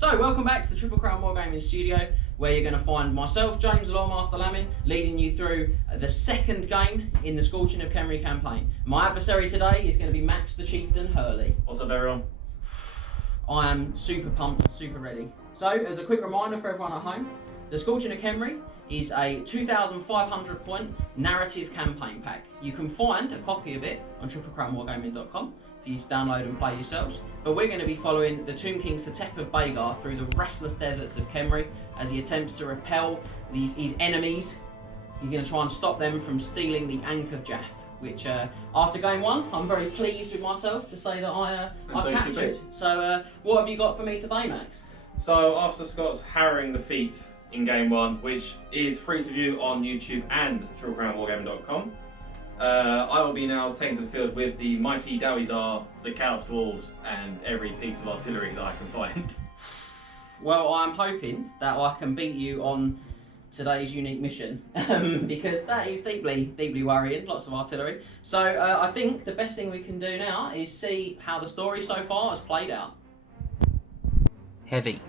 So, welcome back to the Triple Crown Wargaming Studio, where you're going to find myself, James the Lawmaster Lamin, leading you through the second game in the Scorching of Khemri campaign. My adversary today is going to be Max the Chieftain Hurley. What's up, everyone? I am super pumped, super ready. So, as a quick reminder for everyone at home, the Scorching of Khemri is a 2,500 point narrative campaign pack. You can find a copy of it on triplecrownwargaming.com for you to download and play yourselves. But we're going to be following the Tomb King Setep of Bhagar through the restless deserts of Khemri as he attempts to repel his enemies. He's going to try and stop them from stealing the Ankh of Djaf, which after game one, I'm very pleased with myself to say that I've captured. So what have you got for me today, Max? So after Scott's harrowing defeat in game one, which is free to view on YouTube and triplecrownwargaming.com, I will be now taken to the field with the mighty Dawizar, the Chaos Dwarfs, and every piece of artillery that I can find. Well, I'm hoping that I can beat you on today's unique mission, because that is deeply worrying, lots of artillery. So I think the best thing we can do now is see how the story so far has played out. Heavy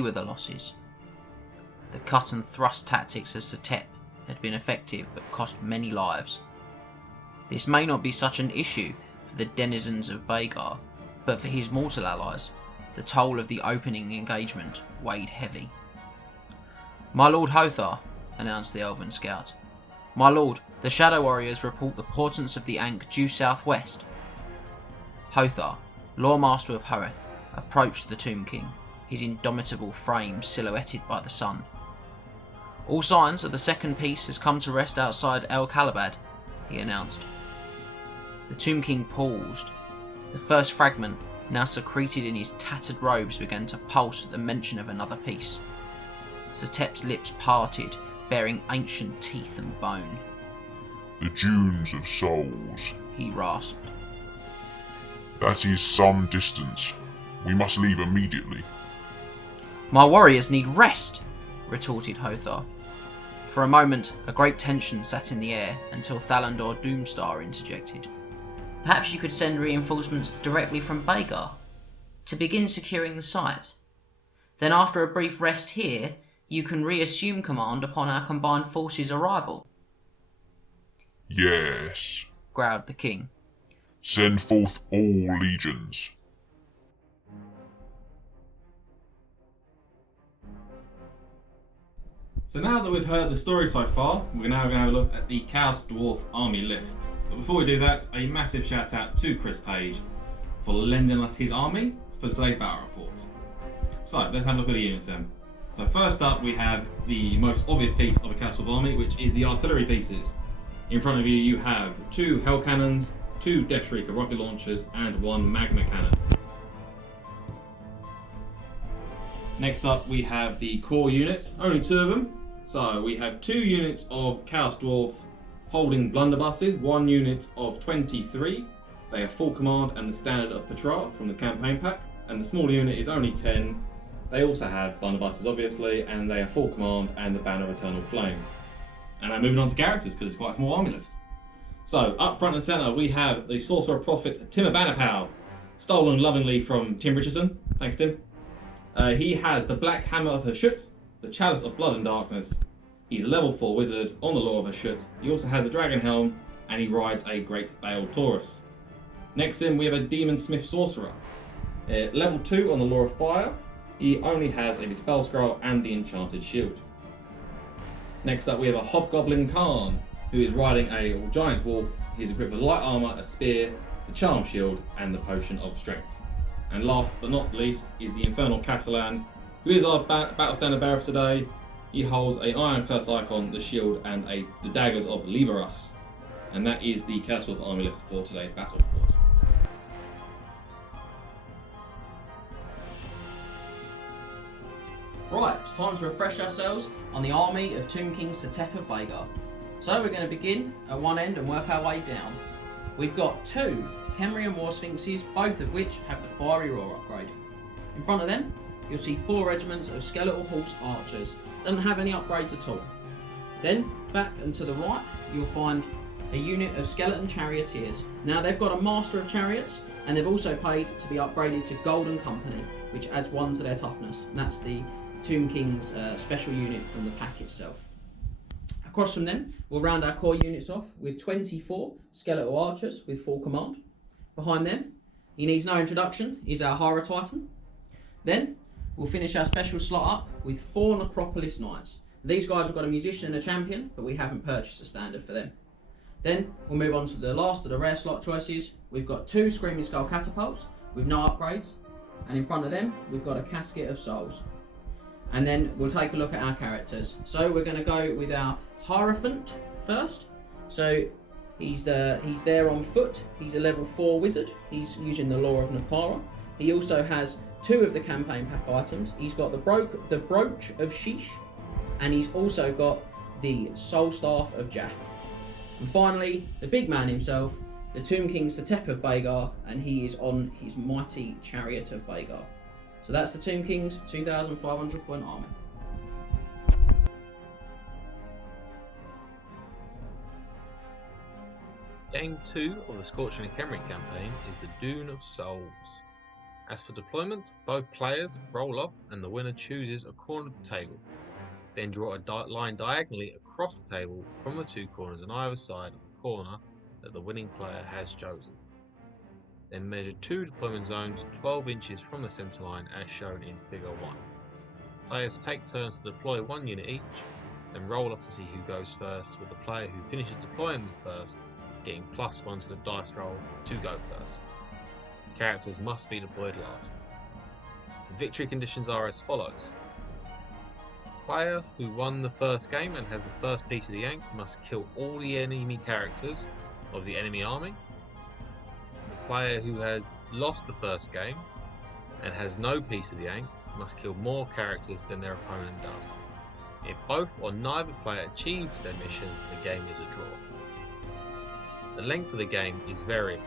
were the losses. The cut and thrust tactics of Setep had been effective but cost many lives. This may not be such an issue for the denizens of Bhagar, but for his mortal allies, the toll of the opening engagement weighed heavy. "My Lord Hothar," announced the Elven scout. "My Lord, the Shadow Warriors report the portents of the Ankh due southwest." Hothar, Lawmaster of Hoeth, approached the Tomb King, his indomitable frame silhouetted by the sun. "All signs of the second piece has come to rest outside El Kalabad," he announced. The Tomb King paused. The first fragment, now secreted in his tattered robes, began to pulse at the mention of another piece. Setep's lips parted, bearing ancient teeth and bone. "The Dunes of Souls," he rasped. "That is some distance. We must leave immediately." "My warriors need rest," retorted Hothar. For a moment, a great tension sat in the air until Thalandor Doomstar interjected. "Perhaps you could send reinforcements directly from Bhagar to begin securing the site. Then after a brief rest here, you can reassume command upon our combined forces' arrival." "Yes," growled the king. "Send forth all legions." So now that we've heard the story so far, we're now going to have a look at the Chaos Dwarf army list. But before we do that, a massive shout out to Chris Page for lending us his army for today's battle report. So let's have a look at the units then. So first up, we have the most obvious piece of a Chaos Dwarf army, which is the artillery pieces. In front of you, you have 2 Hell Cannons, 2 Death Shrieker rocket launchers, and 1 Magma Cannon. Next up, we have the core units, only 2 of them. So we have 2 units of Chaos Dwarf holding blunderbusses, 1 unit of 23. They have full command and the standard of Petra from the campaign pack, and the smaller unit is only 10. They also have blunderbusses, obviously, and they have full command and the banner of Eternal Flame. And now moving on to characters, because it's quite a small army list. So up front and centre, we have the Sorcerer-Prophet Timurbanipal, stolen lovingly from Tim Richardson. Thanks, Tim. He has the Black Hammer of Hashut, the Chalice of Blood and Darkness. He's a level 4 wizard on the lore of Hashut. He also has a dragon helm, and he rides a Great Bale Taurus. Next in, we have a Demon Smith Sorcerer. Level 2 on the lore of Fire. He only has a Dispel Scroll and the Enchanted Shield. Next up, we have a Hobgoblin Khan, who is riding a giant wolf. He's equipped with light armor, a spear, the Charm Shield, and the Potion of Strength. And last but not least is the Infernal Castellan, who is our battle standard bearer for today. He holds an Iron Curse icon, the shield, and the daggers of Liberus. And that is the Chaos Dwarf army list for today's battle report. Right, it's time to refresh ourselves on the army of Tomb King Setep of Bhagar. So we're going to begin at one end and work our way down. We've got 2 Khemrian Warsphinxes, both of which have the Fiery Roar upgrade. In front of them, you'll see 4 regiments of Skeletal Horse Archers. Doesn't have any upgrades at all. Then, back and to the right, you'll find a unit of Skeleton Charioteers. Now, they've got a Master of Chariots, and they've also paid to be upgraded to Golden Company, which adds 1 to their toughness, and that's the Tomb King's special unit from the pack itself. Across from them, we'll round our core units off with 24 skeletal archers with full command. Behind them, he needs no introduction, is our Hara Titan. Then, we'll finish our special slot up with 4 Necropolis Knights. These guys have got a musician and a champion, but we haven't purchased a standard for them. Then, we'll move on to the last of the rare slot choices. We've got 2 Screaming Skull Catapults with no upgrades, and in front of them, we've got a Casket of Souls. And then we'll take a look at our characters. So we're going to go with our Hierophant first. So he's there on foot. He's a level 4 wizard. He's using the Law of Nehekhara. He also has 2 of the campaign pack items. He's got the Brooch of Shyish, and he's also got the Soul Staff of Djaf. And finally, the big man himself, the Tomb King Setep of Bhagar, and he is on his mighty Chariot of Bhagar. So that's the Tomb King's 2,500 point army. Game 2 of the Scorching of Khemri campaign is the Dune of Souls. As for deployment, both players roll off and the winner chooses a corner of the table. Then draw a line diagonally across the table from the 2 corners on either side of the corner that the winning player has chosen. Then measure 2 deployment zones 12 inches from the centre line as shown in figure 1. Players take turns to deploy 1 unit each, then roll off to see who goes first, with the player who finishes deploying the first getting +1 to the dice roll to go first. Characters must be deployed last. The victory conditions are as follows. Player who won the first game and has the first piece of the Yank must kill all the enemy characters of the enemy army. The player who has lost the first game and has no piece of the Yank must kill more characters than their opponent does. If both or neither player achieves their mission, the game is a draw. The length of the game is variable.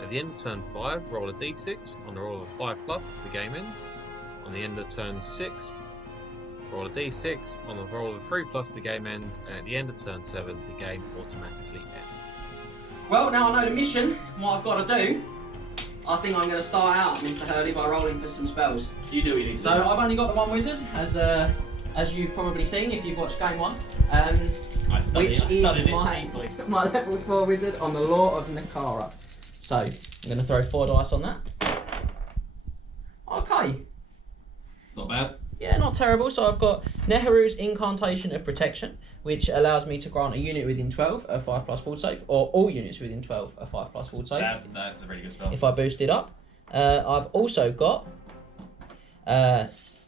At the end of turn 5, roll a d6. On the roll of a 5+, the game ends. On the end of turn 6, roll a d6. On the roll of a 3+, the game ends. And at the end of turn 7, the game automatically ends. Well, now I know the mission and what I've got to do. I think I'm going to start out, Mr. Hurley, by rolling for some spells. You do what you need to So do. I've only got the 1 wizard, as you've probably seen if you've watched game 1. Which is my level 4 wizard on the Law of Nehekhara. So, I'm going to throw 4 dice on that. Okay. Not bad. Yeah, not terrible. So I've got Neheru's Incantation of Protection, which allows me to grant a unit within 12 a 5+ forward save, or all units within 12 a 5+ forward save. That's a really good spell. If I boost it up. I've also got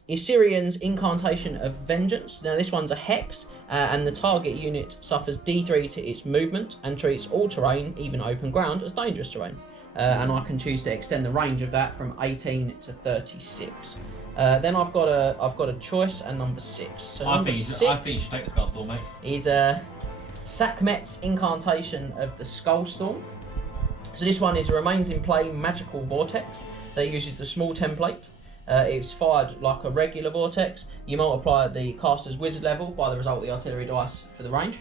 Isirian's Incantation of Vengeance. Now this one's a hex, and the target unit suffers D3 to its movement and treats all terrain, even open ground, as dangerous terrain. And I can choose to extend the range of that from 18 to 36. Then I've got a choice and number 6. So I number think 6 you should take the Skullstorm, mate. is Sakmet's Incantation of the Skullstorm. So this one is a remains in play magical vortex that uses the small template. It's fired like a regular vortex. You multiply the caster's wizard level by the result of the artillery dice for the range.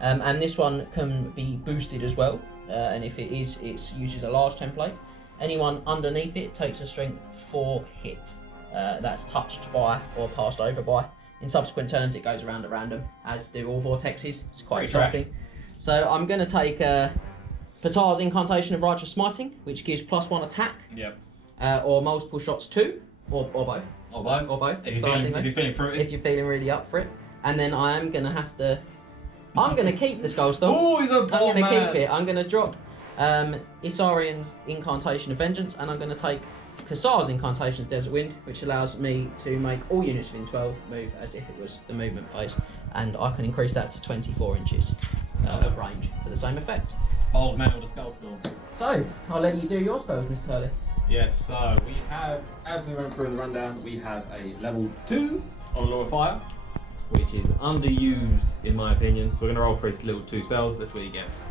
And this one can be boosted as well. And if it is, it uses a large template. Anyone underneath it takes a strength 4 hit. That's touched by or passed over by. In subsequent turns, it goes around at random, as do all vortexes. It's quite exciting. So I'm going to take Patar's Incantation of Righteous Smiting, which gives +1 attack. Yep. Or multiple shots 2, or both. Or both. Or both, If you're feeling fruity. If you're feeling really up for it. And then I am going to have to... I'm going to keep the Skullstorm. Oh, he's a bold I'm going to man. keep it. I'm going to drop Isarian's Incantation of Vengeance, and I'm going to take Kassar's Incantation of Desert Wind, which allows me to make all units within 12 move as if it was the movement phase. And I can increase that to 24 inches of range for the same effect. Bold man with a Skullstorm. So, I'll let you do your spells, Mr. Hurley. Yes, so we have, as we went through the rundown, we have a level 2 on Law of Fire, which is underused in my opinion. So we're going to roll for his little 2 spells. Let's see what he gets.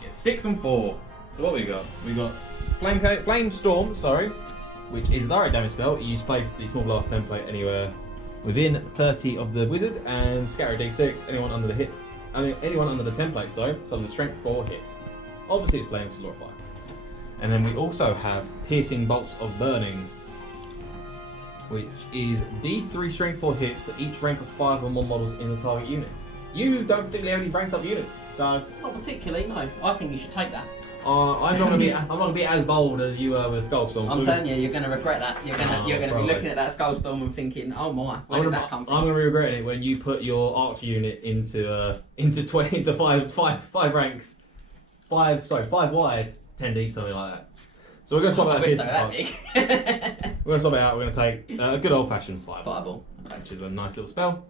Gets 6 and 4. So what we got? We got Flame Storm, which is a direct damage spell. You place the small blast template anywhere within 30 of the wizard and scatter a d6. Anyone under the template, suffers a strength 4 hit. Obviously it's Flame, because it's Law of Fire. And then we also have Piercing Bolts of Burning, which is D3 strength for hits for each rank of 5 or more models in the target unit. You don't particularly have any ranked up units, so Not particularly, no. I think you should take that. I'm not gonna be as bold as you were with Skullstorm. I'm telling you, you're going to regret that. You're going to be probably. looking at that Skullstorm and thinking, oh my, where did that come from? I'm gonna be regretting it when you put your archer unit into five ranks, five wide, 10 deep, something like that. So we're gonna swap out Twist piercing that bolts. big. We're gonna swap it out. We're gonna take a good old-fashioned Fireball. which is a nice little spell.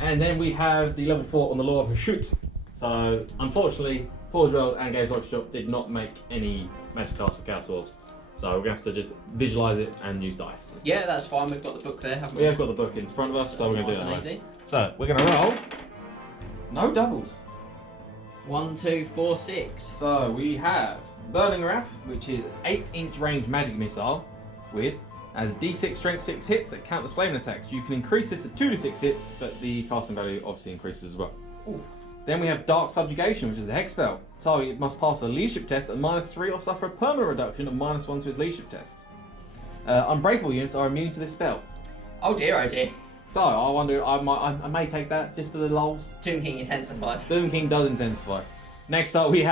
And then we have the level 4 on the Law of Shoot. So unfortunately, Forge World and Games Workshop did not make any magic cards for Chaos Dwarfs. So we're gonna have to just visualize it and use dice. Yeah, that's fine. We've got the book there, haven't we? We have got the book in front of us, so we're gonna do that. Nice Right. and easy. So we're gonna roll. No doubles. 1, 2, 4, 6. So we have Burning Wrath, which is 8-inch range magic missile. Weird. Has D6 strength 6 hits that count as flaming attacks. You can increase this to 2 to 6 hits, but the casting value obviously increases as well. Ooh. Then we have Dark Subjugation, which is a hex spell. Target must pass a leadership test at -3 or suffer a permanent reduction of -1 to its leadership test. Unbreakable units are immune to this spell. Oh dear, oh dear. So I wonder, I may take that just for the lols. Tomb King intensifies. Doom King does intensify. Next up, we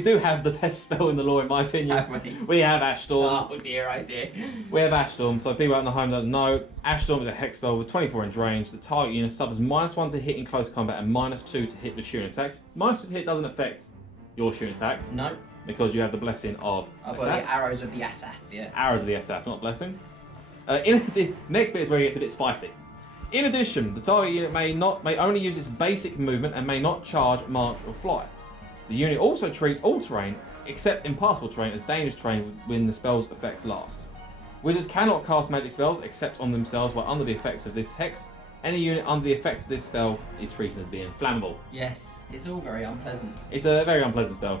do have the best spell in the lore, in my opinion. Have we? We have Ash Storm. Oh dear, oh dear. We have Ash Storm. So people out in the home don't know, Ash Storm is a hex spell with 24-inch range. The target unit suffers -1 to hit in close combat and -2 to hit with shooting attacks. -2 to hit doesn't affect your shooting attacks No. because you have the blessing of I've got Asaph. the arrows of the Asaph, yeah. Arrows of the Asaph, not blessing. The next bit is where it gets a bit spicy. In addition, the target unit may only use its basic movement and may not charge, march, or fly. The unit also treats all terrain, except impassable terrain, as dangerous terrain when the spell's effects last. Wizards cannot cast magic spells except on themselves while under the effects of this hex. Any unit under the effects of this spell is treated as being flammable. Yes, it's all very unpleasant. It's a very unpleasant spell.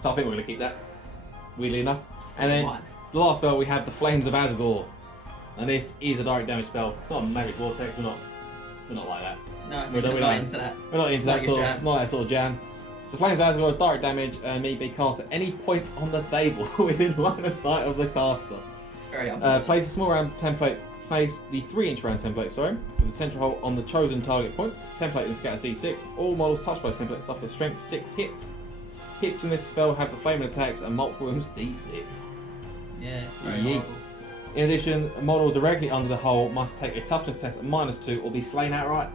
So I think we're going to keep that, weirdly enough. And then Right. the last spell we have the Flames of Asgore. And this is a direct damage spell. It's not a magic vortex, we're not like that. No, We're we're not- not into that. We're not into It's that not your sort jam. of, not that sort of jam. So Flames of Asgore, direct damage, may be cast at any point on the table within line of sight of the caster. It's very unpleasant. Place a small round template, place the 3-inch round template, with the central hole on the chosen target point. Template then scatters D6. All models touched by the template suffer strength 6 hits. Hits in this spell have the flaming attacks and multiple wounds D6. Yeah, it's very Yeet. horrible. In addition, a model directly under the hole must take a toughness test at -2 or be slain outright.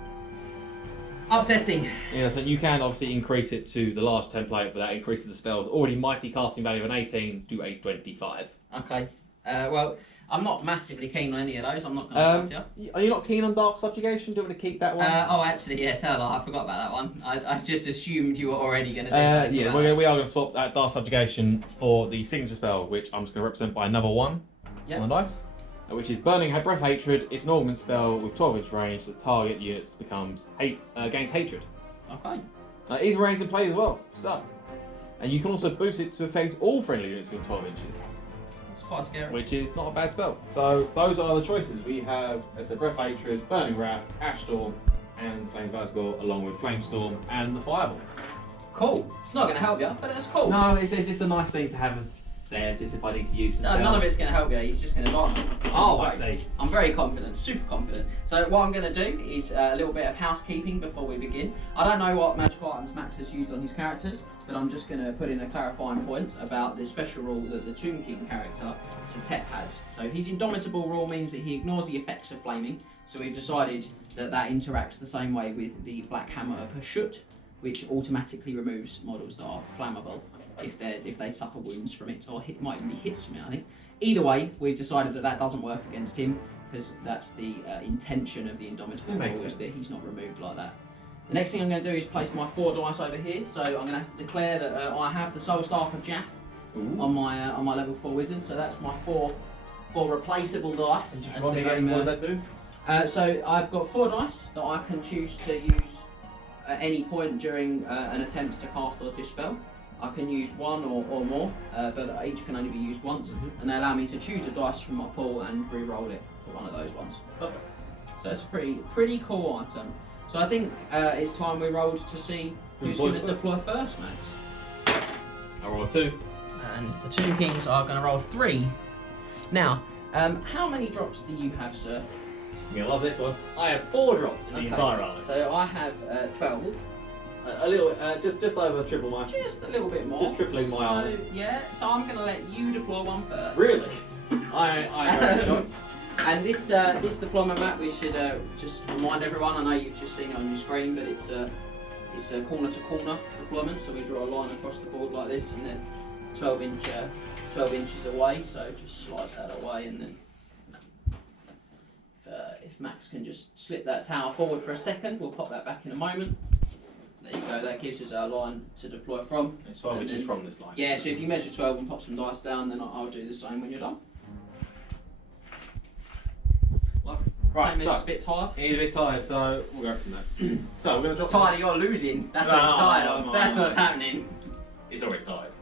Upsetting. Yeah, so you can obviously increase it to the large template, but that increases the spell's already mighty casting value of an 18 to a 25. Okay. Well, I'm not massively keen on any of those. I'm not going to lie to you. Are you not keen on Dark Subjugation? Do you want to keep that one? Oh, actually, yeah, tell her, I forgot about that one. I just assumed you were already going to do something Yeah, about we are going to swap that Dark Subjugation for the signature spell, which I'm just going to represent by another 1 Yep. on the dice, which is Burning Breath Hatred. It's an augment spell with 12-inch range. The target unit gains hatred. Okay. Easy range in play as well. So, and you can also boost it to affect all friendly units with 12 inches, It's quite scary. which is not a bad spell. So those are the choices we have. As a Breath Hatred, Burning Wrath, Ash Storm, and Flames of Asgore, along with Flamestorm and the Fireball. Cool. It's not going to help you, but it's cool. No, it's just a nice thing to have there, just if I need to use the No, none of it's going to help you. He's just going to die. Oh, I see. I'm very confident, super confident. So what I'm going to do is a little bit of housekeeping before we begin. I don't know what magical items Max has used on his characters, but I'm just going to put in a clarifying point about the special rule that the Tomb King character, Setep, has. So his indomitable rule means that he ignores the effects of flaming, so we've decided that that interacts the same way with the Black Hammer of Hashut, which automatically removes models that are flammable if they suffer wounds from it, or might even be hits from it, I think. Either way, we've decided that that doesn't work against him, because that's the intention of the Indomitable rule, is that he's not removed like that. The next thing I'm going to do is place my 4 dice over here, so I'm going to have to declare that I have the Soul Staff of Djaf on my level 4 wizard, so that's my 4 replaceable dice. Just as run the me game, what does that do? So I've got 4 dice that I can choose to use at any point during an attempt to cast or dispel. I can use 1 or more, but each can only be used once, and they allow me to choose a dice from my pool and re-roll it for one of those ones. Perfect. So it's a pretty cool item. So I think it's time we rolled to see who's going to deploy first, Max. I roll a 2. And the Tomb Kings are going to roll 3. Now, how many drops do you have, sir? You're gonna love this one. I have 4 drops in the entire army. So I have 12. A little, just over triple my. Just a little bit more. Just tripling my army. Yeah, so I'm going to let you deploy one first. Really? I'm very shocked. And this deployment map, we should just remind everyone. I know you've just seen it on your screen, but it's a corner to corner deployment. So we draw a line across the board like this, and then 12 inches away. So just slide that away, and then if Max can just slip that tower forward for a second, we'll pop that back in a moment. There you go. That gives us our line to deploy from. It's 12 inches from this line. Yeah. So if you measure 12 and pop some dice down, then I'll do the same when you're done. Right, so a bit tired. He's a bit tired, so we'll go from there. So we're going to drop. Tired, you're losing. That's what he's tired of. That's what's happening. It's already started.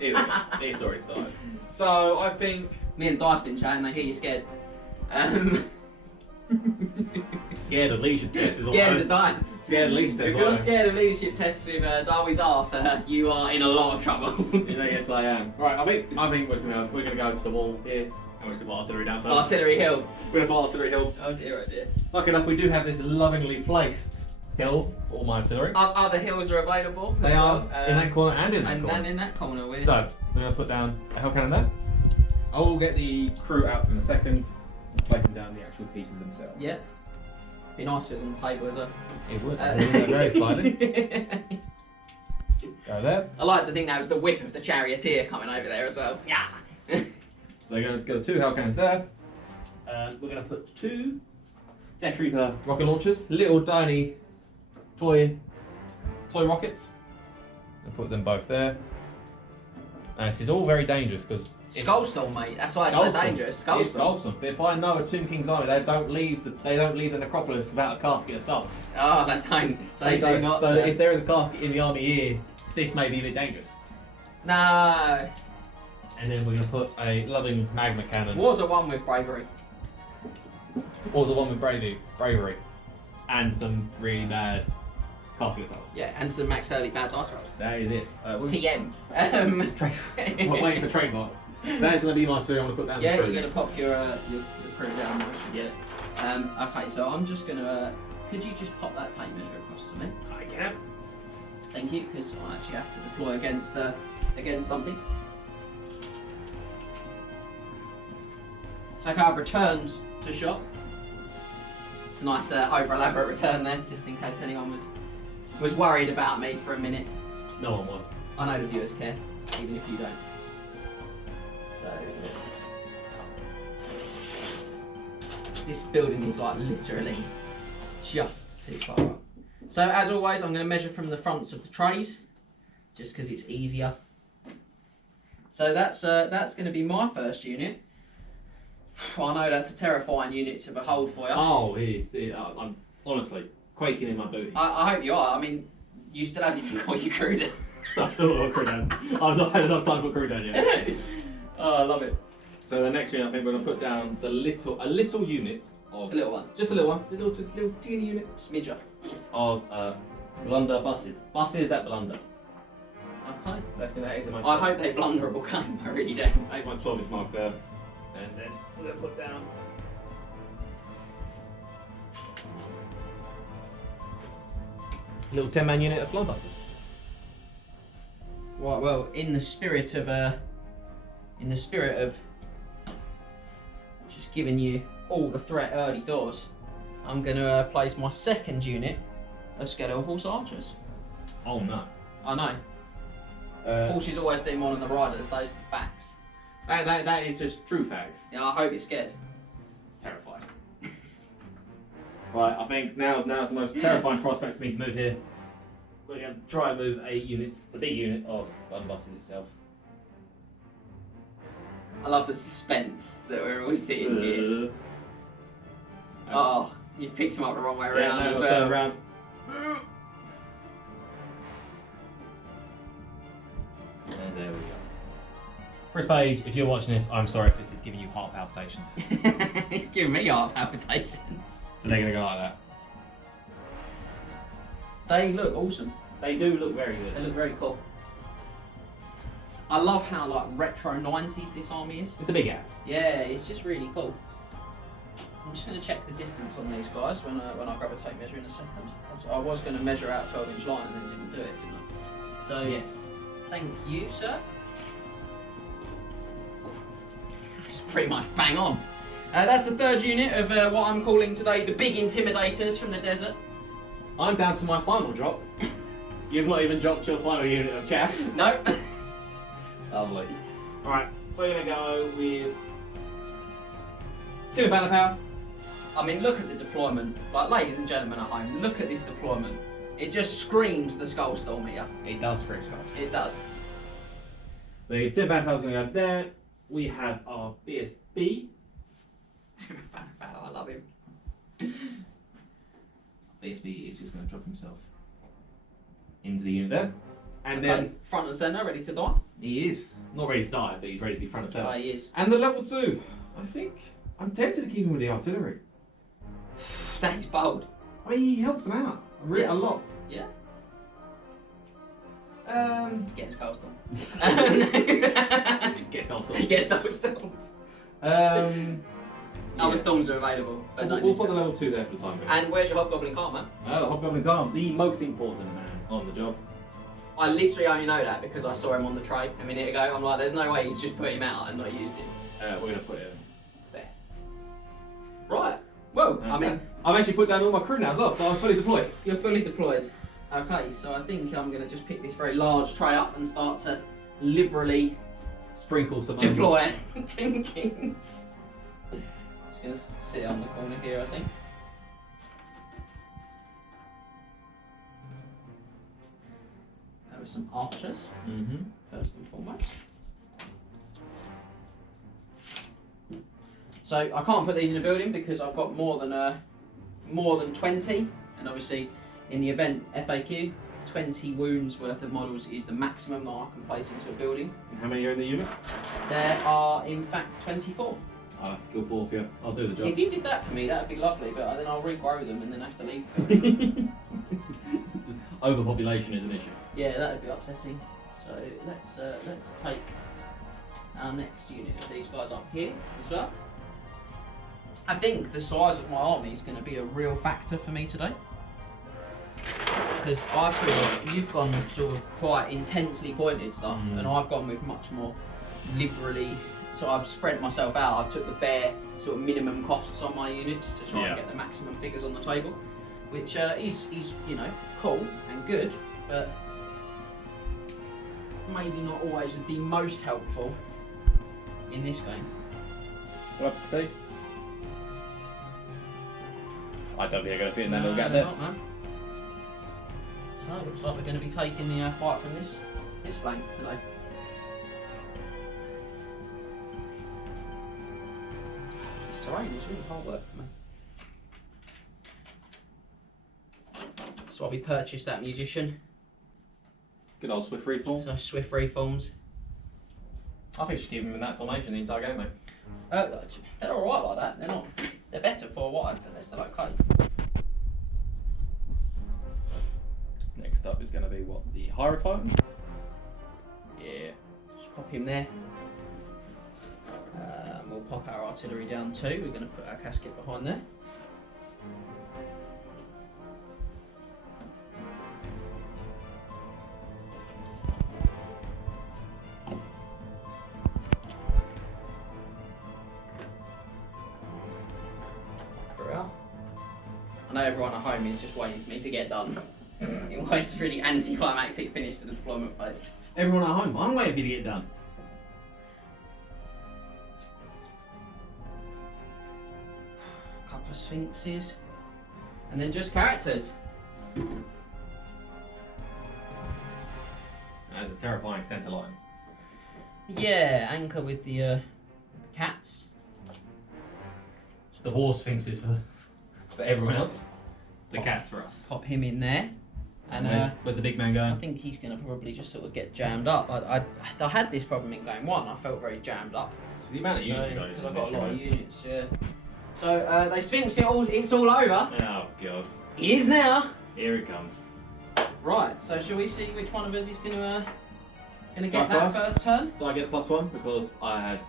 It's already started. So I think. Me and Dice been chatting. They hear you scared. Scared of leadership tests. Scared of the dice. Scared of leadership tests. If you're scared of leadership tests with Darwin's arse, you are in a lot of trouble. Yes, I am. Right, I think we're gonna go to the wall here. And we're just going to put artillery down first. Artillery hill. We're going to put artillery hill. Oh dear, oh dear. Lucky enough, we do have this lovingly placed hill for all my artillery. Other hills are available. They are in that corner and in that corner. And in that corner. So, we're going to put down a hell cannon there. I will get the crew out in a second and placing down the actual pieces themselves. Yeah. Be nice if it was on the table as well. It would. Very slightly. Go there. I like to think that was the whip of the charioteer coming over there as well. Yeah. So we're going to go 2 hell cannons there. We're going to put 2 Death Reaper rocket launchers, little tiny toy rockets, and put them both there. And this is all very dangerous because Skullstorm, mate. That's why it's so dangerous. Skullstorm. But if I know a Tomb King's army, they don't leave the Necropolis without a casket of souls. Oh, they do not. So if there is a casket in the army here, this may be a bit dangerous. No. And then we're going to put a loving magma cannon. War's a one with bravery. War's a one with bravery. And some really bad casting of souls. Yeah, and some Max Hurley bad dice rolls. That is it. TM. We're waiting for trademark. So that's going to be my 2. I'm going to put that yeah, you're going to pop your crew down. Yeah. Okay, so I'm just going to... could you just pop that tape measure across to me? I can. Thank you, because I actually have to deploy against something. So I've returned to shop. It's a nice over elaborate return there, just in case anyone was worried about me for a minute. No one was. I know the viewers care, even if you don't. So this building is like literally just too far up. So as always, I'm going to measure from the fronts of the trays, just because it's easier. So that's going to be my first unit. I know that's a terrifying unit to behold for you. Oh, it is. I'm honestly quaking in my booty. I hope you are. I mean, you still haven't even got your crew down. I've still got a crew down. I've not had enough time for crew down yet. Oh, I love it. So the next unit, I think we're going to put down a little unit of... It's a little one. Just a little one. Just a little teeny unit. Smidger. Of blunder buses. Buses that blunder. Okay. That is my... I hope they blunder will come. I really do. That is my 12-inch mark there. And then we're going to put down... a little 10-man unit of blunder buses. Right, well, in the spirit of just giving you all the threat early doors, I'm going to place my second unit of Skeletal Horse Archers. Oh no. I know. Horses always do more than the riders, those are the facts. That is just true facts. Yeah, I hope you're scared. Terrified. Right, I think now's the most terrifying prospect for me to move here. We're going to try and move the big unit of blunder buses itself. I love the suspense that we're all sitting here. Oh, you picked him up the wrong way around as well. Turn around. And there we go. Chris Page, if you're watching this, I'm sorry if this is giving you heart palpitations. It's giving me heart palpitations. So they're going to go like that. They look awesome. They do look very good. They look very cool. I love how like retro 90s this army is. It's the big ass. Yeah, it's just really cool. I'm just going to check the distance on these guys when I grab a tape measure in a second. I was going to measure out a 12-inch line and then didn't do it, didn't I? So, Yes. thank you, sir. It's pretty much bang on. That's the third unit of what I'm calling today the big intimidators from the desert. I'm down to my final drop. You've not even dropped your final unit of Djaf. No. Lovely. Alright, we're going to go with Timurbanipal. I mean, look at the deployment. Like, ladies and gentlemen at home, look at this deployment. It just screams the Skullstorm here. It does scream Skull. It does. The Timurbanipal's going to go there. We have our BSB. I love him. BSB is just going to drop himself into the unit there. And Okay, then front and centre, ready to die. He is. Not ready to die, but he's ready to be front and Ah, centre. he is. and the level 2. I think I'm tempted to keep him with the artillery. That is bold. I mean, he helps them out a lot. Yeah. Um, Let's get his Skullstorm. Get Skull. Get Skullstorms. Other yeah. storms are available. But We'll put the level 2 there for the time being. And where's your Hobgoblin car, man? The Hobgoblin Calm, the most important man on the job. I literally only know that because I saw him on the tray a minute ago. I'm like, there's no way he's just put him out and not used him. We're going to put it There. Right. Well, in. I mean, I've actually put down all my crew now as well, so I'm fully deployed. you're fully deployed. Okay, so I think I'm going to just pick this very large tray up and start to liberally Sprinkle some deploy Tin Kings. Just going to sit on the corner here, I think. Go with some archers, Mm-hmm. first and foremost. So I can't put these in a building because I've got more than 20, and obviously in the event FAQ, 20 wounds worth of models is the maximum that I can place into a building. And how many are in the unit? There are in fact 24. I'll have to kill 4 for you. I'll do the job. If you did that for me, that would be lovely, but then I'll regrow them and then have to leave the building. Overpopulation is an issue. Yeah, that would be upsetting. So let's take our next unit of these guys up here as well. I think the size of my army is going to be a real factor for me today. Because I feel like you've gone sort of quite intensely pointed stuff, and I've gone with much more liberally. So I've spread myself out. I've took the bare sort of minimum costs on my units to try and get the maximum figures on the table, which is you know cool and good, but maybe not always the most helpful in this game. We'll have to see. I don't think they're going to fit in that little No, gap they're there. not, man. So it looks like we're going to be taking the fight from this flank today. This terrain is really hard work for me. That's why we purchased that musician. Good old Swift Reform. So swift reforms. I think you should keep him in that formation the entire game, mate. They're alright like that. They're not. They're better for a while, but they're still okay. Next up is going to be what? The Hyrule Titan? Yeah. Just pop him there. We'll pop our artillery down too. We're going to put our casket behind there. Throughout. I know everyone at home is just waiting for me to get done. It was a really anticlimactic finish to the deployment phase. Everyone at home, I'm waiting for you to get done. Couple of sphinxes, and then just characters. That's a terrifying centre line. Yeah, anchor with the cats. The Warsphinx is for everyone else. The cats for us. Pop him in there, and Where's the big man I going? think he's going to probably just sort of get jammed up. I had this problem in game one. I felt very jammed up. It's the amount of units you got. Because I've got a lot of units. Yeah. So they sphinx it's all over. Oh god. It is now. Here it comes. Right. So shall we see which one of us is going to Gonna get Go that first. first turn. So I get +1 because I had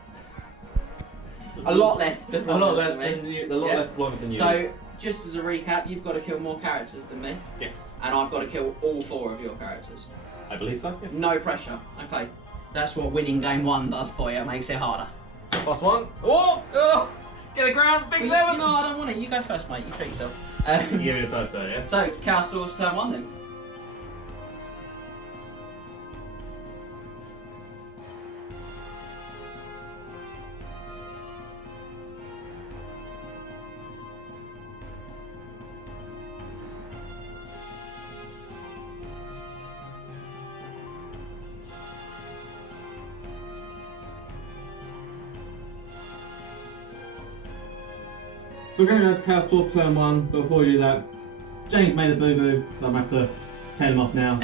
A lot less than a lot less me. than you. A lot Yeah. less deployments than you. So, just as a recap, you've got to kill more characters than me, yes, and I've got to kill all 4 of your characters. I believe so. Yes. No pressure. Okay. That's what winning game 1 does for you. It makes it harder. +1. Oh! Oh! Get the ground, big You 7. know, I don't want it. You go first, mate. You treat yourself. You give me the first turn, yeah. So, Chaos Dwarfs turn 1 then. So we're going to go to Chaos Dwarf turn 1, but before we do that, James made a boo-boo, so I'm going to have to tell him off now.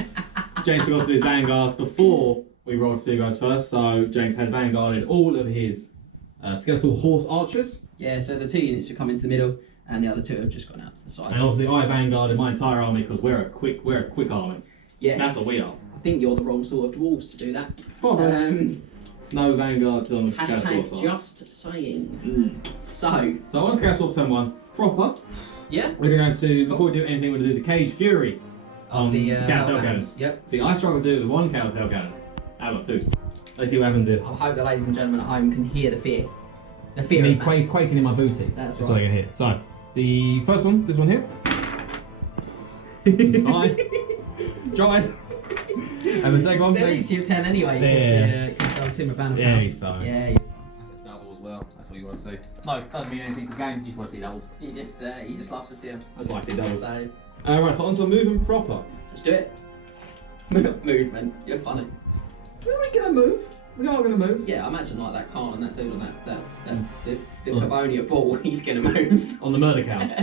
James forgot to do his Vanguard before we rolled to see you guys first, so James has Vanguarded all of his Skeletal Horse Archers, Yeah, so the 2 units will come into the middle, and the other 2 have just gone out to the side. and obviously I Vanguarded my entire army because we're a quick army. Yes. That's what we are. I think you're the wrong sort of dwarves to do that. Probably. No Vanguards on the Chaos Dwarf Hashtag side. just saying. So, So on Chaos Dwarf turn 1, proper, yeah. we're going to, before we do anything, we're going to do the Cage Fury on The Chaos Hell Hellcannons. Cannons. Yep. See, I struggle to do it with 1 Chaos Hell Cannon. I've got 2. Let's see what happens here. I hope the ladies and gentlemen at home can hear the fear. The fear Me of that. quaking in my booties. That's what right. I can hear. So, the first one, this one here. It's fine. Tried. And the second one, At least you've 10 anyway. There. Because Timurbanipal. yeah, he's fine. Yeah, you're fine. That's a double as well. That's what you want to see. No, it doesn't mean anything to game. You just want to see doubles. You just love to see them. That's why I see doubles. So, Right, so on to movement proper. let's do it. Movement. You're funny. We're going to move. We are going to move. Yeah, I imagine like that Khan and that dude on the Pavonia ball, he's gonna move. On the murder count.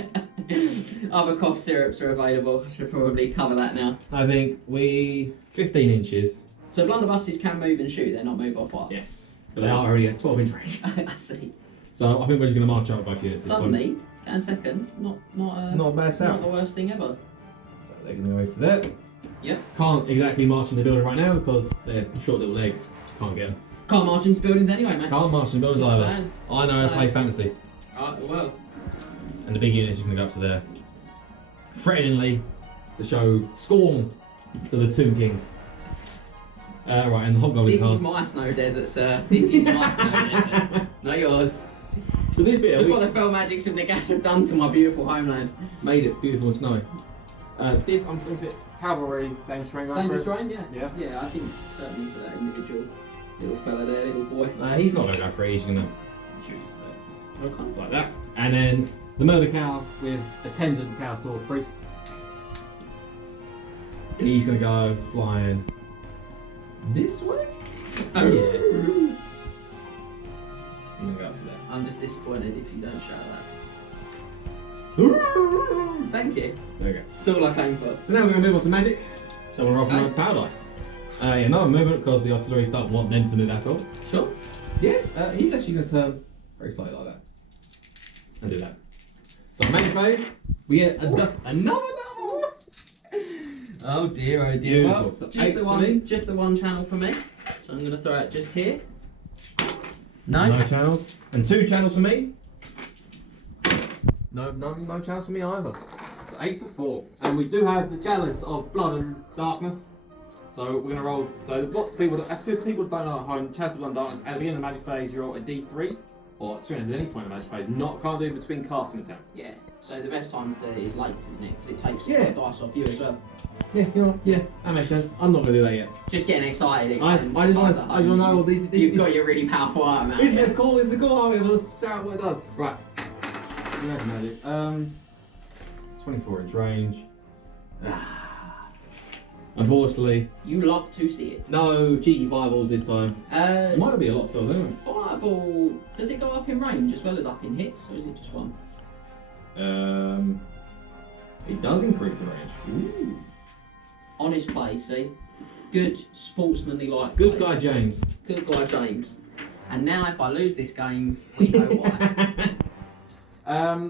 Other cough syrups are available. I should probably cover that now. I think 15 inches. So blunderbusses can move and shoot, they're not move or fire. Yes. So they are already at 12 inch range. I see. So I think we're just going to march up both units. Suddenly, and second, not Not a bad shout. not the worst thing ever. So they're going to go over to there. Yep. Can't exactly march in the building right now because they're short little legs. Can't get them. Can't march into buildings anyway, mate. Can't march in the buildings Just either. saying. I know how to play fantasy. Well, And the big unit is just going to go up to there. Threateningly to show scorn to the Tomb Kings. Right, and the Hobgoblin this card. is my snow desert, sir. This is my snow desert. Not yours. So this bit, Look we what the fell magics of Nagash have done to my beautiful homeland. made it beautiful and snowy. This, I'm supposed to cavalry dangerous terrain. Dangerous terrain, yeah. Yeah. Yeah, I think certainly for that individual little fella there, little boy. He's not going to go for it, he's going to shoot there. Okay. Like that. And then the murder cow with attendant cow store priest. He's going to go flying this way. Oh yeah. I'm going to go up to there. I'm just disappointed if you don't shout that. Thank you. There we go. That's all I came for. So now we're going to move on to magic. So we're off Okay. with power dice. Yeah, no movement because the artillery don't want them to move at all. Sure. Yeah, he's actually going to turn very slightly like that. And do that. So main phase, we get another double! Oh dear, oh dear. Beautiful. Well, So just 8 the to one, me. just the one channel for me. So I'm going to throw it just here. No. No channels. And 2 channels for me. No channels for me either. So 8 to 4. And we do have the chalice of blood and darkness. So we're going to roll. So what people don't know at home, chalice of blood and darkness. At the beginning of the magic phase, you roll a D3, or 2 at any point in the magic phase. Can't do it between casting attack. Yeah. So the best times to is late, isn't it? Because it takes Yeah. the dice off you as well. Yeah, you know, yeah, that makes sense. I'm not going to do that yet. Just getting excited. I exciting just guys want at to home. know all You've got your really powerful arm out. It's yeah. a cool army. I just want to shout what it does. Right. Magic. 24 inch range. Unfortunately, You love to see it. no cheeky fireballs this time. It might be a lot of spells anyway. Fireball. Does it go up in range as well as up in hits, or is it just one? It does increase the range. Ooh. Honest play, see? Good sportsmanly like. Good play. guy, James. Good guy, James. And now, if I lose this game, we know why.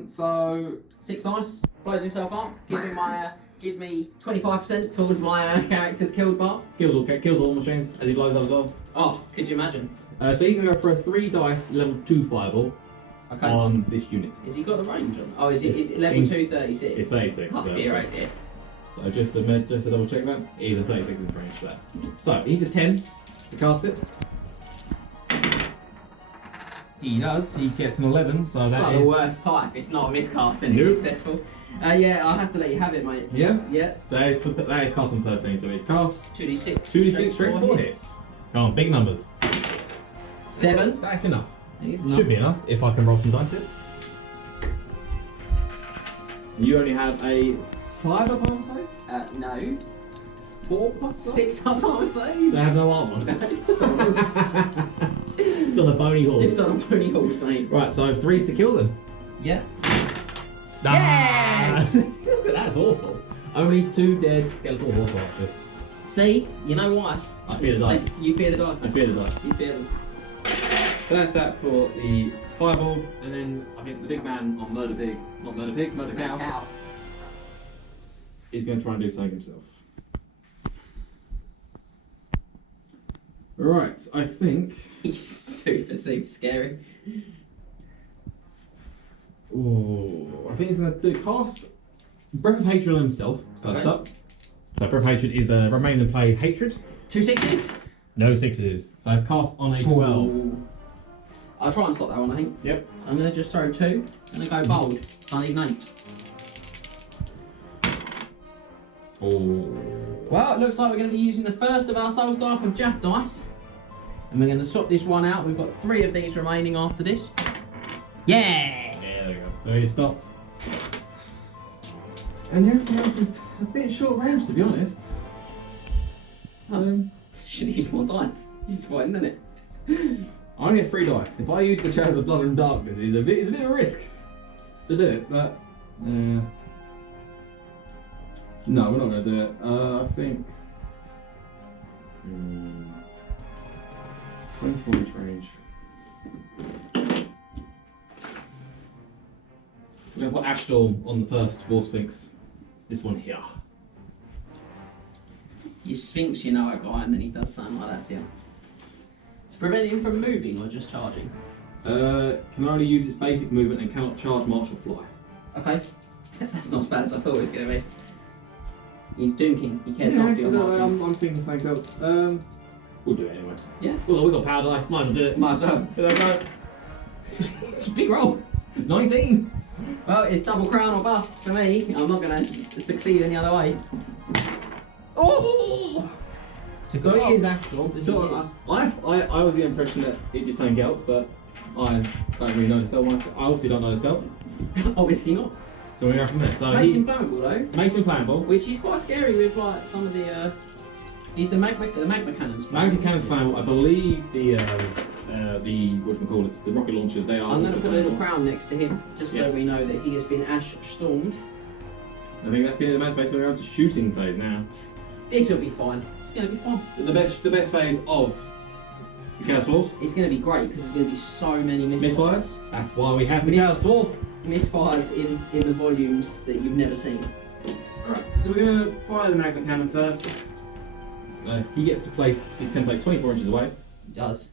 So 6 dice, blows himself up, gives me my gives me 25% towards my character's killed bar. Kills all machines as he blows up as well. Oh, could you imagine? So he's gonna go for a 3 dice level 2 fireball Okay. on this unit. Has he got the range on? Oh, is It's it level 2, 36? It's 36. Oh, but- dear, oh dear. So just to double check that, he's a 36 in range for that. So he's a 10 to cast it. He does. He gets an 11, so It's that like is. the worst type. It's not a miscast and it's Nope. successful. Yeah, I'll have to let you have it, mate. Yeah. Yeah. That is cast on 13, so he's cast 2d6. 2d6 straight 4 hits. Come on, big numbers. 7. That's enough. He's Should be enough if I can roll some dice here. You only have a 5 up, I would say? No. 4 plus 6 up, I would say. They have no armor. It's on It's on a bony horse. just on a pony horse, mate. Right, so 3's to kill them. Yeah. Yes! Yes! Look at that's awful. Only 2 dead skeletal horse archers. See, you know why? I fear the dice. You fear the dice. I fear the dice. You fear them. So that's that for the fireball, and then I think the big man on Murder Cow, is going to try and do something himself. Right, I think. He's super scary. Oh, I think he's going to cast Breath of Hatred on himself first Okay. up. So Breath of Hatred is the remains in play hatred. 2 6s? No 6s. So it's cast on a 12. Ooh. I'll try and stop that one, I think. Yep. So I'm going to just throw 2. I'm going to go bold. Can't even 8. Oh. Well, it looks like we're going to be using the first of our Soul Staff of Djaf dice. And we're going to swap this one out. We've got 3 of these remaining after this. Yes! Yeah, there we go. So he stopped. And everything else is a bit short range, to be honest. Should have used more dice. Disappointing, isn't it? I only have 3 dice. If I use the Shadows of Blood and Darkness, it's a bit of a risk to do it, but no, we're not going to do it. I think 24 inch range. We're going to put Ashtorm on the first Warsphinx. This one here. You Sphinx, you know a guy, and then he does something like that to you. To prevent him from moving or just charging. Can only use its basic movement and cannot charge, march, or fly. Okay. That's not as bad as I thought it was going to be. He's Doom King. He cares not for your marching. I'm thinking something else. We'll do it anyway. Yeah. Well, we've got power dice. Might as well do it. Might as well. There we go. Big roll. 19. Well, it's double crown or bust for me. I'm not going to succeed any other way. Oh! So it is Ashtorm. So I was the impression that it did something else, but I don't really know the spell. I obviously don't know the spell. Obviously not. So we go from there. So Makes he him flammable though. makes him flammable. Which is quite scary with like some of the he's the magma cannons. Magma cannon's flammable. I believe the the rocket launchers. They are. I'm going also to put a little flammable. crown next to him, just Yes. so we know that he has been ash stormed. I think that's the end of the match phase. We're going to shooting phase now. This will be fine. It's going to be fun. The best phase of the Chaos Dwarf. It's going to be great because there's going to be so many Misfires. That's why we have the Miss- Chaos Dwarf. misfires in the volumes that you've never seen. Alright, so we're going to fire the magma cannon first. He gets to place his template 24 inches away. It does.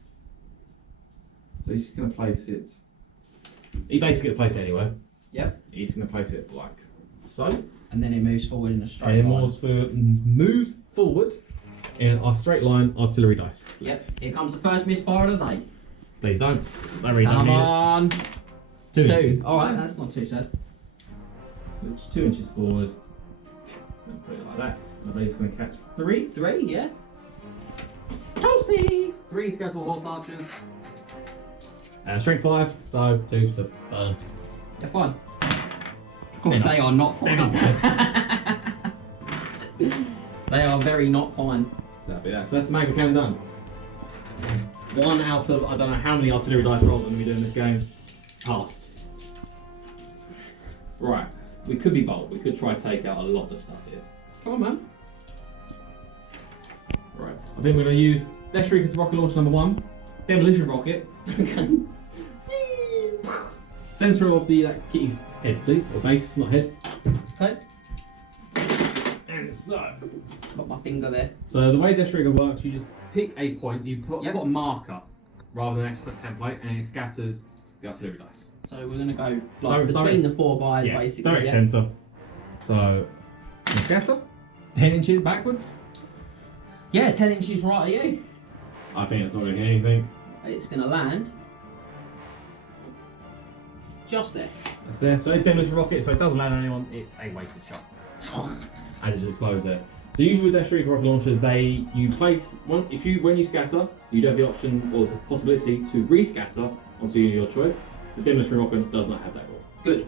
So he's just going to place it. He basically going to place it anywhere. Yep. He's going to place it like so. And then it moves forward in a And straight it line. moves forward in a straight line artillery dice. Yep. Here comes the first misfire of the day. Please don't. I really Come don't need on. it. 2 inches. Alright, that's not too sad. Which 2 inches forward. And put it like that. I believe it's going to catch 3. 3, yeah. Toasty! 3 skeletal horse archers. Strength 5, so 2 to burn. They're fine. Of They're course, not. they are not They're fine. not They are very not fine. So that'll be that. So that's the magma cannon done. 1 out of I don't know how many artillery dice rolls I'm going to be doing this game. Passed. Right. We could be bold. We could try to take out a lot of stuff here. Come on, man. Right. I think we're going to use Death Shriek as rocket launch number 1. Demolition rocket. Centre of the kitty's head, please. Or base, not head. Okay. Right, so Got my finger there. the way Death Trigger works, you just pick a point, you put Yep. a marker rather than actually put a template, and it scatters the artillery dice. So we're gonna go like between Direct- the four guys, basically. direct Yeah? centre. So, you scatter 10 inches backwards. Yeah, 10 inches right of you. I think it's not going to get anything. It's gonna land just there. That's there. So it's demolition rocket, so it doesn't land on anyone. It's a wasted shot. And it just explodes there. So usually with Death Trigger rocket launchers, you place when you scatter, you do have the option or the possibility to rescatter onto your choice. The demolition rocket does not have that rule. Good.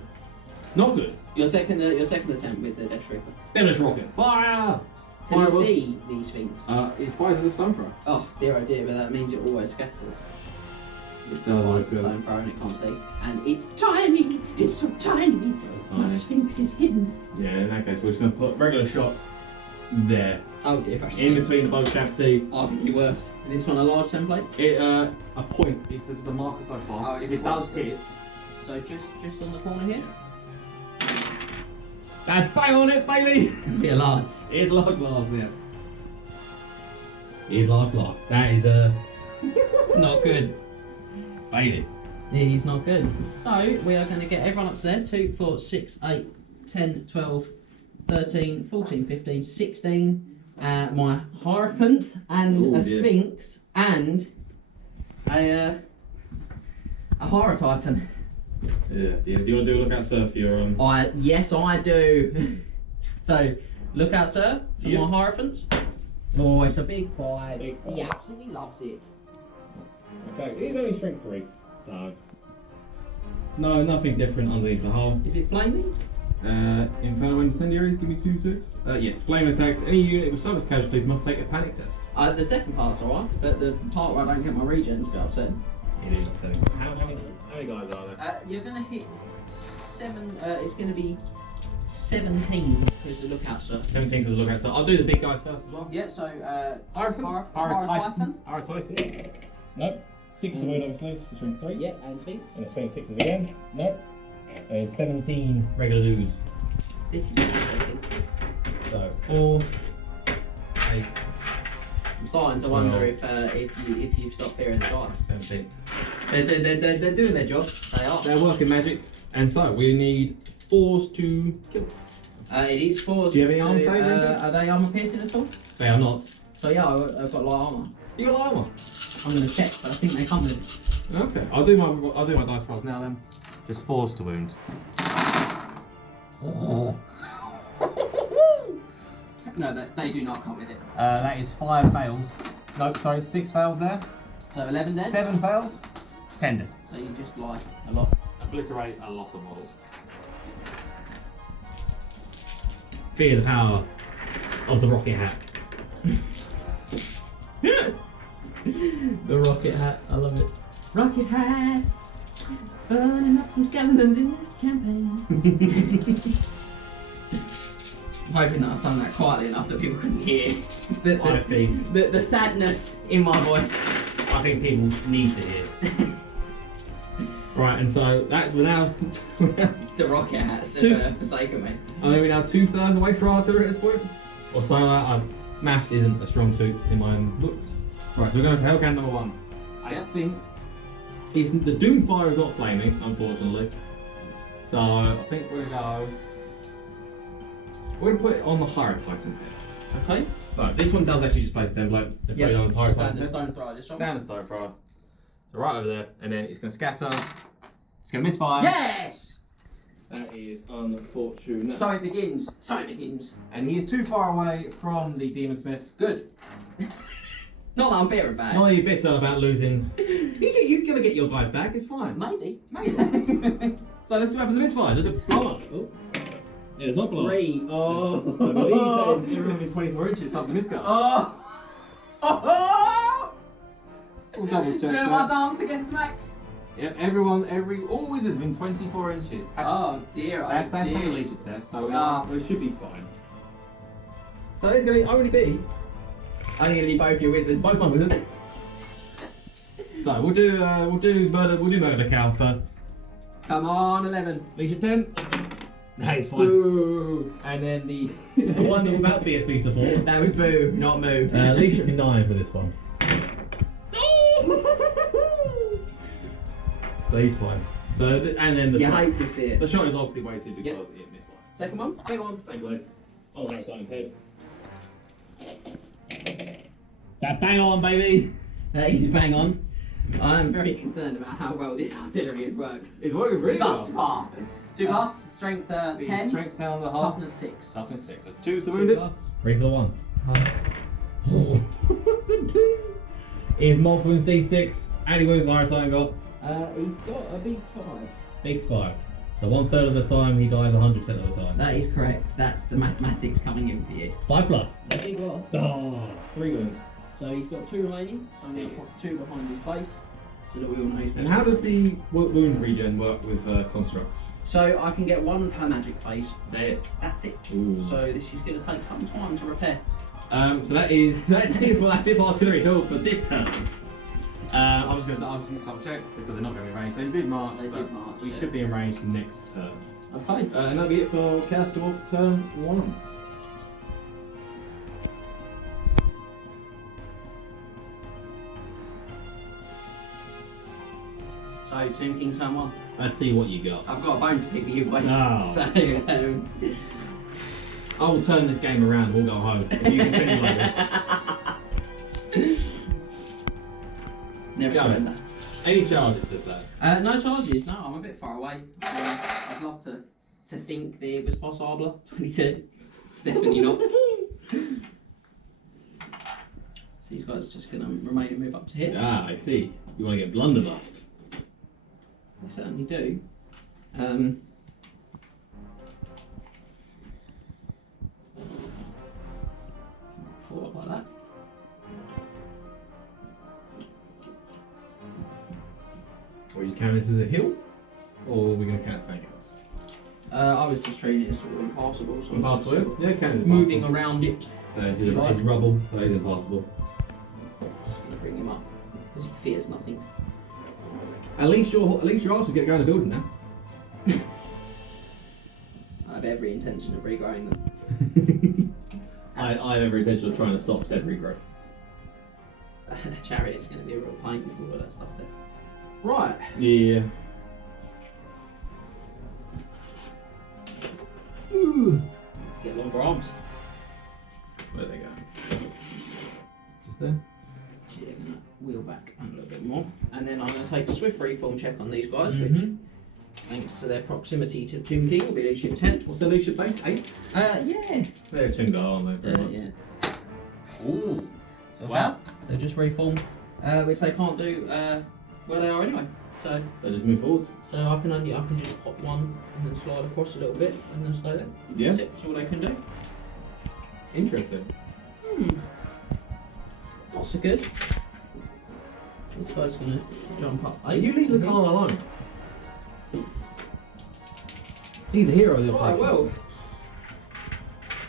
Not good. Your second attempt with the Death Trooper. Demolition rocket. Fire! Can you Fireball. see these things? It fires as a stone thrower. Oh dear, oh dear, but that means it always scatters. It Oh, it's a stone throw and it can't see. And it's tiny! It's so tiny! My Sphinx is hidden. Yeah, in that case, we're just going to put regular shots there. Oh dear, I see. In between the bow shaft T. Oh, it'd be worse. Is this one a large template? A point. It's just a marker so far. Oh, if it's it does one. hit, So just on the corner here? bang on it, baby! Is it a large? It is large blast, yes. It is large blast. That is Not good. baby. Yeah, he's not good. So we are going to get everyone up there. 2, 4, 6, 8, 10, 12, 13, 14, 15, 16. My Hierophant and Ooh, a dear. Sphinx and a Horror Titan. Yeah. Do you want to do a lookout surf for your Yes, I do. So look out, sir, for Yeah. my Hierophant. Oh, it's a big 5. Big five. He absolutely loves it. Okay, it is only strength 3, so no, nothing different underneath the hull. Is it flaming? Inferno Incendiaries, give me 2/6. Yes, flame attacks. Any unit with service casualties must take a panic test. The second part's alright, but the part where I don't get my regens be upset. It is upsetting. How many guys are there? You're gonna hit 7. It's gonna be 17 as the lookout, sir. 17 because of lookout. So I'll do the big guys first as well. Yeah. So Hierophant. Titan. Titan. Nope. 6 is the wound, obviously. So strength 3. Yeah, and Sphinx. And the strength 6 is again. Nope. 17 regular dudes. This is interesting. So 4, 8, I'm starting to wonder if you stop fearing the dice. 17. They're doing their job. They are. They're working magic. And so we need 4s to kill. It is 4s. Do you have any armor saves or anything? Are they armor piercing at all? They are not. So yeah, I've got light armor. You got armor. I'm gonna check, but I think they come with it. Okay. I'll do my dice rolls now then. Just 4s to wound. No, they do not come with it. That is 5 fails. Nope, sorry, 6 fails there. So 11 dead. 7 fails. 10 dead. So you just lie a lot. Obliterate a lot of models. Fear the power of the rocket hat. The rocket hat, I love it. Rocket hat, burning up some skeletons in this campaign. I'm hoping that I sung that quietly enough that people couldn't hear the sadness in my voice. I think people need to hear. Right, and so we're now The rocket hat's forsaken me. I think we're now 2/3 away from artillery at this point. Or so maths isn't a strong suit in my books. Right, so we're going to Hellcan number 1. I think the Doomfire is not flaming, unfortunately. So I think we're going to put it on the higher Titans here. Okay. So this one does actually just place a template. They put it on the higher Standard Titans. stone thrower, this one. Standard stone thrower. So right over there, and then it's going to scatter. It's going to misfire. Yes! That is unfortunate. So it begins. So it begins. And he is too far away from the Demon Smith. Good. Not that I'm bitter about it. Not you bitter about losing. You're going to get your guys back, it's fine. Maybe. So let's see what happens to misfire. Does it blow up? Oh. It does not blow up. 3. Oh. I believe that is everyone within 24 inches subs a miscut. Oh. We'll double check Do that. I dance against Max? Yeah, all wizards within 24 inches. Oh dear, That's a dear. leadership test, so Ah. it should be fine. So it's going to only be both your wizards. both my wizards. So we'll do murder cow first. Come on, 11. Leadership 10. No, it's fine. Boo. And then the one without BSB support. That was boo, not move. Lee should be 9 for this one. So he's fine. So and then the You shot. hate to see it. The shot is obviously wasted because Yep. it missed one. Second one? Second one, same place. Oh, no, it's on his head. That bang on, baby. That is bang on. I'm very concerned about how well this artillery has worked. It's working really Thus well. far. 2 plus, strength 10, Strength 10 on the half. toughness 6. Toughness 6. So 2's the wounded. 3 for the 1. Oh, what's a 2? His mob wounds D6. And he wounds the highest I got. He's got a big 5. Big 5. So 1/3 of the time he dies 100% of the time. That is correct. That's the mathematics coming in for you. 5 plus. A big loss. Oh, 3 wounds. So he's got 2 remaining. So I'm going to put 2 behind his base so that we all know he's And how does the wound regen work with constructs? So I can get 1 per magic phase. Is that it? That's it. Ooh. So this is going to take some time to repair. So that's it for artillery health for this turn. I was going to double check because they're not going to be in range. They did march. They but did march, We yeah. should be in range next turn. Okay. And that'll be it for Chaos Dwarf turn 1. So Tomb King turn 1. Let's see what you got. I've got a bone to pick with you boys. Oh. So I will turn this game around. We'll go home. If you continue like this. never Go on. surrender. Any charges to that? No charges. No, I'm a bit far away. I'd love to think that it was possible. 22. It's definitely not. So these guys are just going to remain and move up to here. Ah, I see. You want to get blunderbust. They certainly do. Forward like that. Or you count this as a hill? Or are we going to count something else? I was just treating it as sort of impassable. So Impassable? Yeah, count as moving impassable. around it. So it's rubble, so it's impassable. Just going to bring him up because he fears nothing. At least your archers get going to building now. I have every intention of regrowing them. I have every intention of trying to stop said regrowth. The Chariot's going to be a real pain with all of that stuff there. Right. Yeah. Ooh. Let's get longer arms. Where are they going? Just there? Actually, they're going to wheel back a little bit more. And then I'm going to take a swift reform check on these guys, which, thanks to their proximity to Tomb King, will be leadership 10. What's their leadership base? 8? Yeah. They're Tungar, aren't they? Pretty much. Yeah. Ooh. So Wow. they've just reformed, which they can't do where they are anyway. So They just move forwards. I can just pop one and then slide across a little bit and then stay there. Yeah. That's it. That's all they can do. Interesting. Not so good. This guy's gonna jump up. Are you leaving the car alone? He's the hero of the Right, operation. well.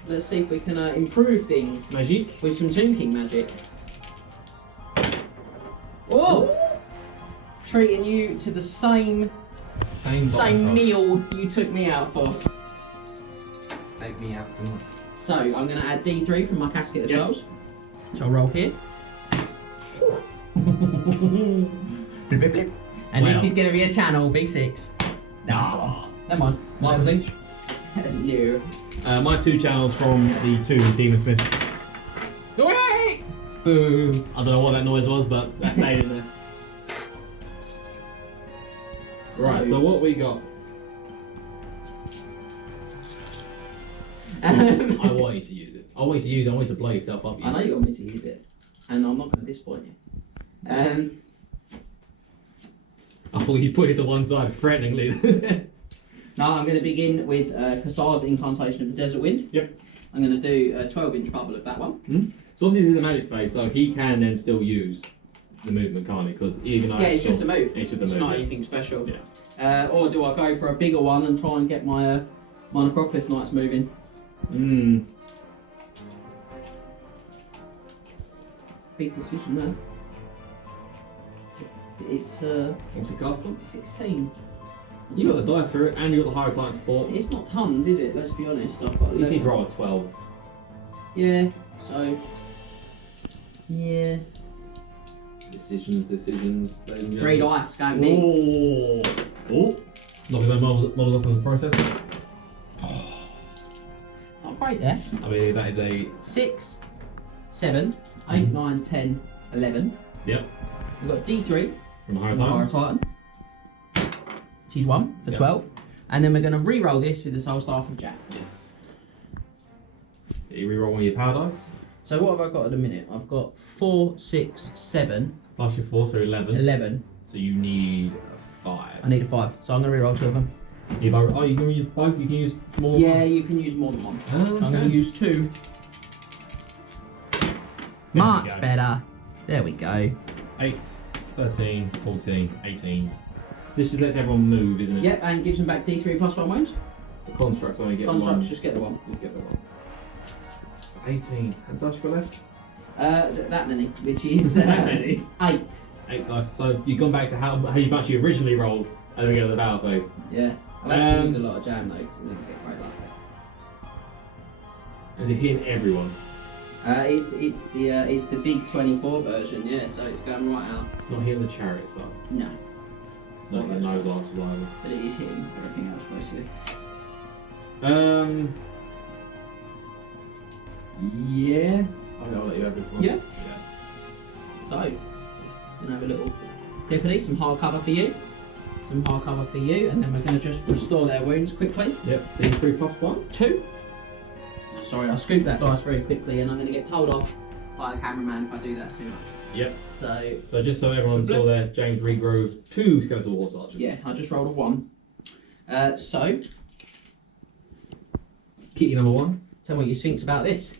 Let's see if we can improve things Magic. with some Tomb King magic. Oh! Treating you to the same Same meal you took me out for. Take me out for lunch. So I'm going to add D3 from my casket of Yep. souls, which I'll roll here. Blip, blip, blip. And this Wow. is going to be a channel, big 6. That's one. Never mind. Marcus each. No. My 2 channels from the 2 Demon Smiths. Boo! I don't know what that noise was, but that stayed in there. Right, so what we got? I want you to use it. I want you to blow yourself up. I know you want me to use it, and I'm not going to disappoint you. I thought you put it to one side threateningly. Now I'm going to begin with Kassar's Incantation of the Desert Wind. Yep. I'm going to do a 12-inch bubble of that one. So obviously he's in the magic phase, so he can then still use the movement, can't he? Because Yeah, it's just a move. It's just a It's move. not anything special. Yeah. Or do I go for a bigger one and try and get my my Necropolis Knights moving? Big decision there. It's What's the cast on? 16. You got the dice for it, and you got the higher Titan support. It's not tons, is it? Let's be honest. I've got You just need to roll a 12. Yeah, so... Yeah. Decisions. 3 dice, going big. Oh! Not going to model up on the process. Not great there. I mean, that is a... 6, 7, 8, 9, 10, 11. Yep. We've got D3 From the higher from Titan. the Titan. She's 1 for 12. And then we're going to re-roll this with the Soul Staff of Djaf. Yes. You reroll one of your power dice. So what have I got at the minute? I've got 4, 6, 7, Plus your 4, so 11. 11. So you need a 5. I need a 5, so I'm going to re-roll 2 of them. You can use both? You can use more than Yeah, one? you can use more than one. Oh, So I'm going to use 2. Much better. There we go. 8, 13, 14, 18. This just lets everyone move, isn't it? Yep, and gives them back D3 plus 1 wounds. The constructs only get Constructs, one. just get the 1. Just get the one. So 18. How much dice you got left? That many, which is That many? 8. 8 dice. So you've gone back to how much you originally rolled and then we get to the battle phase. Yeah. I've actually used a lot of jam though, because I didn't get great luck Is it hitting everyone? there. It's the big 24 version, yeah, so it's going right out. It's not hitting the Chariots though. No, It's not hitting those archers either. but it is hitting everything else basically. Yeah. I'll let you have this one. Yeah. So, gonna have a little clippity, some hard cover for you, some hard cover for you, and then we're gonna just restore their wounds quickly. Yep. D3 plus 1. 2. Sorry, I scooped that dice very quickly, and I'm gonna get told off by the cameraman if I do that too much. Yep. So just so everyone saw there, James regrew 2 skeletal horse archers. yeah, I just rolled a 1. So Kitty number 1. tell me what you think about this.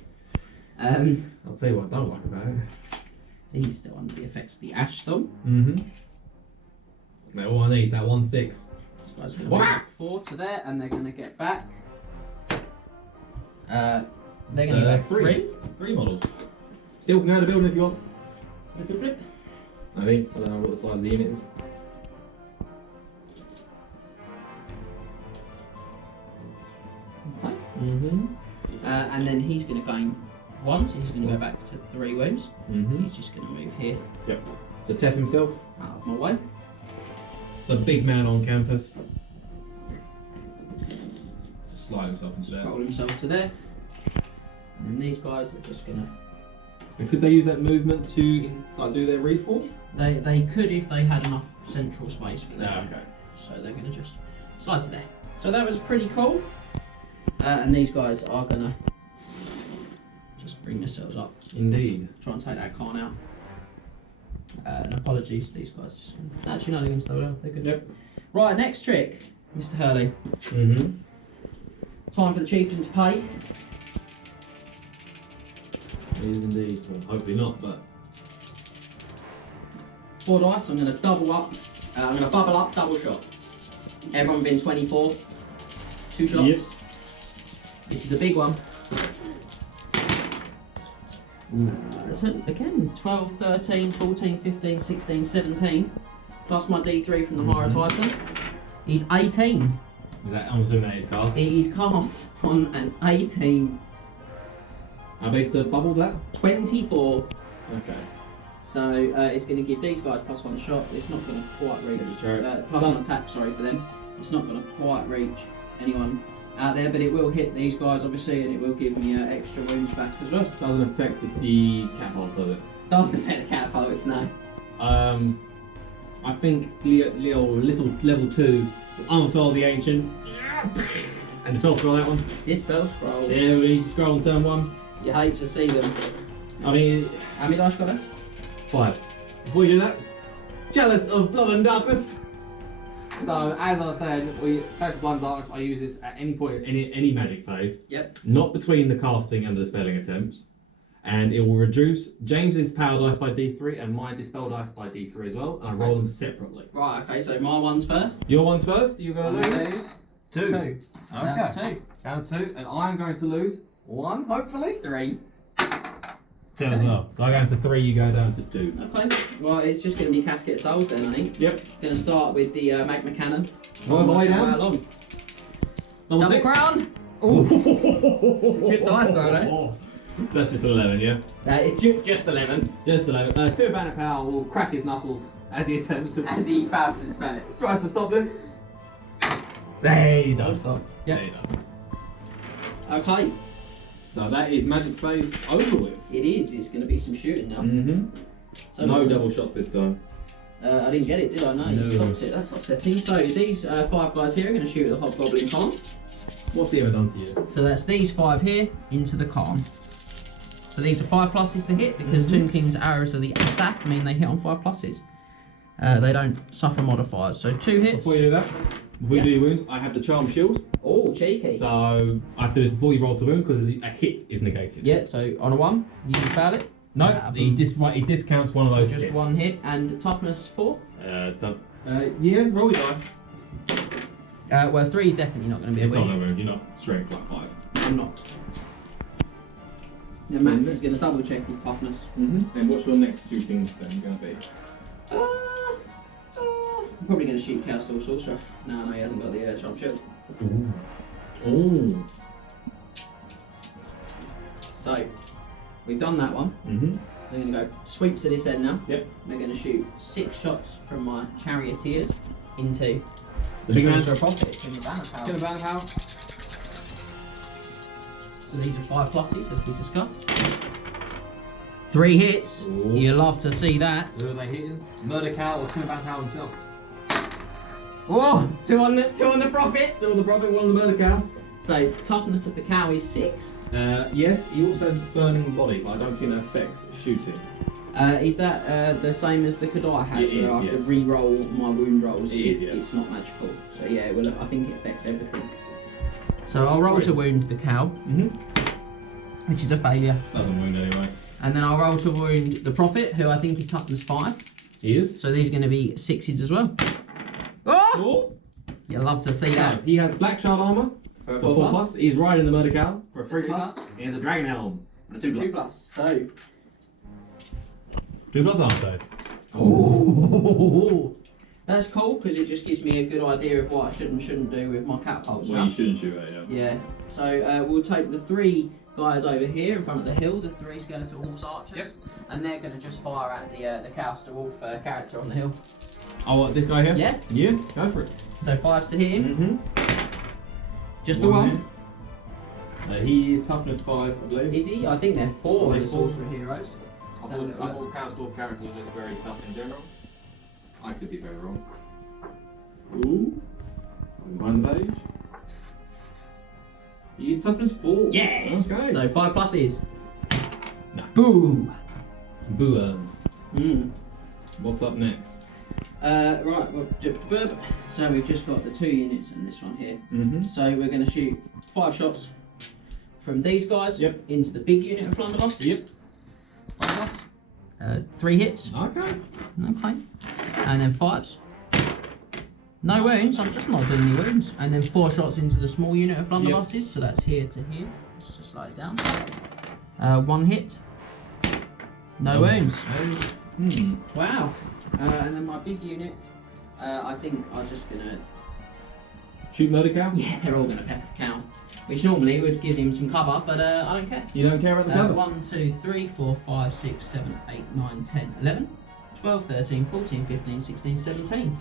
I'll tell you what I don't like about it. He's still under the effects of the ash storm. Mm-hmm. Now all I need, that 1-6. So I was going to move 4 to there, and they're going to get back. They're going to get back 3. 3 models. Still can go to the building if you want. Blip, blip, blip. I think. I don't know what the size of the unit is. Okay. Mm-hmm. And then he's going to gain 1, so he's going to go back to 3 wounds. Mm-hmm. He's just going to move here Yep. So Tef himself, out of my way. the big man on campus. Just slide himself into there. Scroll himself to there. And then these guys are just going to... And could they use that movement to like do their reform? They could if they had enough central space, but they don't. okay. So they're going to just slide to there. So that was pretty cool. And these guys are going to just bring themselves up. Indeed. Try and take that Khan out. And apologies to these guys. Just actually, no, they're going to slow down. They're good. Yep. Right, next trick, Mr. Hurley. Mm-hmm. Time for the chieftain to pay. It is indeed. Well, hopefully not, but 4 dice. I'm going to double up. I'm going to bubble up, double shot. Everyone been 24. 2 shots. Yep. This is a big one. So again, 12, 13, 14, 15, 16, 17. Plus my D3 from the higher Titan. He's 18. is that? I'm assuming that is cast. He is cast on an 18. How big's the bubble? That? 24. Okay. So it's going to give these guys plus 1 shot. It's not going to quite reach. Sure. Plus 1 attack, sorry for them. It's not going to quite reach anyone out there, but it will hit these guys obviously, and it will give me extra wounds back as well. Doesn't affect the catapults, does it? Doesn't affect the catapults, no. I think little level 2 unfurl the ancient and spell scroll that one. Dispel scrolls. Yeah, we need to scroll on turn 1. You hate to see them. I mean, How many dice got there? 5. Before you do that, jealous of blood and darkness. So as I said, Flash of Blood and Darkness, I use this at any point in any magic phase. Yep. Not between the casting and the dispelling attempts. And it will reduce James's power dice by D3 and my dispel dice by D3 as well. And I roll them separately. Right, okay, so my one's first. Your one's first, you're going to One, lose. 2. Okay. That's 2. Down 2, and I'm going to lose 1, hopefully. 3. 2 as well. So I go into 3, you go down to 2. Okay, well, it's just going to be Casket of Souls then, I think. Yep. Going to start with the Magma Cannon. All the way down. Along. Double Double 6. crown! Ooh. Good dice roll, eh? That's just an 11, yeah? It's just 11. Just 11. Timurbanipal will crack his knuckles as he attempts to... As he fails to spell it. tries to stop this. There he does. Stopped. There he does. Okay, So that is Magic Phase over with. it is. It's going to be some shooting now. Mm-hmm. So No double shots this time. I didn't get it, did I? No, you No. stopped it. That's upsetting. So these 5 guys here are going to shoot at the Hobgoblin Khan. What's he ever done to you? So that's these 5 here into the Khan. So these are 5 pluses to hit because Tomb King's arrows are the Asaf, mean they hit on 5 pluses. They don't suffer modifiers. So 2 hits. Before you do that, before you do your wounds, I have the Charm Shield. Oh, cheeky. So I have to do this before you roll to wound because a hit is negated. Yeah, so on a 1, you fail it. No, He he discounts one of So those just hits. 1 hit and toughness 4. Yeah, roll your dice. Well, 3 is definitely not going to be It's a not win. a wound, you're not strength like 5. I'm not. Yeah, Max is going to double check his toughness. Mm-hmm. And what's your next 2 things then going to be? I'm probably going to shoot Chaos Steel Sorcerer. No, he hasn't got the Charm Shield. Ooh. So, we've done that one. Mm-hmm. We're going to go sweeps to this end now. Yep. We're going to shoot 6 shots from my Charioteers into the Big man. Sorcerer-Prophet Timurbanipal. Timurbanipal. So these are 5 pluses, as we discussed. 3 hits. Ooh. You love to see that. Who are they hitting? Murder Cow or Timurbanipal himself? Oh, 2 on the Prophet. 2 on the Prophet, 1 on the Murder Cow. So toughness of the cow is 6. Yes, he also has Burning Body, but I don't think that affects shooting. Is that the same as the Kadai has, It where is, I have to yes. re-roll my wound rolls It if is, yes. it's not magical? So yeah, well, I think it affects everything. So I'll roll to wound the cow, Mm-hmm. which is a failure. Doesn't wound anyway. And then I'll roll to wound the Prophet, who I think is toughness 5. He is. So these are going to be 6s as well. Oh! Oh! You love to see that. He has Black Shard Armour For a for 4 plus. He's riding the Murder Cow for a 3 3 plus. plus. He has a Dragon Helm and a 2 plus. 2 plus. So. 2 plus arm save. Oh! That's cool because it just gives me a good idea of what I should and shouldn't do with my catapults. Well, you shouldn't shoot at, Yeah, so we'll take the 3 guys over here in front of the hill, the 3 skeletal horse archers, Yep. and they're going to just fire at the Cowster Wolf character on the hill. Oh, what, this guy here? Yeah, Yeah, go for it. so 5s to hit him, Mm-hmm. just the 1. He is toughness 5, I believe. Is he? I think they're 4 Are they the 4? sorcerer heroes. I thought Chaos Dwarf characters are just very tough in general. I could be very wrong. Ooh. 1 page. He is toughness 4. Yes! Okay. So 5 pluses. No. Boo! Boo Ernst. Mm. What's up next? Right, well, so we've just got the 2 units and this one here. Mm-hmm. So we're going to shoot 5 shots from these guys Yep. into the big unit of Blunderbuss. Yep. 5 plus. 3 hits. Okay. Okay. And then 5s. No wounds, I'm just not doing any wounds. And then 4 shots into the small unit of blunderbusses, so that's here to here. Let's just slide it down. 1 hit. No wounds. Wow. And then my big unit, I think I'm just gonna... Shoot Murder Cow? Yeah, they're all gonna pepper cow. Which normally would give him some cover, but I don't care. You don't care about the cover? 1, 2, 3, 4, 5, 6, 7, 8, 9, 10, 11, 12, 13, 14, 15, 16, 17.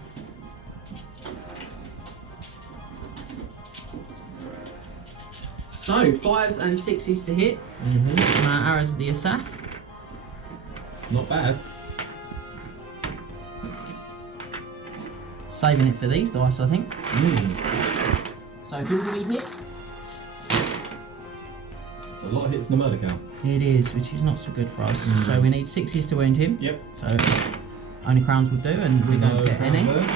So, 5s and 6s to hit. Mm-hmm. Arrows of the Asaf. Not bad. Saving it for these dice, I think. Mm. So, who do we hit? It's a lot of hits in the Murder Cow. It is, which is not so good for us. So, we need 6s to wound him. Yep. So, only crowns will do, and we don't get any. There.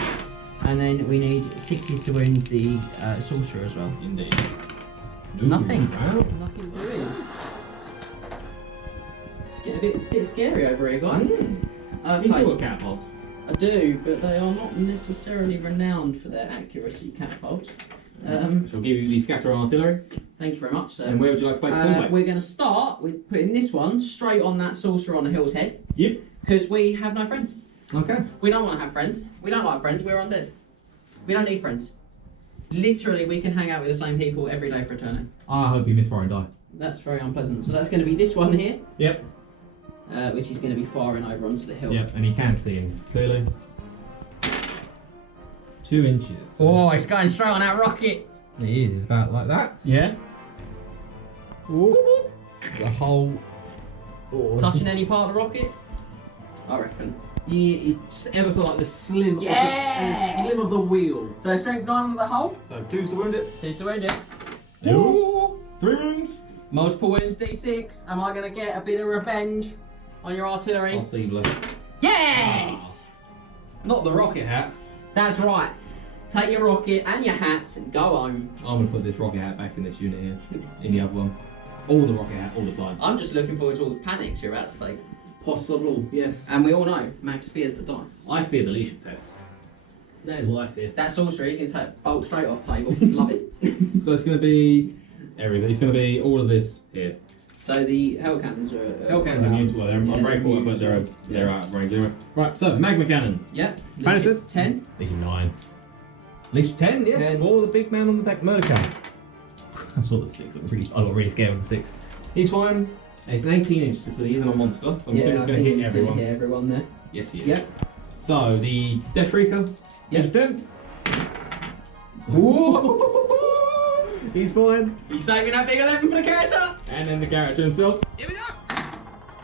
And then we need 6s to wound the sorcerer as well. Indeed. Nothing. Wow. Nothing doing. It's getting a bit scary over here, guys. You still got catapults. I do, but they are not necessarily renowned for their accuracy catapults. Shall give you the scatter artillery. Thank you very much, sir. And where would you like to place the template? We're going to start with putting this one straight on that sorcerer on the hill's head. Yep. Because we have no friends. Okay. We don't want to have friends. We don't like friends. We're undead. We don't need friends. Literally, we can hang out with the same people every day for eternity. I hope you misfire and die. That's very unpleasant. So that's going to be this one here. Yep. Which is going to be firing over onto the hill. Yep, and you can see him clearly. 2 inches. Oh, it's going straight on that rocket. It is. It's about like that. Yeah. Ooh. The whole. Oh, Touching any part of the rocket? I reckon. Yeah, it's ever so like the slim. Yeah! Of the slim of the wheel. So strength 9 on the hull. So 2's to wound it. 2's to wound it. Ooh. 3 wounds. Multiple wounds, D6. Am I going to get a bit of revenge on your artillery? Possibly. Yes! Not the rocket hat. That's right. Take your rocket and your hats and go home. I'm gonna put this rocket hat back in this unit here. In the other one. All the rocket hat, all the time. I'm just looking forward to all the panics you're about to take. Possible, yes. And we all know Max fears the dice. I fear the leadership test. That is what I fear. That sorcery is going to take bolt straight off table. Love it. So it's gonna be everything. It's gonna be all of this here. So the hell cannons are. Hellcannons are immune to well, they're Yeah, unbreakable, they're but they're out of range anyway. Right, so magma cannon. Yeah. Fantasy. 10. Legion 9. Legion 10, yes. 10. For the big man on the back, murder count. I saw the 6. I got really scared with the 6. He's fine. It's an 18 inch, so he isn't a monster, so I'm assuming it's going to hit everyone. Hit everyone there. Yes, he is. Yep. So the Death Shrieker. Yep. Legion 10. Ooh. He's fine. He's saving that big 11 for the character. And then the character himself. Here we go.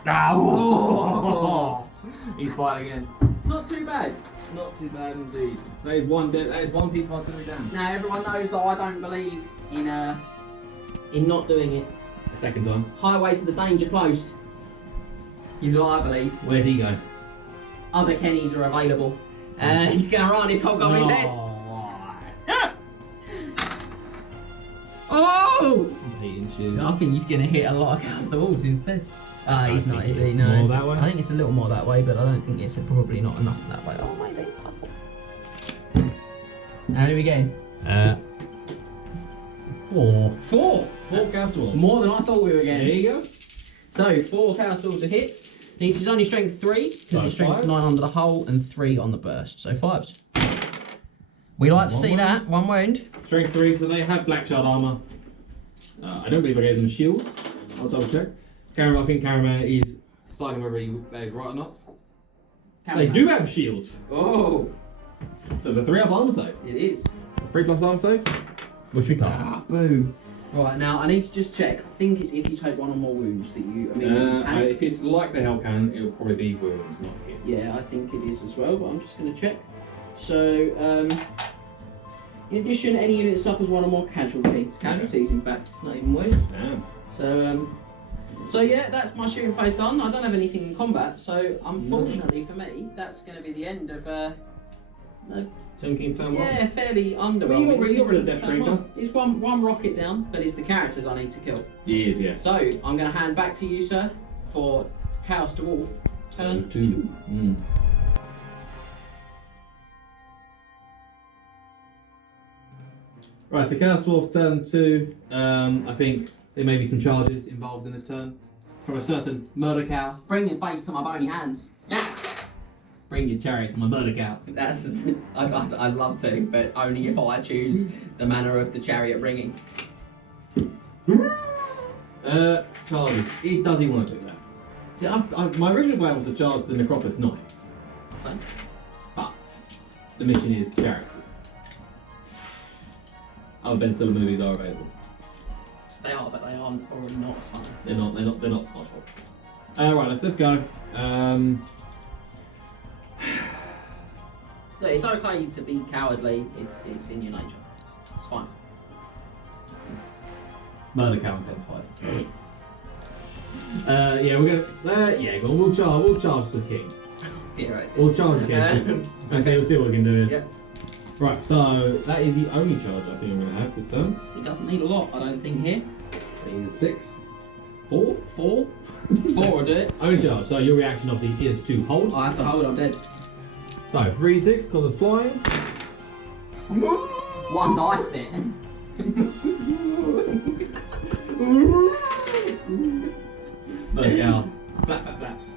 Oh. He's fine again. Not too bad. Not too bad indeed. So that is one piece of artillery down. Now everyone knows that I don't believe in not doing it. A second time. Highway to the danger close is what I believe. Where's he going? Other Kennys are available. He's going to run his whole goblin's head. Oh! 8 inches. I think he's going to hit a lot of Cast of Wolves instead. He's not, is he? it's No, more it's- that way? I think it's a little more that way, but I don't think it's probably not enough that way. Oh, maybe. How do we go? 4. 4! 4 Cast Wolves. More than I thought we were There getting. you go. So, 4 Cast Wolves a hit. He's only strength 3, because So he's strength 5. 9 under the hull and 3 on the burst. So 5s. We like to One see wound. that. 1 wound. Strength 3, so they have black shard armor. I don't believe I gave them shields. I'll double check. I think Karamar is deciding whether they're right or not. They do have shields. Oh, So it's a 3 up armor save. it is. 3+ armor save. Which we pass. Boom. Right, now I need to just check. I think it's if you take 1 or more wounds that you. Panic. If it's like the Hell Cannon, it'll probably be wounds, not hits. Yeah, I think it is as well, but I'm just going to check. So, in addition, any unit suffers 1 or more casualties. Casualties, in fact, it's not even wounds. Damn. So yeah, that's my shooting phase done. I don't have anything in combat, so unfortunately for me, that's going to be the end of. Ten King Turn 1. Yeah, fairly underwhelming. Well, you got rid of Death Shrieker. It's one rocket down, but it's the characters I need to kill. He is, yeah. So I'm going to hand back to you, sir, for Chaos Dwarf turn 2. Mm. Right, so Chaos Dwarf turn 2. I think there may be some charges involved in this turn. From a certain murder cow. Bring your face to my bony hands. Yeah. Bring your chariot to my murder cow. That's I'd love to, but only if I choose the manner of the chariot bringing. Charges. Does he want to do that? See, my original plan was to charge the Necropolis Knights. Okay. But the mission is characters. Other Ben Stiller movies are available. They are, but they aren't probably not as fun. They're not much fun. Right, let's go. Look, it's okay to be cowardly. It's in your nature. It's fine. Murder cow intensifies. Yeah, we're gonna. Yeah, go on. We'll charge the king. Yeah, right. We'll charge the king. Okay, we'll see what we can do here. Yep. Right, so that is the only charge I think I'm gonna have this turn. He doesn't need a lot, I don't think here. He's a 6. 4? 4. 4 will do it. Only charge. So your reaction obviously is to hold. I have to hold. I'm dead. So 3d6 because of flying. 1 dice there. Look out. Flaps.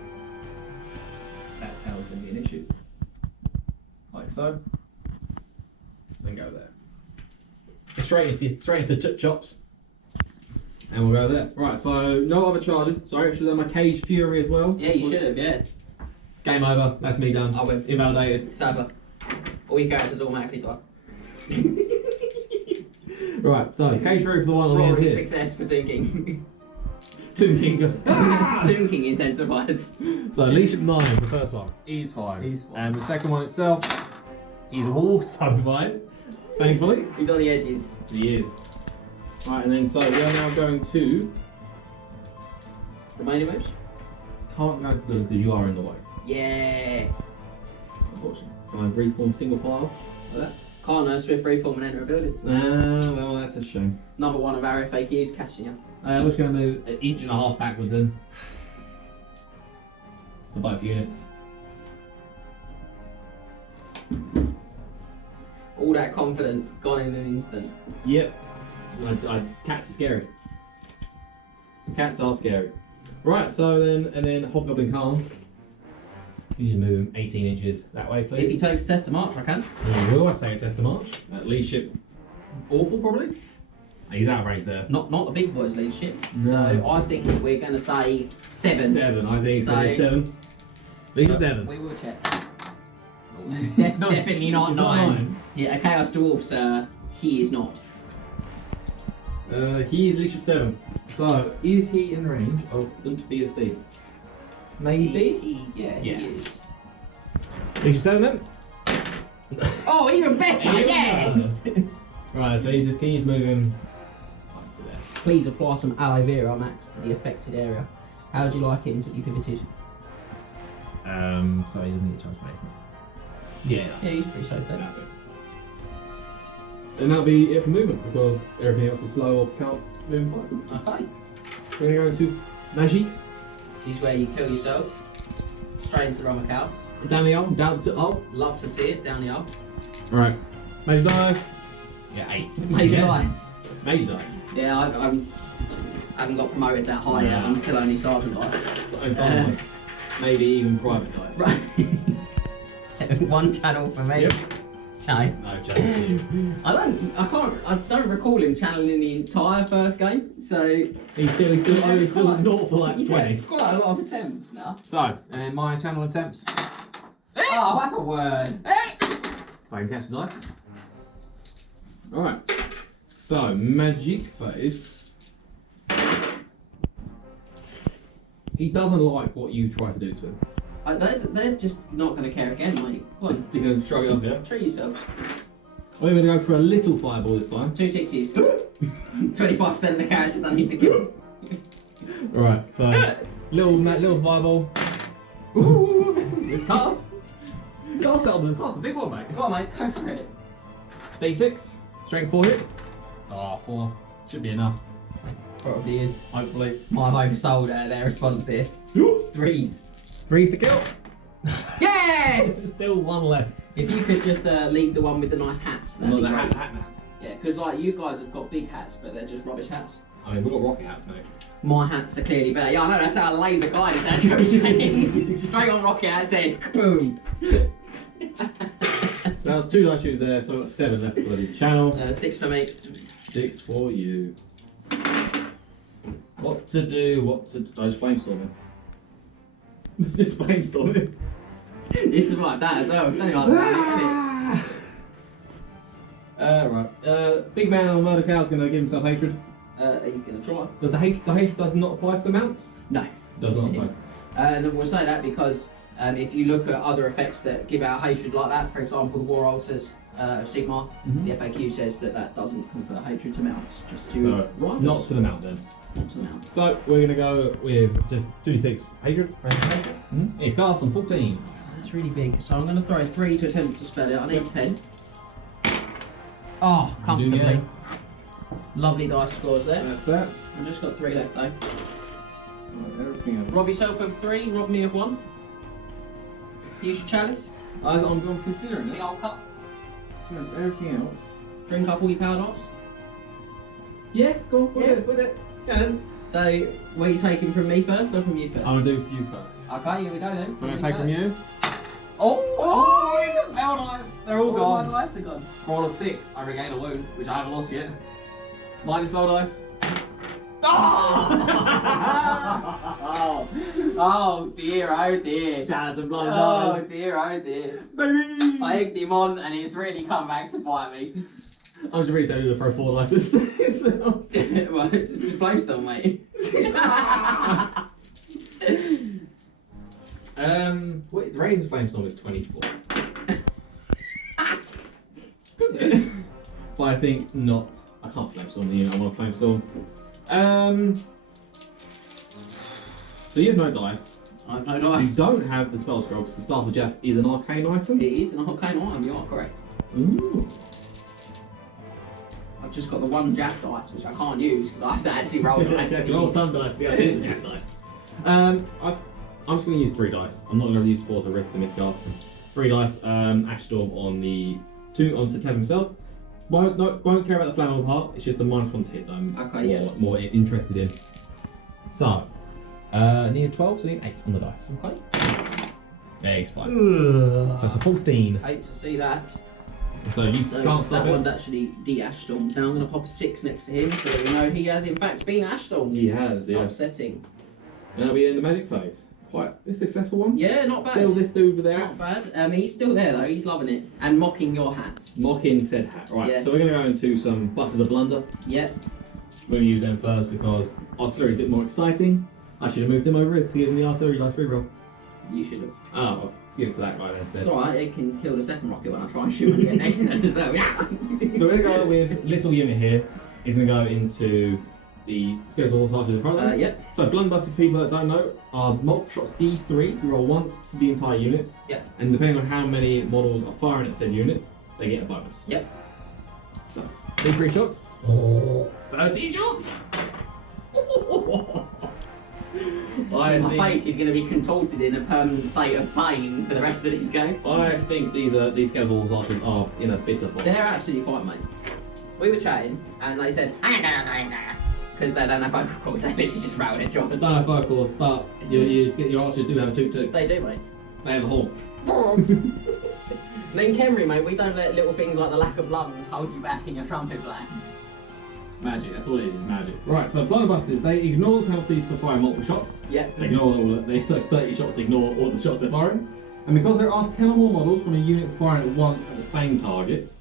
That tail's going to be an issue. Like so. Then go there. Straight into chops. And we'll go there. Right, so no other charges. Sorry, I should have done my Cage Fury as well. Yeah, you should have, yeah. Game over. That's me done. I win. Invalidated. It's over. All your characters automatically die. Right, so Cage Fury for the one on the end Roaring here. success for Toon King. Toon King. Toon King intensifies. So Liche 9, the first one. He's fine. He's fine. And the second one itself, he's also fine. Thankfully. He's on the edges. He is. Right, and then so we are now going to... Remaining moves? Can't go to the because you are in the way. Yeah. Unfortunately. Can I reform single file? Like that? Can't Swift reform and enter a building. Well, that's a shame. Another one of our FAQs catching you. We're just going to move an inch and a half backwards then. For both units. All that confidence gone in an instant. Yep. Cats are scary. Cats are scary. Right, so then, and then Hobgoblin Khan. You can move him 18 inches that way, please. If he takes a test of march, I can. Yeah, we'll have to take a test of march. Leadership. Awful, probably. He's out of range there. Not the big boys leadership. No. So I think we're going to say 7. 7, I think. So, So- 7. Leadership 7. We will check. Definitely not He's not 9. Yeah, a Chaos Dwarf, he is not. He is leadership 7. So, is he in range of BSD? Maybe? Yeah, Yeah. he is. Leadership 7 then? Oh, even better, yes! Right, so he's just, can you just move him up to there? Please apply some aloe vera max to the affected area. How would you like him to be pivoted? So he doesn't get charged by anything. Yeah. Yeah, he's pretty safe there. That'll do. And that'll be it for movement because everything else is slow or can't move fine. Okay. We're going to go into Magic. This is where you kill yourself. Straight into the Roma Cows. Down the arm, down to up. Love to see it down the arm. Right. Magic dice. Yeah, 8. Major Yeah. dice. Major dice. Yeah, I haven't got promoted that high yet. I'm still only sergeant dice. So, some maybe even private dice. Right. One channel for me. Yep. No. No chance. I don't recall him channeling the entire first game. So He's still naught for like he's 20. got a lot of attempts now. So, and my channel attempts. Oh, that's a word. If I can catch the dice. Alright. So, Magic phase. He doesn't like what you try to do to him. They're just not going to care again, mate. Go on, You're going to shrug it off, yeah? treat yourselves. We're going to go for a little fireball this time. 2 6s. 25% of the characters I need to kill. Alright, so little fireball. Ooh! It's cast! Cast Elden, cast the big one, mate. Go on, mate, go for it. D6. Strength 4 hits. Oh, 4. Should be enough. Probably is. Hopefully. Might have oversold their response here. 3s. 3's to kill. Yes! Still 1 left. If you could just leave the one with the nice hat, that'd Not be the great. hat man. Yeah, because like you guys have got big hats, but they're just rubbish hats. I mean, we've got rocket hats, mate. My hats are clearly better. Yeah, I know, that's how laser guided, that's what I'm saying. Straight on rocket hat's head, boom. So that was 2 dice shoes there, so I've got 7 left for the channel. 6 for me. 6 for you. What to do? I just flamestorm him. Just flamestorm him. This is like that as well, it's only like that, Right. Big man on Murder Cow's gonna give himself hatred. isn't it? He's going to try. Does the hatred does not apply to the mount? No. Does not apply. And then we'll say that because if you look at other effects that give out hatred like that, for example, the War Altars of Sigmar, Mhm. the FAQ says that doesn't confer hatred to mounts, just to So, rivals. not to the mount then. Not to the mount. So we're gonna go with just 2d6 hatred. Hatred. It's cast on 14. That's really big. So I'm going to throw 3 to attempt to spell it. I need 10. Oh, comfortably. Yeah. Lovely dice scores there. That's that. I've just got 3 left though. Right, everything else. Rob yourself of 3, rob me of 1. Use your chalice. I'm considering The it. old cup. So that's everything else. Drink up all your power dice. Yeah, go on. Yeah. Put it. Yeah, then. So, were you taking from me first or from you first? I'm gonna do for you first. Okay, here we go then. So I'm gonna take from you. Oh, it just fell nice. They're all All my gone. dice are gone. Roll of 6. I regain a wound, which I haven't lost yet. Minus spell dice. Oh dear, oh dear. Jazz and blood Oh dice. dear, oh dear. Baby! I egged him on and he's really come back to bite me. I'm just really telling you to throw 4 dice. Well, it's a flamestone, mate. Wait, the range of flamestorm is 24. But I think not. I can't flamestorm the unit. I want to flamestorm. So you have no dice. I have no You dice. don't have the spell scroll because the Staff of Djaf is an arcane item. It is an arcane item, you are correct. Ooh. I've just got the one Djaf dice, which I can't use because I have to actually roll the rest. Let's roll some dice. We have to do the Jack dice. I'm just going to use 3 dice. I'm not going to use 4 to risk the miscast. 3 dice. Ash Storm on the 2 on Setep himself. Won't care about the flammable part. It's just the -1 to hit that I'm Okay, more interested in. So, need a 12, so need 8 on the dice. Okay. Yeah, he's fine. So it's a 14. Hate to see that. So you So can't stop that one's it. actually de-ash stormed. Now I'm going to pop a 6 next to him so that we know he has in fact been ash stormed. He has, yes. Upsetting. And I'll be in the magic phase. Quite a successful one. Yeah, not bad. Still this dude over there. Not bad. He's still there though. He's loving it and mocking your hats. Mocking said hat. Right, Yeah. so we're going to go into some buses of blunder. Yep. We're going to use them first because artillery is a bit more exciting. I should have moved him over here to give him the artillery dice reroll. You should have. Oh, well, give it to that guy then instead. It's alright. It can kill the second rocket when I try and shoot and get next to it. So yeah. So we're going to go with little unit here. He's going to go into the skeletal horse archers in front of them. Yep. So blunderbuss, for people that don't know, are multiple shots D3. You roll once for the entire unit. Yep. And depending on how many models are firing at said unit, they get a bonus. Yep. So, D3 shots. 13 shots! My face is going to be contorted in a permanent state of pain for the rest of this game. I think these skeletal horse archers are in a bitter pot. They're absolutely fine, mate. We were chatting and they said, because they don't have vocal cords, they literally just rattled their jaws. Don't have fire course, but your archers do have a 2-2. They do, mate. They have a horn. Then Khemri, mate, we don't let little things like the lack of lungs hold you back in your trumpet playing. Magic, that's all it is magic. Right, so blunderbusses, they ignore the penalties for firing multiple shots. Yep. So ignore those 30 shots, ignore all the shots they're firing. And because there are 10 or more models from a unit firing at once at the same target,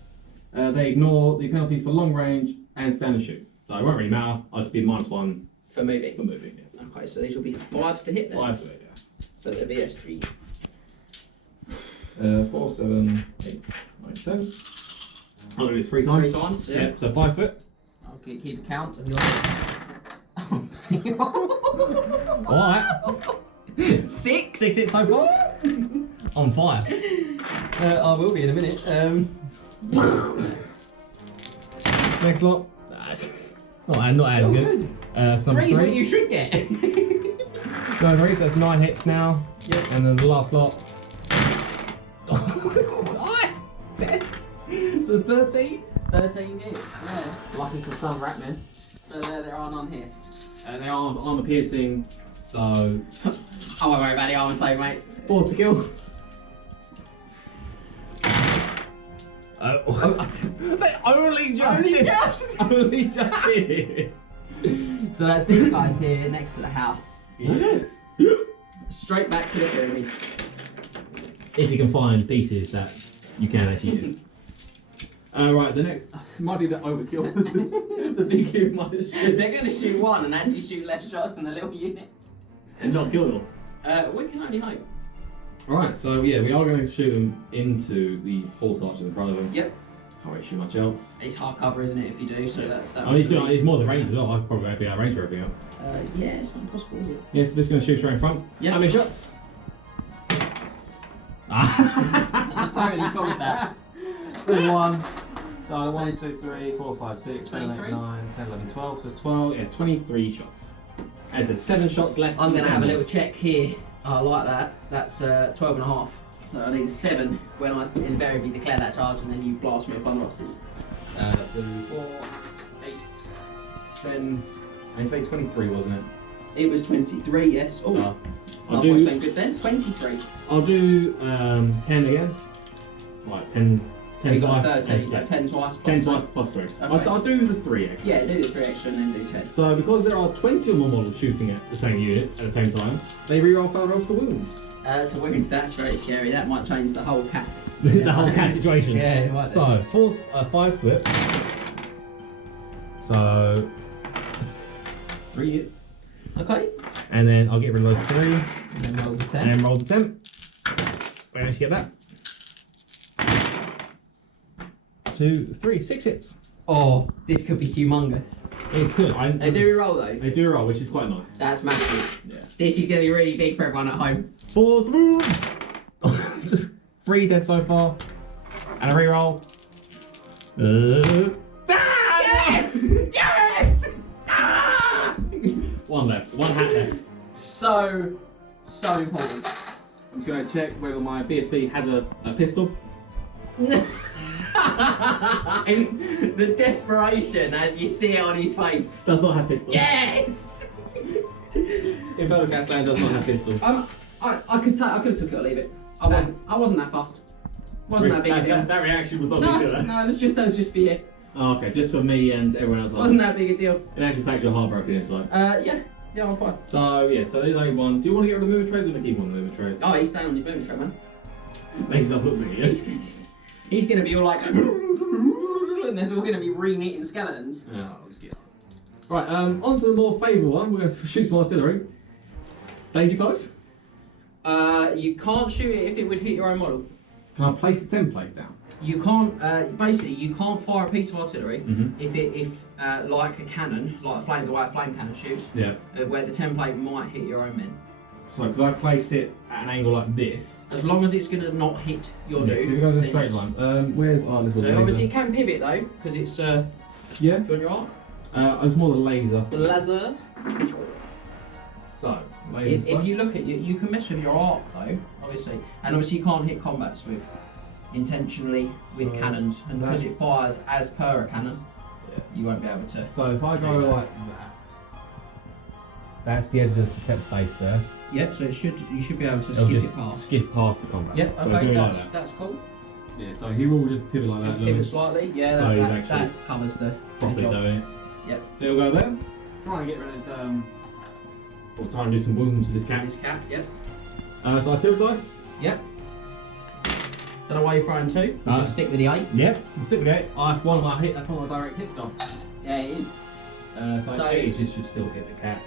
they ignore the penalties for long range and standard shoots. So it won't really matter, I'll just be -1 For moving. for moving, yes. Okay, so these will be 5s to hit then. 5 to it, yeah. So they'll be S3. 4, 7, 8, 9, 10. I'll do this 3 times. 3 times, yeah. Yeah, so 5 to it. I'll keep a count of Alright. your... 6? 6 hits so far. On fire. I will be in a minute. Next lot. Not as good. So number 3's what 3. you should get. Number 3, so that's 9 hits now. Yep. And then the last lot. 10. So 13. 13 hits, yeah. Lucky for some ratmen. But there are none here. They are armor piercing, so I won't worry about the armor save, mate. 4's to kill. They only just Only did. just. Only just did. So that's these guys here next to the house. yes. Straight back to the pyramid. If you can find pieces that you can actually use. Right, the next might be a bit overkill. The big unit might have shoot They're going to shoot one and actually shoot less shots than the little unit. and not kill them. We can only hope. Alright, so yeah, we are going to shoot them into the horse archers in front of them. Yep. Can't really shoot much else. It's hard cover, isn't it, if you do, so that's that. I need to. It's more the range as well. I probably won't be out of range for everything else. Yeah, it's not impossible, is it? Yeah, so just going to shoot straight in front. Yeah. How many shots? I totally called that. There's 1. So 1, 2, 3, 4, 5, 6, 7, 8, 23? 9, 10, 11, 12. So it's 12, yeah, 23 shots. As I said, 7 shots less I'm than going to have a 10. little check here. I like that. That's 12 and a half. So I need 7 when I invariably declare that charge and then you blast me with blunderbusses. So 4, 8, 10, I say 23, wasn't it? It was 23, yes. Oh, So, I'll do something good then. 23. I'll do 10 again. Right, 10 You got twice. 13, yeah. 10 twice. 10 twice plus 3. Okay. I'll do the 3 actually. Yeah, do the 3 extra and then do 10. So because there are 20 or more models shooting at the same unit at the same time, they reroll failed rolls to wound. So wound, that's very scary. That might change the whole cat. The whole cat situation. Yeah, it might. So 5 to it. So 3 hits. Okay. And then I'll get rid of those 3. And then roll the 10. And then roll the 10. Where did you get that? 2, 3, 6 hits. Oh, this could be humongous. It could. They do roll though. They do roll, which is quite nice. That's massive. Yeah. This is going to be really big for everyone at home. 4's the move. Just 3 dead so far. And a reroll. Yes! Yes! Ah! 1 left. 1 hat left. So important. I'm just going to check whether my BSB has a pistol. The desperation as you see it on his face. Does not have pistol. Yes! Inferno Castland does not have pistol. I could have took it or leave it. I wasn't that fussed. Wasn't that big a deal. That reaction was not No, big, did it? no, it was just for you. Oh, okay, just for me and everyone else. Wasn't that big a deal. In actual fact, you're heartbroken inside. Yeah, I'm fine. So yeah, so there's only 1. Do you want to get rid of the moving trays or keep on the moving trays? Oh, he's staying on his moving tray, man. Makes it up look big, yeah? He's going to be all like, and there's all going to be re-knitting skeletons. Oh, God. Right, on to the more favourable one. We're going to shoot some artillery. Danger close. You can't shoot it if it would hit your own model. Can I place the template down? You can't. Basically, you can't fire a piece of artillery Mhm. if like a cannon, like the way a flame cannon shoots, Yeah. where the template might hit your own men. So could I place it at an angle like this? As long as it's going to not hit your Yeah, dude. so it goes in a then straight yes. line. Where's our little So laser? obviously it can pivot though, because it's Yeah. do you want your arc? It's more the laser. The laser. So, laser. If you look at you can mess with your arc though, obviously, and obviously you can't hit combats with intentionally with So cannons, and because that- it fires as per a cannon, you won't be able to. So if I go like that, that's the edge of the Setep's base there. Yep. So you should be able to It'll skip just it past. skip past the combat. Yep. So Okay. do it like That's that. that's cool. Yeah, so he will just pivot like Just that. pivot slightly. Yeah. So That, he's that, actually that covers the properly job. doing it. Yep. So he'll go there. Try and get rid of this. Or try and do some wounds to this cat. This cat. Yep. So artillery dice. Yep. Don't know why you're throwing 2. No. Just stick with the 8. Yep. We'll stick with it. That's one of my hit. That's one of my direct hits gone. Yeah, it is. So 8 should still hit the cat.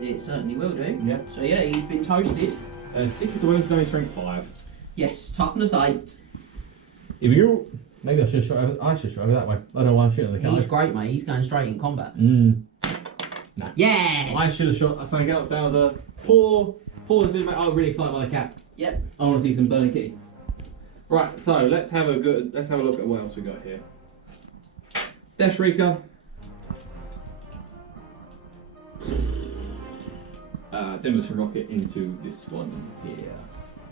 It certainly will do. Yep. So yeah, he's been toasted. 60 to wound, stunning strength 5. Yes, toughness 8. If you, maybe I should have shot over that way. I don't know why I'm shooting the cat. He's great, mate. He's going straight in combat. Nah. Yes! I should have shot something else. That was a poor decision. I was really excited by the cat. Yep. I want to see some burning kitty. Right, so let's have a look at what else we got here. Death Shrieker. Demolition Rocket into this one here.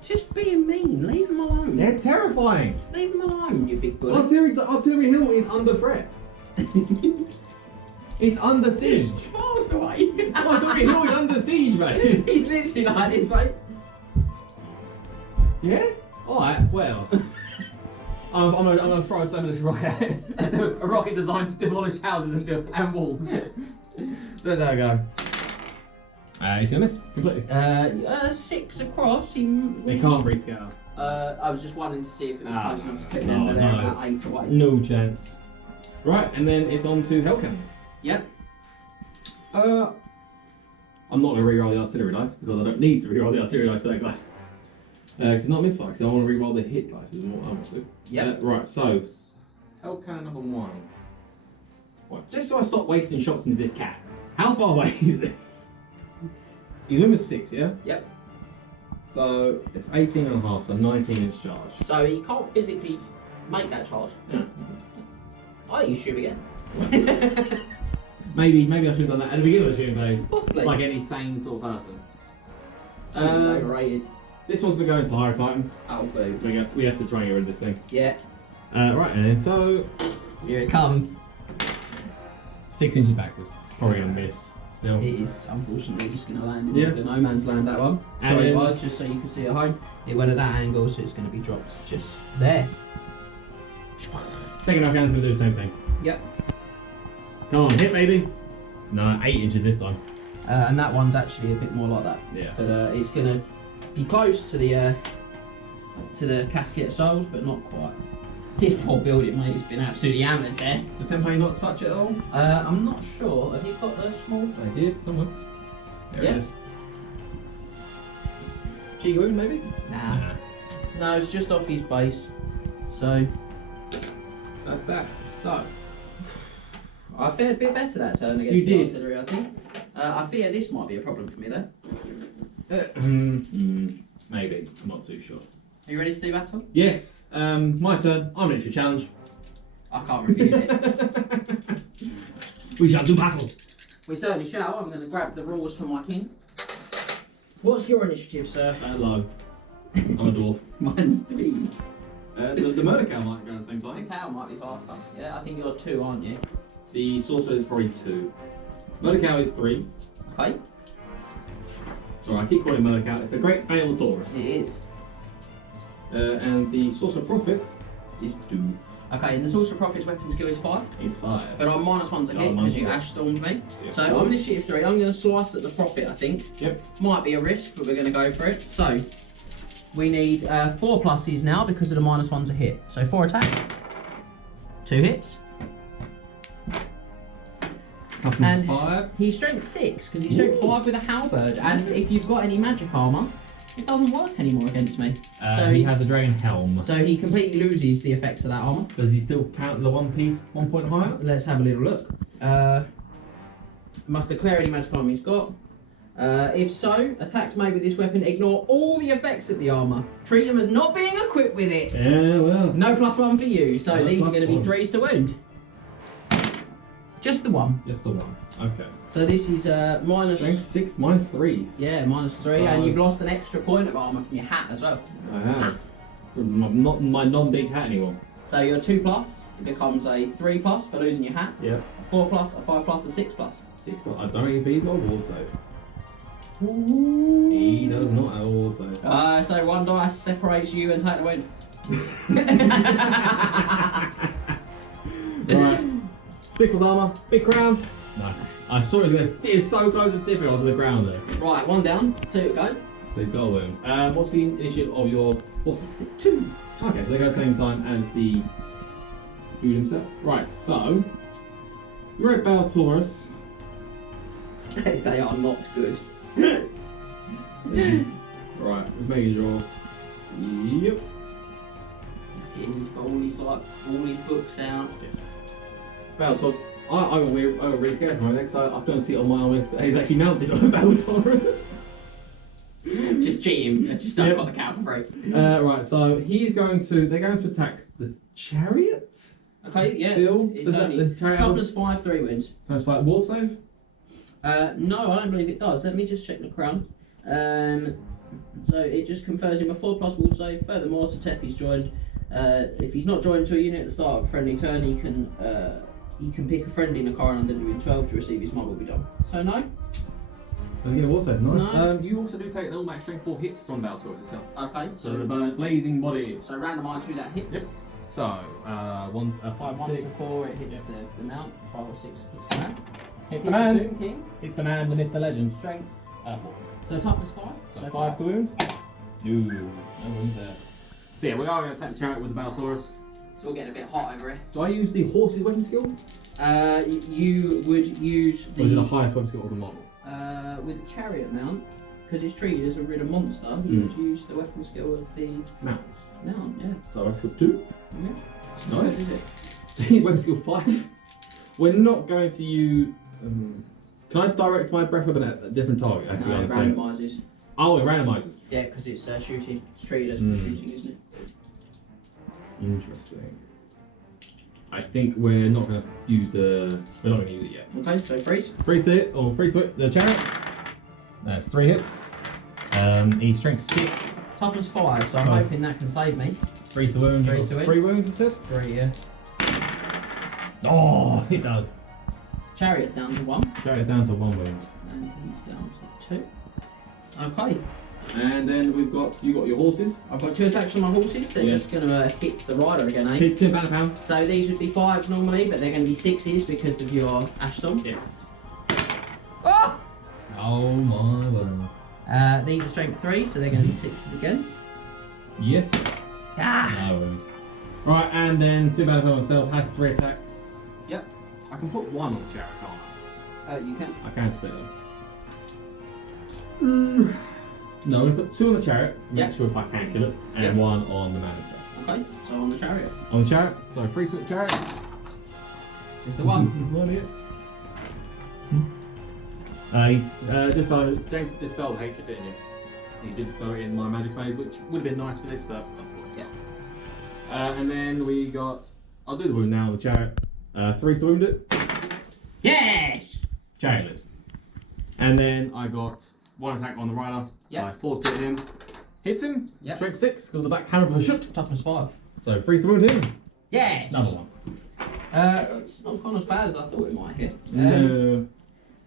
Just being mean. Leave him alone. They're terrifying. Leave him alone, you big bully. Artillery Hill is under threat. It's under siege. Miles away. Artillery Hill is under siege, mate. He's literally like this, mate. Yeah? Alright, well. I'm gonna throw a demolition rocket. A rocket designed to demolish houses and walls. So that's how I go. He's gonna miss completely. 6 across. He can't rescale. I was just wanting to see if it was close enough to fit no, them, but they're no. about 8 away. No chance. Right, and then it's on to Hellcannons. Yep. I'm not gonna reroll the artillery dice because I don't need to reroll the artillery dice for that guy. It's not misfire, because I want to reroll the hit dice is what I want to. Yep. Right, so Hellcannon number 1. Right, just so I stop wasting shots into this cat. How far away is it? He's moving 6, yeah? Yep. So it's 18 and a half, so 19 inch charge. So he can't physically make that charge. Yeah. I think you shoot again. Maybe I should have done that at the beginning of the shooting phase. Possibly. Like any sane sort of person. Sounds overrated. This one's gonna go into higher Titan. Oh, boo. We have to try and get rid of this thing. Yeah. Right, and then so Here it comes. 6 inches backwards. It's probably gonna miss still. It is unfortunately just going to land in Yeah. the no man's land, that one. And Sorry then- guys, just so you can see at home. It went at that angle, so it's going to be dropped just there. Second Arcane's gonna do the same thing. Yep. Come on, hit maybe. No, 8 inches this time. And that one's actually a bit more like that. Yeah. But it's going to be close to the Casket of Souls, but not quite. This poor building, mate, it's been absolutely hammered there. Does the template not touch it at all? I'm not sure. Have you got the small? I did, somewhere. There Yeah. it is. Cheeky wound maybe? Nah. No, it's just off his base. So That's that. So, I fared a bit better that turn against You the did. artillery, I think. I fear this might be a problem for me though. maybe. I'm not too sure. Are you ready to do battle? Yes, my turn. I'm going to challenge. I can't refuse it. We shall do battle. We certainly shall. I'm going to grab the rules from my king. What's your initiative, sir? Low. I'm a dwarf. Mine's 3. The murder cow might go at the same The time. cow might be faster. Yeah, I think you're 2, aren't you? The sorcerer is probably 2. Murder cow is 3. Okay. Sorry, I keep calling murder cow. It's the Great Bale Taurus. It is. And the Sorcerer-Prophet is 2. Okay, and the Sorcerer-Prophet's weapon skill is 5. It's 5. But I'm -1 to Oh, hit minus because you one. Ash Stormed me. Yeah, So of I'm course. initiative 3. I'm going to slice at the Prophet, I think. Yep. Might be a risk, but we're going to go for it. So we need 4 pluses now because of the -1 to hit. So 4 attacks, 2 hits. Toughness And 5. he's strength 6 because he's strength 5 with a halberd. And if you've got any magic armor, it doesn't work anymore against me. So He he's- has a dragon helm. So he completely loses the effects of that armor. Does he still count the 1 piece 1 point higher? Let's have a little look. Must declare any magic armor he's got. If so, attacks made with this weapon ignore all the effects of the armor. Treat him as not being equipped with it. Yeah, well. No +1 for you, so No these are going to be +1. 3s to wound. Just the 1. Just the 1. Okay. So this is minus. Strength 6 minus 3. Yeah, -3, and you've lost an extra point of armor from your hat as well. I have. Not my non-big hat anymore. So your 2+, it becomes a 3+ for losing your hat. Yeah. A 4+, a 5+, a 6+. 6. I don't know if he's got a ward save. He does not have a ward save. So 1 dice separates you and take the win. Right. 6 was armor. Big crown. No. I saw it was going to. It's so close to tipping onto the ground there. Right, 1 down, 2 to go. They've got a wound. What's the initiative of your horses? 2. Okay, so they go at the same time as the dude himself. Right, so you're at Bale Taurus. They are not good. Right, let's make a draw. Yep. He's got all these all these books out. Yes. Bale Taurus. I'm really scared for my next. I don't see it on my arm list. He's actually mounted on a Bale Taurus. Just cheating. Just I've got the cow for free. Right, so he's going to. They're going to attack the Chariot. Okay, yeah. Still, It's does that only the Chariot? toughness 5, 3 wins. Sounds like ward save. No, I don't believe it does. Let me just check the crown. So it just confers him a 4+ ward save. Furthermore, Setep is joined. If he's not joined to a unit at the start of a friendly turn, he can pick a friend in a car under doing 12 to receive his mark will be done. So no. Does he get a ward save? Nice. No. You also do take an all-max strength 4 hits from Bale Taurus itself. Okay. So the blazing body. So randomise who that hits. Yep. So 5, 1 6. to 4, it hits the mount. 5 or 6 hits the man. Hits the man. Tomb King. It's the man, the myth, the legend. Strength. 4. So toughness 5. So 5 to wound. No wound there. So yeah, we are going to attack the Chariot with the Bale Taurus. It's all getting a bit hot over here. Do I use the horse's weapon skill? You would use Or is it the the highest weapon skill of the model? with the chariot mount, because it's treated as a ridden monster. You would use the weapon skill of the Mounts. mount. Yeah. So weapon skill 2. Yeah. Nice. Is it? So weapon skill 5. We're not going to use. Can I direct my breath weapon at a different target? Has to be No, on it the same. randomises. Oh, it randomizes. Yeah, because it's shooting. It's treated as shooting, isn't it? Interesting. I think we're not going to use the. We're not going to use it yet. Okay, so freeze. Freeze to hit, or freeze to hit the Chariot. That's 3 hits. He's strength 6. Toughness 5, so I'm Five. hoping that can save me. Freeze to wound. Freeze to wound. 3 wounds, it says. 3, yeah. Oh, it does. Chariot's down to 1. Chariot's down to 1 wound. And he's down to 2. Okay. And then you got your horses. I've got 2 attacks on my horses. They're just going to hit the rider again, eh? Hit 10 £1. So these would be 5s normally, but they're going to be 6s because of your Ash Storm. Yes. Oh! Oh my word. These are strength 3, so they're going to be 6s again. Yes. Ah! No wounds. Right, and then 2 £1 myself has 3 attacks. Yep. I can put 1 on the chariot armor. You can. I can split them. No, I'm going to put 2 on the chariot, make sure if I can kill it, and 1 on the man himself. Okay, so on the Chariot. On the chariot, so 3 foot chariot. Just the 1. One hit. Just so James dispelled hatred, didn't he? He did dispel it in my magic phase, which would have been nice for this, but Yeah. And then we got. I'll do the wound now on the chariot. 3 to wound it. Yes! Chariot lives. And then I got 1 attack on the rider. Yep. I forced it him. Hits him. Yep. Strength 6 because the back hammer of the shoot. Toughness 5. So 3 to wound him. Yes! Another 1. It's not gone as bad as I thought it might hit. No.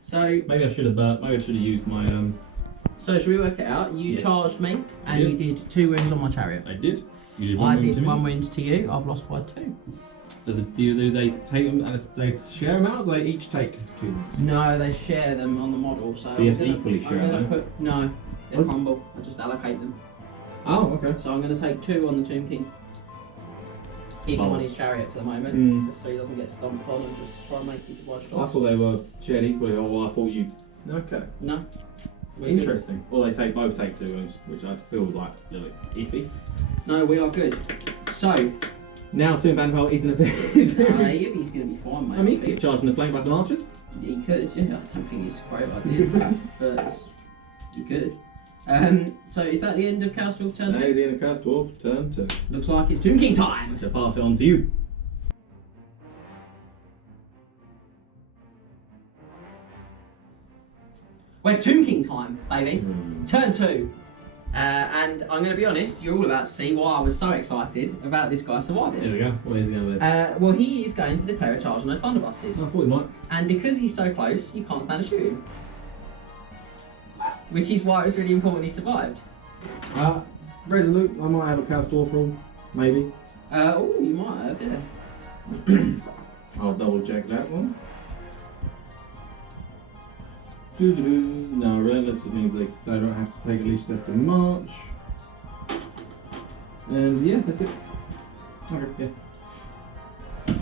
So Maybe I should have used my. So should we work it out? You Yes. charged me, and Yes. you did 2 wounds on my chariot. I did. You did I one wound did to me. 1 wound to you. I've lost by 2. Do they take them and they share them out? Or do they each take 2 wounds? No, they share them on the model. So But you have I'm to gonna- equally share I'm gonna them. No, they What? crumble. I just allocate them. Oh, okay. So I'm going to take 2 on the Tomb King. Keep him Oh. on his chariot for the moment, Mm. just so he doesn't get stomped on, and just try and make it watch I thought they were shared equally, or I thought you. Okay. No. We're good. Interesting. Well, they both take 2 wounds, which I feels like a little bit iffy. No, we are good. So, Now Tim Van Pelt isn't a bit. he's going to be fine, mate. I mean, he could get charged in the flank by some archers. He could, yeah. I don't think it's a great idea, but he could. So is that the end of Chaos Dwarf turn That 2? is the end of Chaos Dwarf, turn 2. Looks like it's Tomb King time! I shall pass it on to you. Where's Tomb King time, baby? Hmm. Turn 2. And I'm going to be honest, you're all about to see why I was so excited about this guy surviving. Here we go. What is he going to do? Well, he is going to declare a charge on those blunderbusses. I thought he might. And because he's so close, you can't stand to shoot him. Which is why it was really important he survived. Resolute. I might have a Chaos Dwarf rule. Maybe. Oh, you might have, yeah. I'll double check that one. No, relentless means they don't have to take a leash test in March. And yeah, that's it. Okay, yeah.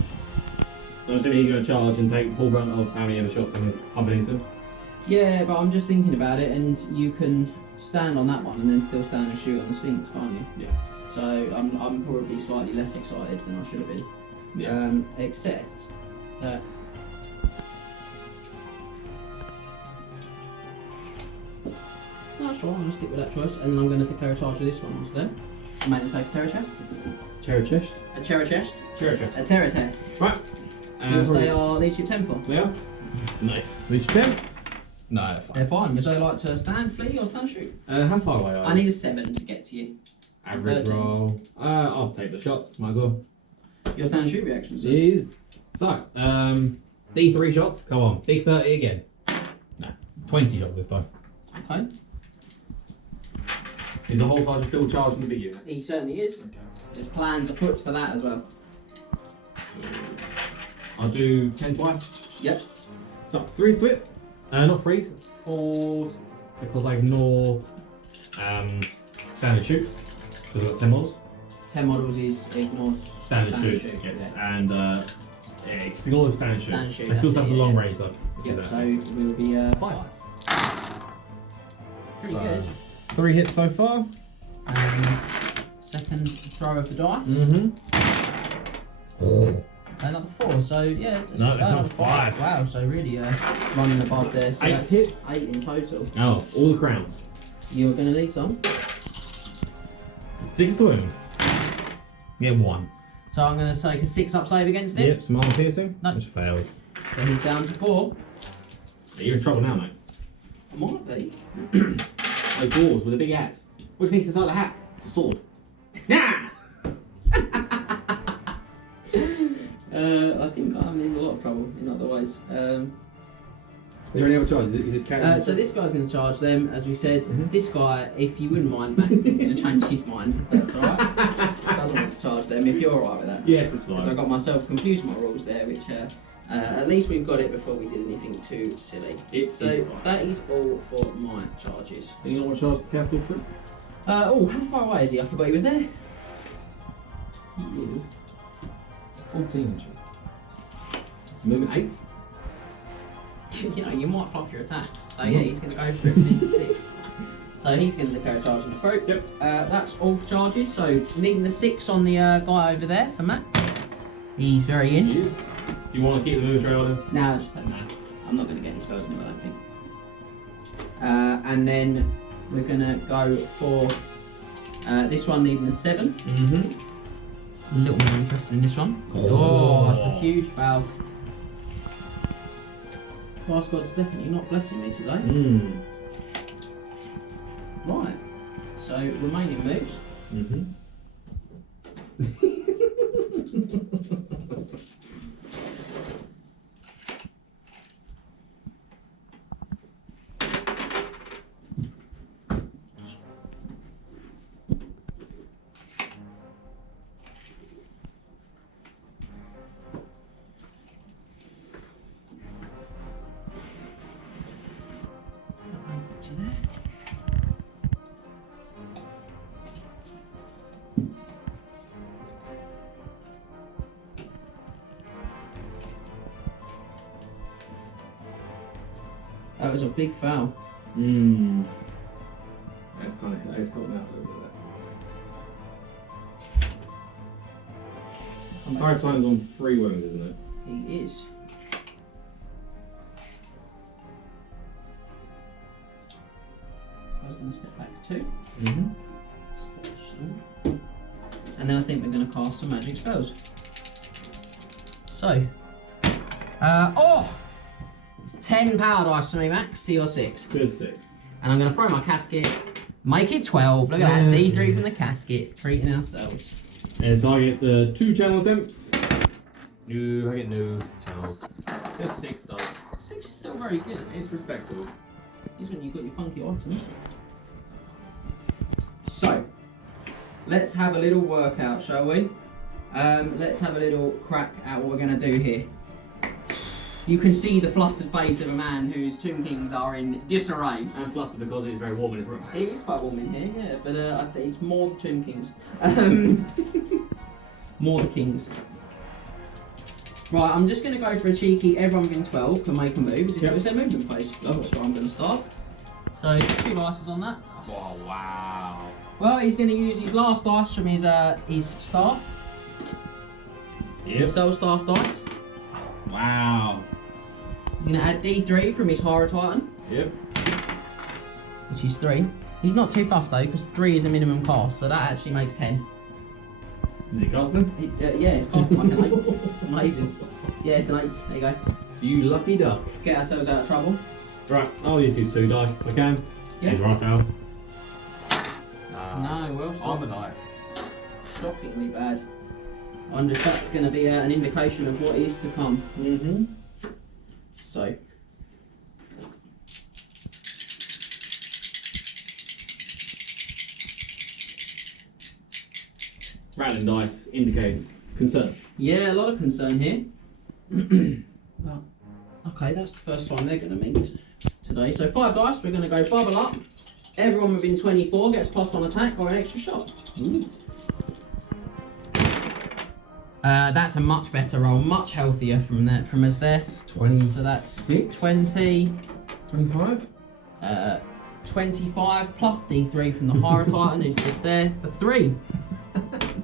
I'm assuming he's going to charge and take full brunt of how many other shots I'm pumping into him. Yeah, but I'm just thinking about it, and you can stand on that one and then still stand and shoot on the Sphinx, can't you? Yeah. So I'm probably slightly less excited than I should have been. Yeah. Except that. No, sure, I'm going to stick with that choice, and I'm going to declare a charge with this one instead. Make them take a terror chest. Cherry chest. A terror chest. Cherry chest. A terror test. Right. Because they are leadership 10 for. They are. Nice. Leash 10? No, they're fine. They're fine. Would they like to stand, flee, or stand shoot? How far away are I need a 7 to get to you. Average 13. roll. I'll take the shots, might as well. Your stand shoot reaction, sir. Is so, D3 shots, come on, big 30 again. No, 20 shots this time. Okay. Is the whole sergeant still charged in the big unit? He certainly is. There's plans afoot for that as well. I'll do 10 twice. Yep. So, 3 to it. Not 3, 4, because I ignore standard shoot. So I've got 10 models. 10 models is ignores Standard shoot, yes. Yeah. And ignore the standard shoot. Standard shoot, I still that's have it, the long yeah. range though. Yep, so we'll be 5. Pretty So, good. 3 hits so far. And second throw of the dice. Another 4, so yeah. Just, No, that's another not 5. Wow, so really running above there. So 8 that's hits. 8 in total. Oh, all the crowns. You're going to need some. 6 to wound. Get 1. So I'm going to take a 6 up save against it. Yep, small piercing. No. Which fails. So he's down to 4. You're in trouble now, mate. I might be. Like dwarves with a big hat. Which means inside the hat? It's a sword. Yeah! I think I'm in a lot of trouble in other ways. there any other charges? Is it carrying? So this guy's going to charge them, as we said. Mhm. This guy, if you wouldn't mind, Max, is going to change his mind. That's alright. Doesn't want to charge them, if you're alright with that. Yes, it's So I fine. got myself confused with my rules there, which at least we've got it before we did anything too silly. It's So fine. that is all for my charges. And you know what charge the capital for? Oh, how far away is he? I forgot he was there. He is 14 inches. It's moving 8. You know, you might fluff your attacks. So yeah, he's going to go for it into 6. So he's going to declare a charge on the crew. Yep. That's all for charges. So needing the 6 on the guy over there for Matt. He's very in. He is. Do you want to keep the moving trail then? Nah, just don't know. I'm not going to get any spells in him, I don't think. And then we're going to go for this one needing a 7. Mm-hmm. A little more interested in this one. Oh, that's a huge foul. Dice God's definitely not blessing me today. Right. So remaining moves. Mm-hmm. That was a big foul. That's kind of got me out a little bit there. Fire time's on 3 wounds, isn't it? He is. I was going to step back 2. Mm-hmm. And then I think we're going to cast some magic spells. So. Oh! It's 10 power dice for me, Max. C or 6. Good 6. And I'm going to throw my casket. Make it 12. Look at that. D3 from the casket. Treating ourselves. And so I get the 2 channel attempts. No, I get no channels. Just 6 dice. 6 is still very good. It's respectable. Is when you've got your funky items. So, let's have a little workout, shall we? Let's have a little crack at what we're going to do here. You can see the flustered face of a man whose Tomb Kings are in disarray. And flustered because it's very warm in his room. It is quite warm in here, yeah, but I think it's more the Tomb Kings. More the Kings. Right, I'm just going to go for a cheeky everyone within 12 can make a move. It's their movement phase. That's where I'm going to start. So, 2 dice on that. Oh, wow. Well, he's going to use his last dice from his staff. His soul staff dice. Wow. He's going to add D3 from his Horror Titan, Yep. which is 3. He's not too fussed though, because 3 is a minimum cast, so that actually makes 10. Is he casting? Yeah, it's casting like an 8. It's amazing. Yeah, it's an 8. There you go. You lucky duck. Get ourselves out of trouble. Right, I'll use these 2 dice if I can. Yeah. He's right out. No, well Armor stopped. dice. Shockingly bad. I wonder if that's going to be an indication of what is to come. Mm-hmm. So. Rattling dice indicates concern. Yeah, a lot of concern here. Well, okay, that's the first time they're going to meet today. So 5 dice, we're going to go bubble up. Everyone within 24 gets +1 attack or an extra shot. That's a much better roll, much healthier from us there. 20. So that's 6? 20, 25? 25 plus D3 from the Horror Titan who's just there for 3.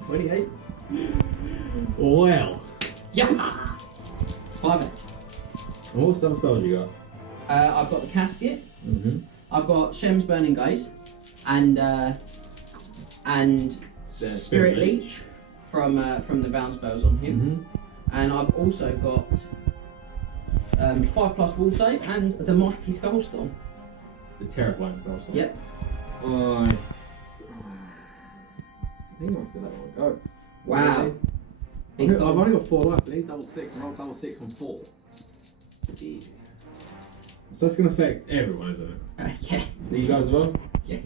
28. Well. Yeah. 5 each. What some spells you got? I've got the Casket. Mm-hmm. I've got Shem's Burning Gaze and Spirit Leech from the bound spells on him, and I've also got 5+ Wall Save and the Mighty Skullstorm. The terrifying Skullstorm. Yep. I think I'll let that one go. Wow. I've only got 4 left. I need double 6 and roll double 6 on 4. Jeez. So that's going to affect everyone, isn't it? Yeah. These guys as well? Yeah.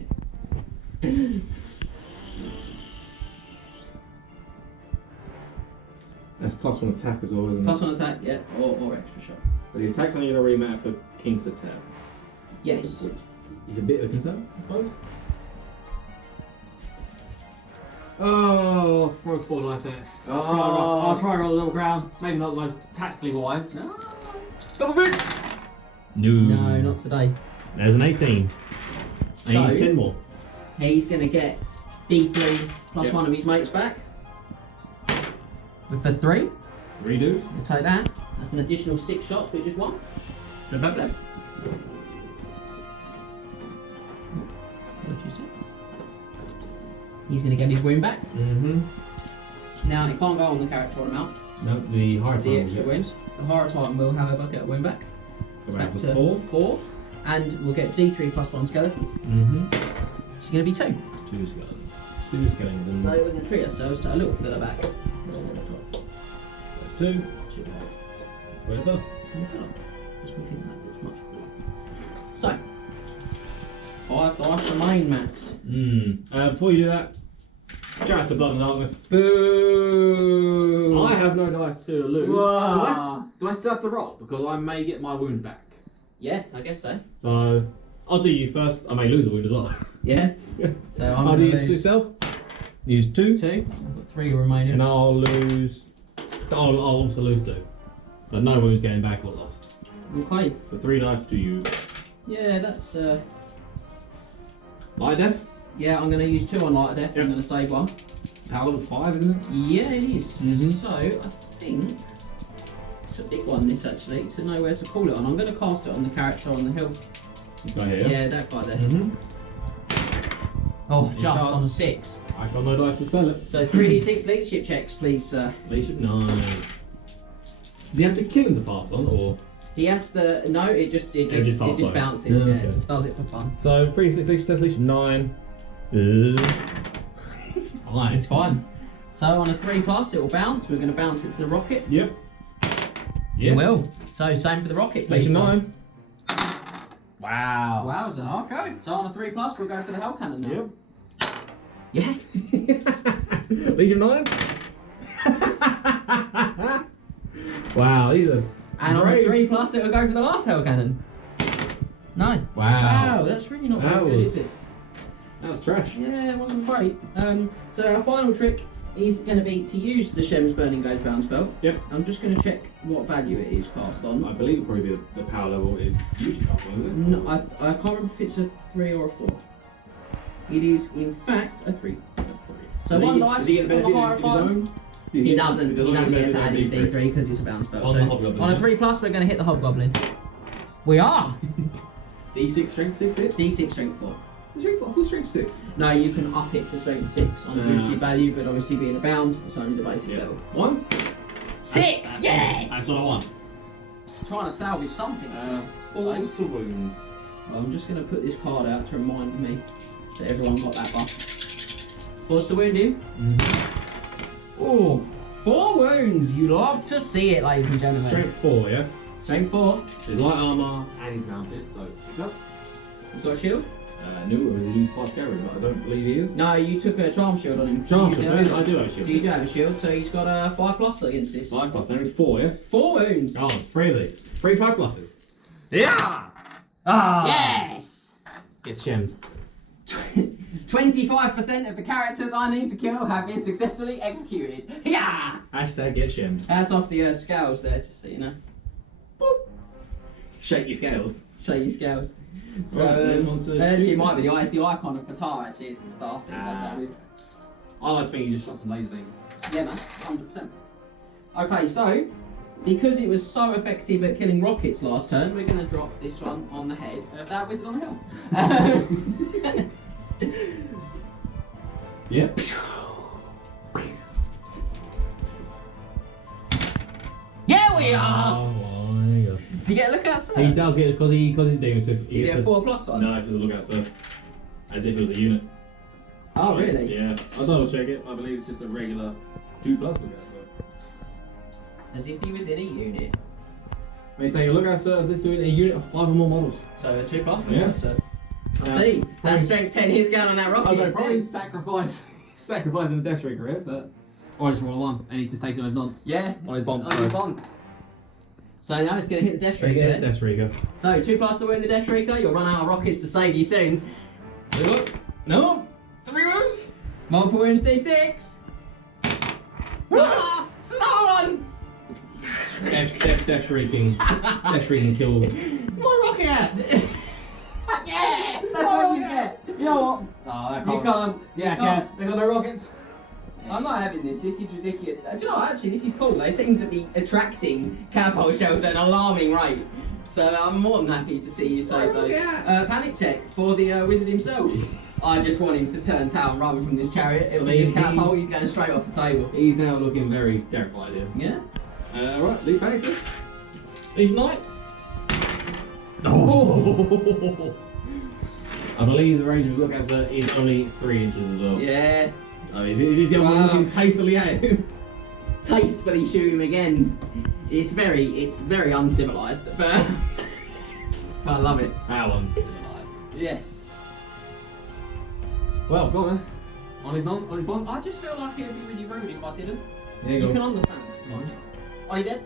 That's +1 attack as well, isn't it? +1 attack, yeah, or extra shot. But the attack's only going to really matter for King Setep. Yes. He's a bit of a concern, I suppose. Oh, throw 4 dice at it. I'll try to roll a little ground. Maybe not the most tactically wise. No. Double 6! No, not today. There's an 18. So, I need 10 more. he's going to get D3 plus Yep. 1 of his mates back. For 3. 3 dudes. We'll take that. That's an additional 6 shots with just 1. Blah, blah, blah. What did you say? He's going to get his wound back. Mm-hmm. Now, it can't go on the character on amount. No, the higher The extra wounds. The horror titan will, however, get a wound back. Back to 4. And we'll get D3 plus 1 skeletons. Mm-hmm. She's going to be 2. 2 skeletons. 2 skeletons. So we're going to treat ourselves to a little filler back. That's 2. 2 Whatever. Because we think that looks much cooler. So, 5 dice remain, Max. Before you do that, Chariots of Blood and Darkness. Boo! I have no dice to lose. Whoa. Do I still have to roll? Because I may get my wound back. Yeah, I guess so. So, I'll do you first. I may lose a wound as well. Yeah. So I'm I'll going to use lose yourself. Use 2. 2. I've got 3 remaining. And I'll lose. I'll also lose 2. But no wounds getting back or lost. Okay. So 3 dice to you. Yeah, that's Light death. yeah. I'm going to use 2 on light of death. Yep. I'm going to save 1. Power level 5, isn't it? Yeah, it is. Mhm. So I think it's a big one. This actually to know where to call it on. I'm going to cast it on the character on the hill. This guy here. Yeah, that guy there. Mm-hmm. Oh, He just does. on a 6. I've got no dice to spell it. So 3d6 leadership checks, please, sir. Leadership 9. Does he have to kill him to pass on, or? He has to. No, it just just bounces. Yeah, Yeah, okay. it just does it for fun. So 3 6 leadership test, leadership 9. It's fine. So on a 3+, it will bounce. We're going to bounce it to the rocket. Yep. It will. So same for the rocket, please. Leadership sir. 9. Wow. Wowza. Okay. So on a 3+, we'll go for the hell cannon now. Yep. Yeah. Legion 9. Wow, these are. And brave. on a 3+, it will go for the last hell cannon. 9. Wow. That's really not That very good, was- is it? That was trash. Yeah, it wasn't great. So our final trick is going to be to use the Shem's Burning Gaze Bound spell. Yep. I'm just going to check what value it is cast on. I believe probably the power level is duty power, isn't it? No, I can't remember if it's a 3 or a 4. It is, in fact, a 3. So one dice Does he get on the benefit higher of his advance. own? He doesn't get to add his D3. D3 because it's a bound spell. On So the Hobgoblin, on a yeah. 3+, we're going to hit the Hobgoblin. We are! D6 strength 6 hit? D6 strength 4. Strength 4, full strength 6. No, you can up it to strength 6 on a boosted value, but obviously being a bound, it's only the basic level. 1? 6! Yes! That's what I want. Trying to salvage something. Falls to wound. I'm just going to put this card out to remind me that everyone got that buff. Force to wound him. Oh, 4 wounds. You love to see it, ladies and gentlemen. Strength 4, yes. Strength 4. His light armour and he's mounted, so 6 up. He's got a shield. No, it was a used fast carry, but I don't believe he is. No, you took a charm shield on him. Charm You shield, do so I have- do have a So shield. you do have a shield, so he's got a 5+ against this. 5 plus, there is 4, yes? 4 wounds. Oh, 3 of these. 3 5 pluses. Yeah! Yes! Gets shemmed. 25% of the characters I need to kill have been successfully executed. Yeah! Hashtag get shemmed. That's off the scales there, just so you know. Shake your scales. Show you scales. So, Right, there's one to actually, it shoot. might be it's the icon of Qatar, actually, it's the staff that does that with. I always think you just shot some laser beams. Yeah, man, 100%. Okay, so, because it was so effective at killing rockets last turn, we're going to drop this one on the head of that wizard on the hill. Yep. Yeah, we are! Oh my god. Do you get a look outside? He does get it because he's doing so. Is it a 4+ one? No, it's just a lookout stuff. As if it was a unit. Oh, really? Yeah. I'll double check it. I believe it's just a regular 2+ lookout stuff. As if he was in a unit. May take a look at this doing a unit of 5 or more models. So a 2+. Yeah. So I see. That strength 10 is going on that rocket. I'll go isn't probably it? sacrificing the Death Shrieker here, but or I just roll 1 and he just takes on his nonce. Yeah. On his bombs. On his bombs. So now it's going to hit the Death Shrieker. Yeah, then. Death Shrieker. So 2+ to win the Death Shrieker. You'll run out of rockets to save you soon. Hey, look. No. 3 wounds. Multiple wounds D6. Ah! It's another one! Death Shrieking kills. My rockets! Yes! That's what you get! You know what? Oh, that You can't. Yeah, I you can't. They got no rockets. I'm not having this. This is ridiculous. Do you know what? Actually, this is cool. They seem to be attracting catapult shells at an alarming rate. So I'm more than happy to see you save those. Panic check for the wizard himself. I just want him to turn tail and run from this chariot. If this catapult, he's going straight off the table. He's now looking very terrified here. Yeah. Right, leave panic check. Leave knight. Oh. I believe the range of Lookouter is only 3 inches as well. Yeah. I mean, it is the only one Wow. looking tastefully at him. Tastefully shoot him again. It's very uncivilized, but I love it. That one's. Yes. Well, go on then. On his bonds. I just feel like it would be really rude if I didn't. There You you can go. understand. Oh, he's dead?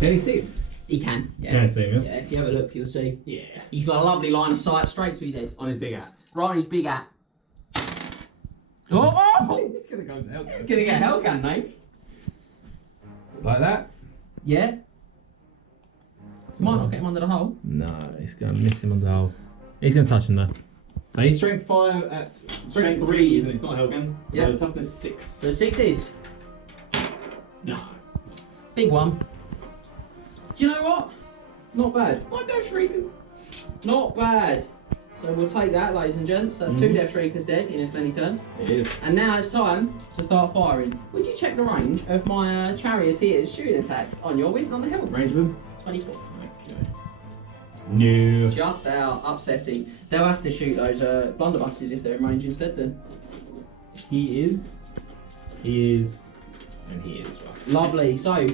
Can he see him? He can. Yeah. Can't see him, Yeah, if you have a look, you'll see. yeah? He's got a lovely line of sight straight to his head. On his big hat. Right on his big hat. Oh! He's gonna go to hell. He's gonna get Hellgun, mate. Like that? Yeah. Might not get him under the hole. No, he's gonna miss him on the hole. He's gonna touch him though. So he's strength 5 at strength 3, isn't it? It's not a Hellgun. Yeah. So toughness 6. So 6s. No. Big one. Do you know what? Not bad. What Death Shriekers? Not bad. So we'll take that, ladies and gents. That's 2 Death Shriekers dead in as many turns. It is. And now it's time to start firing. Would you check the range of my Charioteers shooting attacks on your Wisdom on the Hill? Range of him? 24. Okay. No. Just out, upsetting. They'll have to shoot those blunderbusses if they're in range instead then. He is, and he is right. Lovely. So,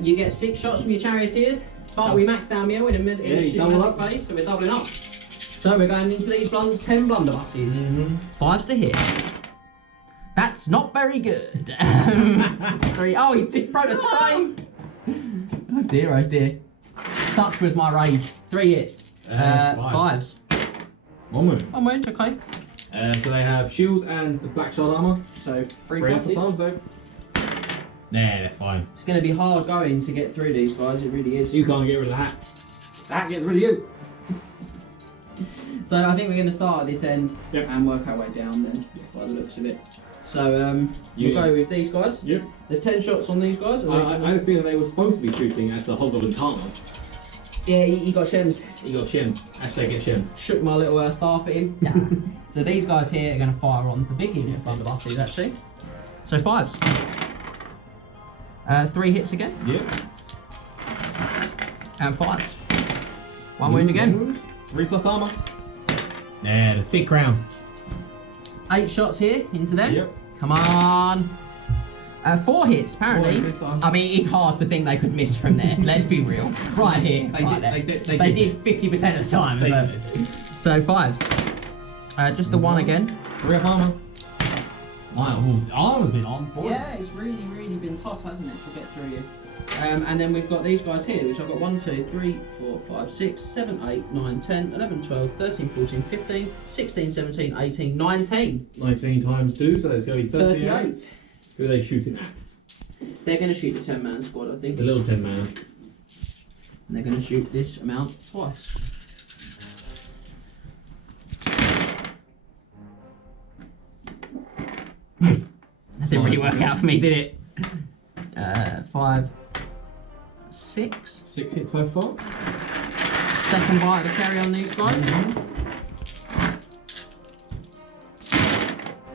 you get 6 shots from your Charioteers. But we maxed our meal in a you double up. phase, so we're doubling up. So we're going into these 10 blunderbusses. 5s to hit. That's not very good. 3. Oh, he just broke the train. Oh dear, oh dear. Such was my rage. 3 hits. 5s. 1 wound. 1 wound, okay. So they have shields and the black shard armor. So 3 3 pluses. times though. Nah, they're fine. It's going to be hard going to get through these guys, it really is. You can't get rid of the hat. That gets rid of you. So I think we're going to start at this end Yep. and work our way down then, Yes. by the looks of it. So we'll Yeah. go with these guys. Yep. There's 10 shots on these guys. And I had a feeling they were supposed to be shooting at the Hobgoblin Karma. yeah, he got shems. He got Shem. Hashtag get Shem. Shook my little staff at him. Yeah. So these guys here are going to fire on the big unit of blunderbusses actually. So 5s. 3 hits again. Yep. And 5s. 1 wound again. 3 plus armor. Nah, the big crown. 8 shots here into them. Yep. Come on. 4 hits, apparently. 4 hits this time. I mean, it's hard to think they could miss from there. Let's be real. Right here. They right did- there. they They did. did 50% of the time. They so- did. So 5s. Just the 1 again. 3 up armor. Wow, armor's been on point. Yeah, it's really been tough, hasn't it, to get through you. And then we've got these guys here, which I've got 1, 2, 3, 4, 5, 6, 7, 8, 9, 10, 11, 12, 13, 14, 15, 16, 17, 18, 19. 19 times 2, so that's going to be 38. 38. Who are they shooting at? They're going to shoot the 10-man squad, I think. The little 10 man. And they're going to shoot this amount twice. That didn't really work out for me, did it? 5, 6. 6 hits so far. Second bite of the cherry on these guys.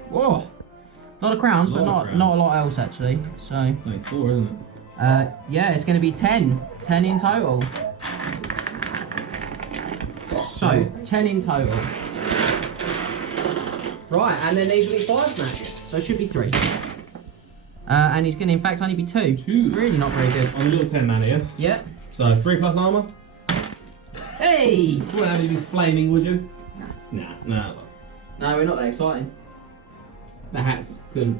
Whoa! A lot of crowns, but not a lot else actually. So, 24, isn't it? yeah, it's going to be 10. 10 in total. So, 10 in total. Right, and then these will be 5 matches. So it should be 3. And he's going to, in fact, only be 2. 2. Really not very good. On a little 10 man here. Yep. So 3 plus armor. Hey! You wouldn't have to be flaming, would you? No. Nah. No, we're not that exciting. The hats couldn't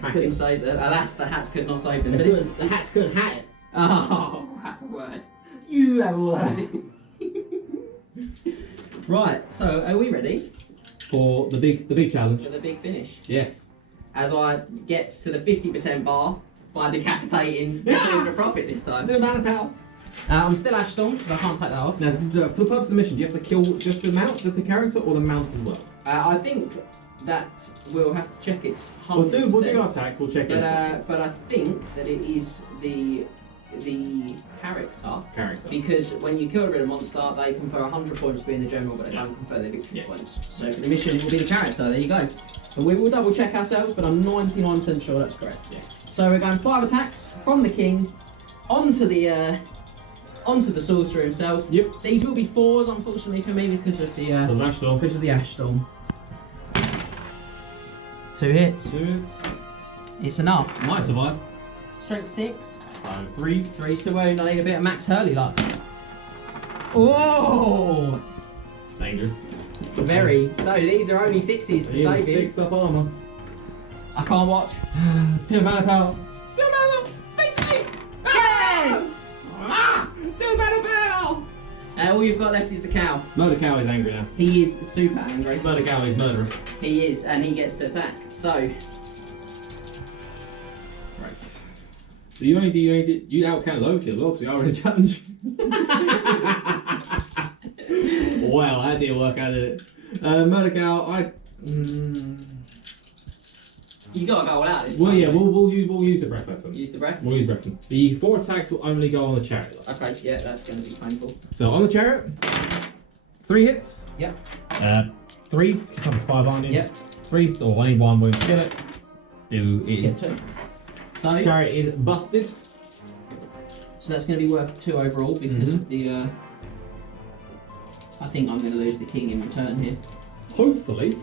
hack Couldn't it. save the. Alas, the hats could not save them. The But it's, hats couldn't hack it. oh, have a word. You have a word. Right, so are we ready For the big challenge. for the big finish? Yes. As I get to the 50% bar by decapitating the Yeah. Sorcerer-Prophet this time. The amount of power. I'm still Ash Storm because I can't take that off. Now, for the purpose of the mission, do you have to kill just the mount, just the character, or the mount as well? I think that we'll have to check it 100%. We'll do our attack. We'll check it. But I think that it is the character. Because when you kill a rid of monster, they confer 100 points being the general, but they don't confer their victory points. So for the mission, it will be the character. There you go. So we will double check ourselves, but I'm 99% sure that's correct. Yes. So we're going 5 attacks from the king onto the sorcerer himself. Yep. These will be 4s, unfortunately for me, because of the Ash Storm. 2 hits. 2 hits. It's enough. Might survive. Strength 6. So 3. 3 to wound. I need a bit of Max Hurley luck. Oh! Dangerous. Very. So these are only 6s to save him. 6 up armor. I can't watch. 10 mana power. Yes! 2 mana power. All you've got left is the cow. Murder cow is angry now. He is super angry. Murder cow is murderous. He is, and he gets to attack. So, Right. So you outcount overkill as well, because you are in a challenge. Wow, that didn't work out, did it? Murder cow, he's got to go all out this well, time, yeah, mate. we'll use the breath weapon. Use the breath. We'll use breath weapon. The 4 attacks will only go on the chariot. Okay, yeah, that's going to be painful. So on the chariot, 3 hits. Yep. 3s, times 5, aren't you? Yep. 3s, or only 1 wound to kill it. Get 2. So, Chariot is busted. so that's going to be worth 2 overall because of the. I think I'm going to lose the king in return here. Hopefully. So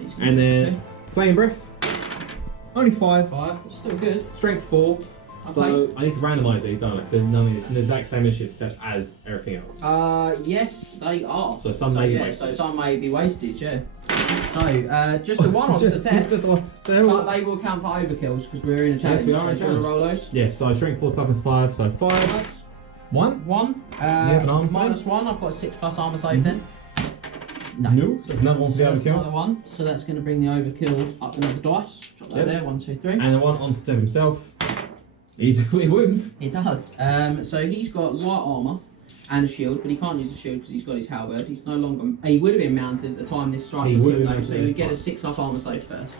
he's gonna And get then flame breath. Only 5. 5. Still good. Strength 4. So Okay. I need to randomise these, don't I? So none of the exact same initiative set as everything else. Yes, they are. So some may be yeah, wasted. So some may be wasted, yeah. So, just the 1 on the 10. Just the one. So they're all- But they will count for overkills because we're in a challenge. we are in a So do you wanna challenge. roll those? Yeah, so strength 4 toughness 5, so 5. 1? 1. have an armor save? -1. I've got 6 plus armor save then. No. No. So there's another one for the So that's another overkill. 1. So that's going to bring the overkill up another dice. Drop that Yep. there. 1, 2, 3. And the one on Setep himself. He wounds. It does. So he's got light armor and a shield, but he can't use a shield because he's got his halberd. He's no longer. He would have been mounted at the time this strike He was would hit, have though, been so he mounted would this get a time. 6 up armor save first.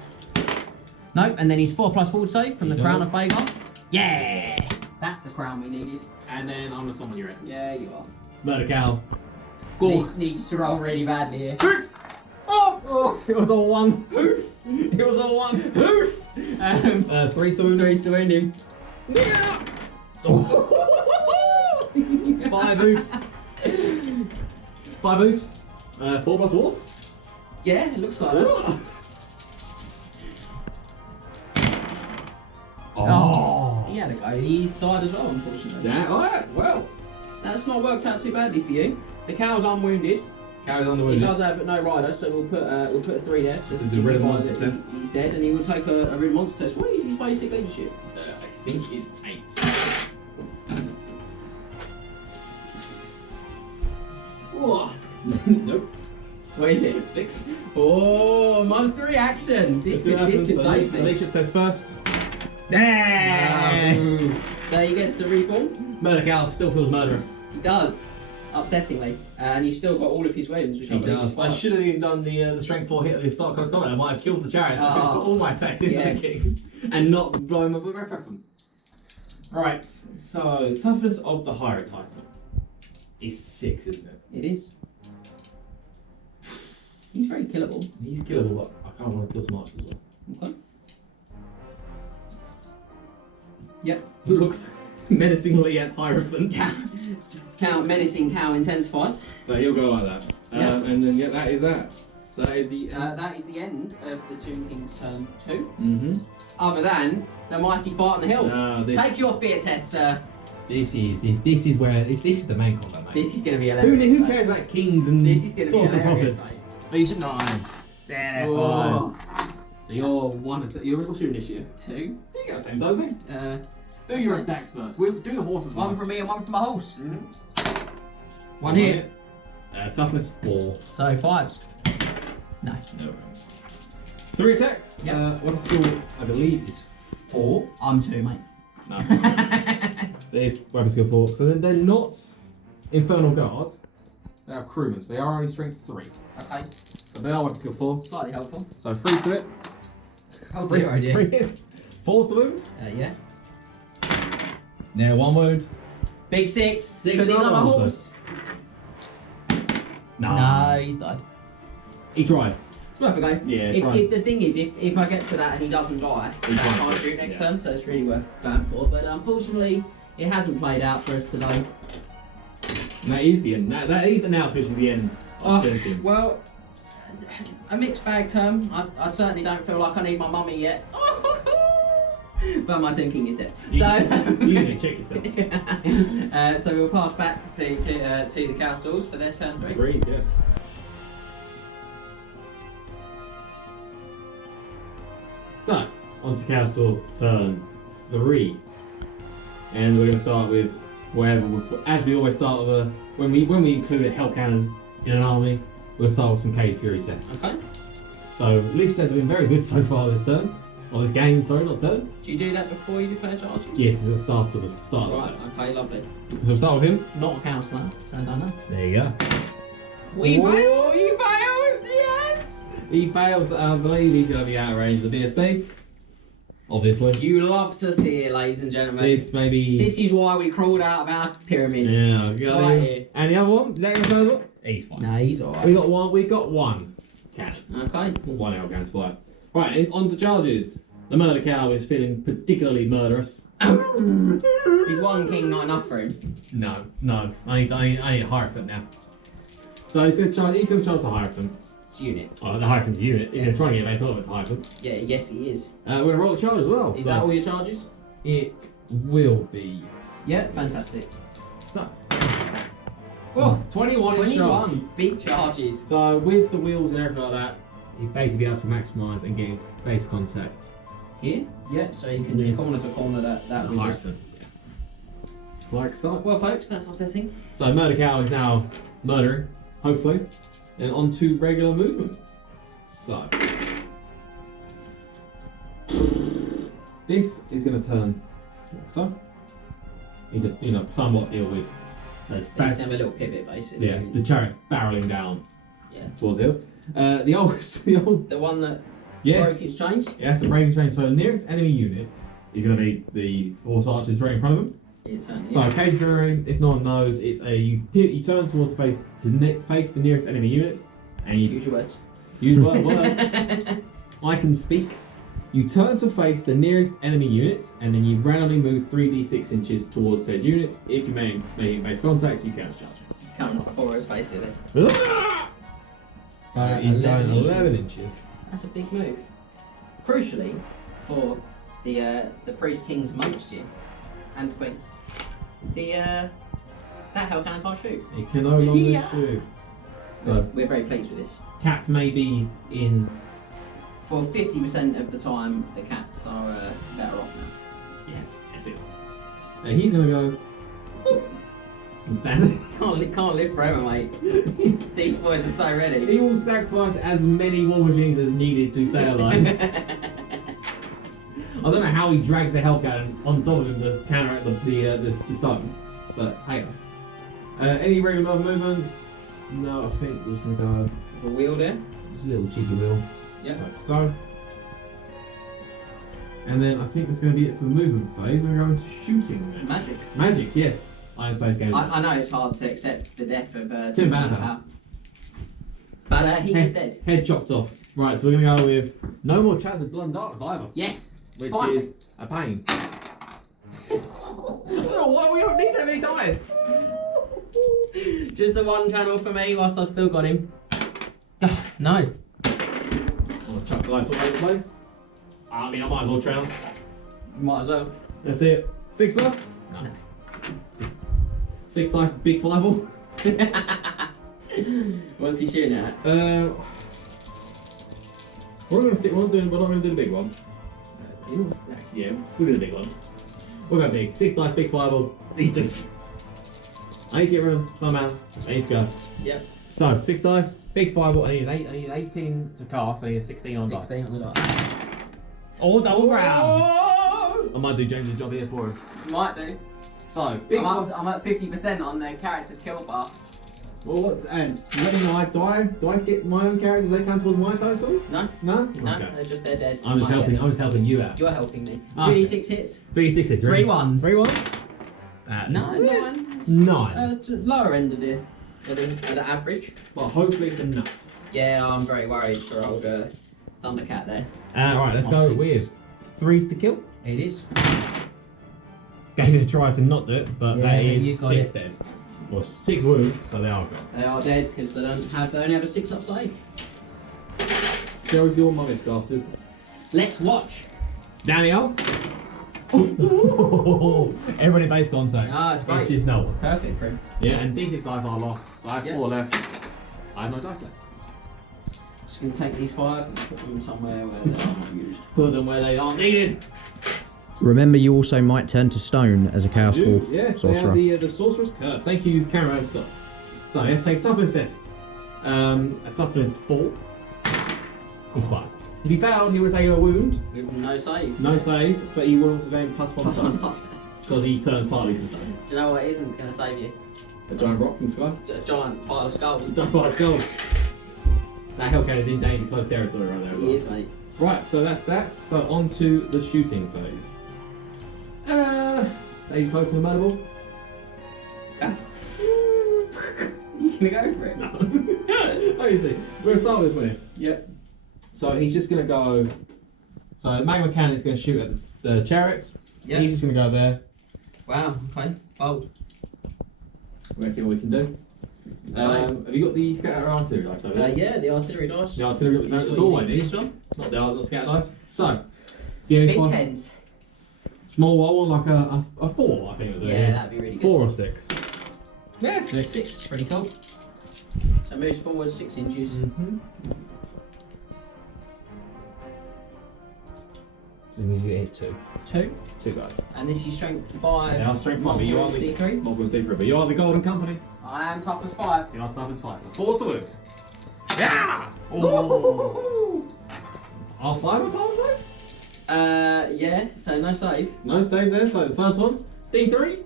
No, and then he's 4+ ward save from the He Crown does. of Bhagar. Yeah, that's the crown we needed. And then I'm going to stop when you're ready. Yeah, you are. Murder cow. Needs to roll really badly here. 6! Oh! It was all 1. Oof! It was all 1. Oof! 3 to wound. 3's to win him. 5 oofs. 5 oofs. 4 plus wars. Yeah, it looks like that. Oh. He had a go. He's died as well, unfortunately. Yeah, alright, well. That's not worked out too badly for you. The cow's unwounded. Carries on the He wound. does have no rider, so we'll put a 3 there. So It's a rid of signifies monster that test. he's dead, and he will take a rid of monster test. What is his basic leadership? I think it's 8. Whoa. Nope. What is it? 6. Oh, monster reaction. This could save me. Leadership test first. So he gets to reform. Murder cow still feels murderous. He does, upsettingly, and he's still got all of his wounds, which I believe is I 5. should have even done the strength 4 hit at the start of combat. I might have killed the Chariots. I could have put all my attack into yes. the king and not blow him up with a weapon. Right, so toughness of the higher title is 6, isn't it? It is. He's very killable. He's killable, but I kind of want to kill some archers as well. Okay. Yep. Looks menacingly at Hierophant. Menacing cow intensifies. So he'll go like that. Yeah. And then, yeah, that is that. So that is the. That is the end of the Tomb King's turn 2. Mm-hmm. Other than the mighty fight on the hill. Take your fear test, sir. This is where this is the main combat, mate. This is going to be hilarious. Who cares about kings and This is going to be hilarious, Sorcerer-Prophets? mate. Oh, you should not. There, Oh. So you're one. What's your initiative? 2. You got the same size thing. Do your attacks first. We'll do the horses. One from me and one from my horse. Mm-hmm. One here. Toughness 4. So 5s. No. No. 3 attacks. Yep. What skill I believe is 4. I'm 2, mate. No. So it is weapon skill 4. So they're not infernal guards. They are crewmen. So they are only strength 3. Okay. So they are weapon skill 4. Slightly helpful. So 3 to it. Oh dear, oh dear. 3 hits. 4's to wound. Yeah. Now 1 wound. Big 6. 6 Because he's on my arms, horse. No. No, he's died. He tried. It's worth a go. Yeah, If the thing is, if I get to that and he doesn't die, He's that's fine. my shoot next turn, so it's really worth going for. But unfortunately, it hasn't played out for us today. And that is the end. That is now officially the end of Jenkins. Well, a mixed bag term. I certainly don't feel like I need my mummy yet. But my Tomb King is dead. So You need to check yourself. so we'll pass back to the cow stalls for their turn 3. 3, yes. So, on to Cowstorf, turn 3. And we're going to start with as we always start with when we include a hell cannon in an army, we'll start with some Cave Fury tests. Okay. So, Liche tests have been very good so far this turn. Or this game, sorry, not turn. Do you do that before you declare charges? Yes, it's the start of the Right, turn. okay, lovely. So we'll start with him. Not a cow player, so I don't know. There you go. He fails, yes! He fails, I believe he's going to be out of range of the BSB. Obviously. You love to see it, ladies and gentlemen. This maybe. This is why we crawled out of our pyramid. Yeah, got Right him. here. And the other one? Is that your third one? He's fine. No, he's alright. We got one cannon. Okay. One arrow cannon fire. Right, on to charges. The murder cow is feeling particularly murderous. Is one king not enough for him? No. I need a Hierophant now. So he's going to charge the Hierophant. It's unit. Oh, the Hierophant's unit. He's going to try and get base off with the Hierophant. Yeah, yes he is. We're going to roll the charge as well. Is so that all your charges? It will be. Yeah, fantastic. So. Oh, 21 in charge. 21 big charges. So with the wheels and everything like that, you basically be able to maximise and get base contact. Here? Yeah, so you can just corner to corner that wizard. Hierophant. Yeah. Like so. Well, folks, that's our setting. So Murder Cow is now murdering, hopefully, and on to regular movement. So this is going to turn like so. Need to, somewhat deal with It's have a little pivot, basically. the Chariots barreling down Yeah. towards the hill. The old The one that yes, broke its chains? yes, the breaking change. So the nearest enemy unit is going to be the horse archers right in front of them. It certainly is. So Cage Fury, if no one knows, it's you turn towards the face to face the nearest enemy unit, and you Use your words. use words. I can speak. You turn to face the nearest enemy unit, and then you randomly move 3d6 inches towards said unit. If you make base contact, you can't charge it. It's coming up before us, basically. He's going 11 inches. That's a big move. Crucially, for the priest kings amongst you and queens, that hell cannon can't shoot. It can no longer Yeah. shoot. So We're very pleased with this. cats may be in. For 50% of the time, the cats are better off now. Yes, that's it. He's gonna go. And stand. Can't live forever, mate. These boys are so ready. He will sacrifice as many war machines as needed to stay alive. I don't know how he drags the Hellcat on top of him to counteract the stone, but hey. Any regular movements? No, I think we're just gonna go The wheel there. just a little cheeky wheel, Yep. like so. And then I think that's going to be it for the movement phase. We're going to shooting then. Magic. Magic, yes. I play this game. I know it's hard to accept the death of Timurbanipal. But he is dead. Head chopped off. Right, so we're going to go with no more chance of blood and darkness either. Yes. Which Fine. is a pain. I don't know why we don't need that many dice. Just the one channel for me whilst I've still got him. No. I'm gonna chuck dice all over the place. I mean, I might as well drown. Might as well. That's it. 6 plus? No. 6 dice, big fireball. What's he shooting at? We're not gonna do the big one. Yeah, we'll do the big one. We'll go big. 6 dice, big fireball. These dudes. I need to get rid of them somehow. I need to go. Yep. So, 6 dice, big fireball. I need 18 to cast. I need a 16 on dice. 16 on the dice. Oh, double round. Oh! I might do James's job here for him. Might do. So, big fireball. I'm at 50% on the character's kill bar. Well, what? And let me know. Do I get my own characters? They count towards my total? No. No. No, Okay. they're dead. I'm just helping you out. You're helping me. Ah. 3d6 hits. 3 6 3 ones. 3 1. No, 9. 9. Lower end of the average. But hopefully it's enough. Yeah, I'm very worried for old Thundercat there. Alright, let's go with 3 to kill. It is. Gave it a try to not do it, but Yeah, that you is got 6 it. dead. Or 6 wounds, so they are gone. They are dead because they only have a 6-up save. Shall we see what Mummy's casters? Let's watch. Daniel! Everybody base contact. Ah, it's great. Which is no one. Perfect for him. Yeah, and D6 dice are lost. So I have Yeah. 4 left. I have no dice left. Just going to take these 5 and put them somewhere where they are not used. Put them where they aren't needed. Remember, you also might turn to stone as a Chaos Dwarf Yes, sorcerer. they have the Sorcerer's Curse. Thank you, Cameron Scott. So let's take toughness test. A toughness 4. It's fine. If he failed, he would say a wound. With no save. No saves, but he would also gain +1 Plus one toughness. toughness. Because he turns partly to stone. Do you know what isn't going to save you? A giant rock from the sky. A giant pile of skulls. Done by skull. That Hellcat is in danger close territory right there. as He well. is, mate. Right, so that's that. So on to the shooting phase. Danger close to the murder ball. You going to go for it? Let me see. We're going to start with this one. Yep. So he's just going to go. So Magma Cannon's going to shoot at the chariots. Yep. He's just going to go there. Wow, okay. Bold. We're going to see what we can do. Have you got the scatter artillery dice over there? Yeah, the artillery dice. The artillery dice. That's all I need. This one? Not the scatter dice. So, it's the only Big one. tens. Small one, like a 4, I think it'll do. Yeah, that'd be really good. 4 or 6. Yeah, 6. Pretty cool. So moves forward 6 inches. Mm-hmm. So you get 2. 2. 2 guys. And this is strength 5. Yeah, strength 5, but you are the D3. Multiples D3, but you are the golden company. I am toughness 5. So you are tough as 5. So 4's to wound. Yeah! Oh. Are 5 a power save? Yeah, so no save. No saves there, so the first one, D3.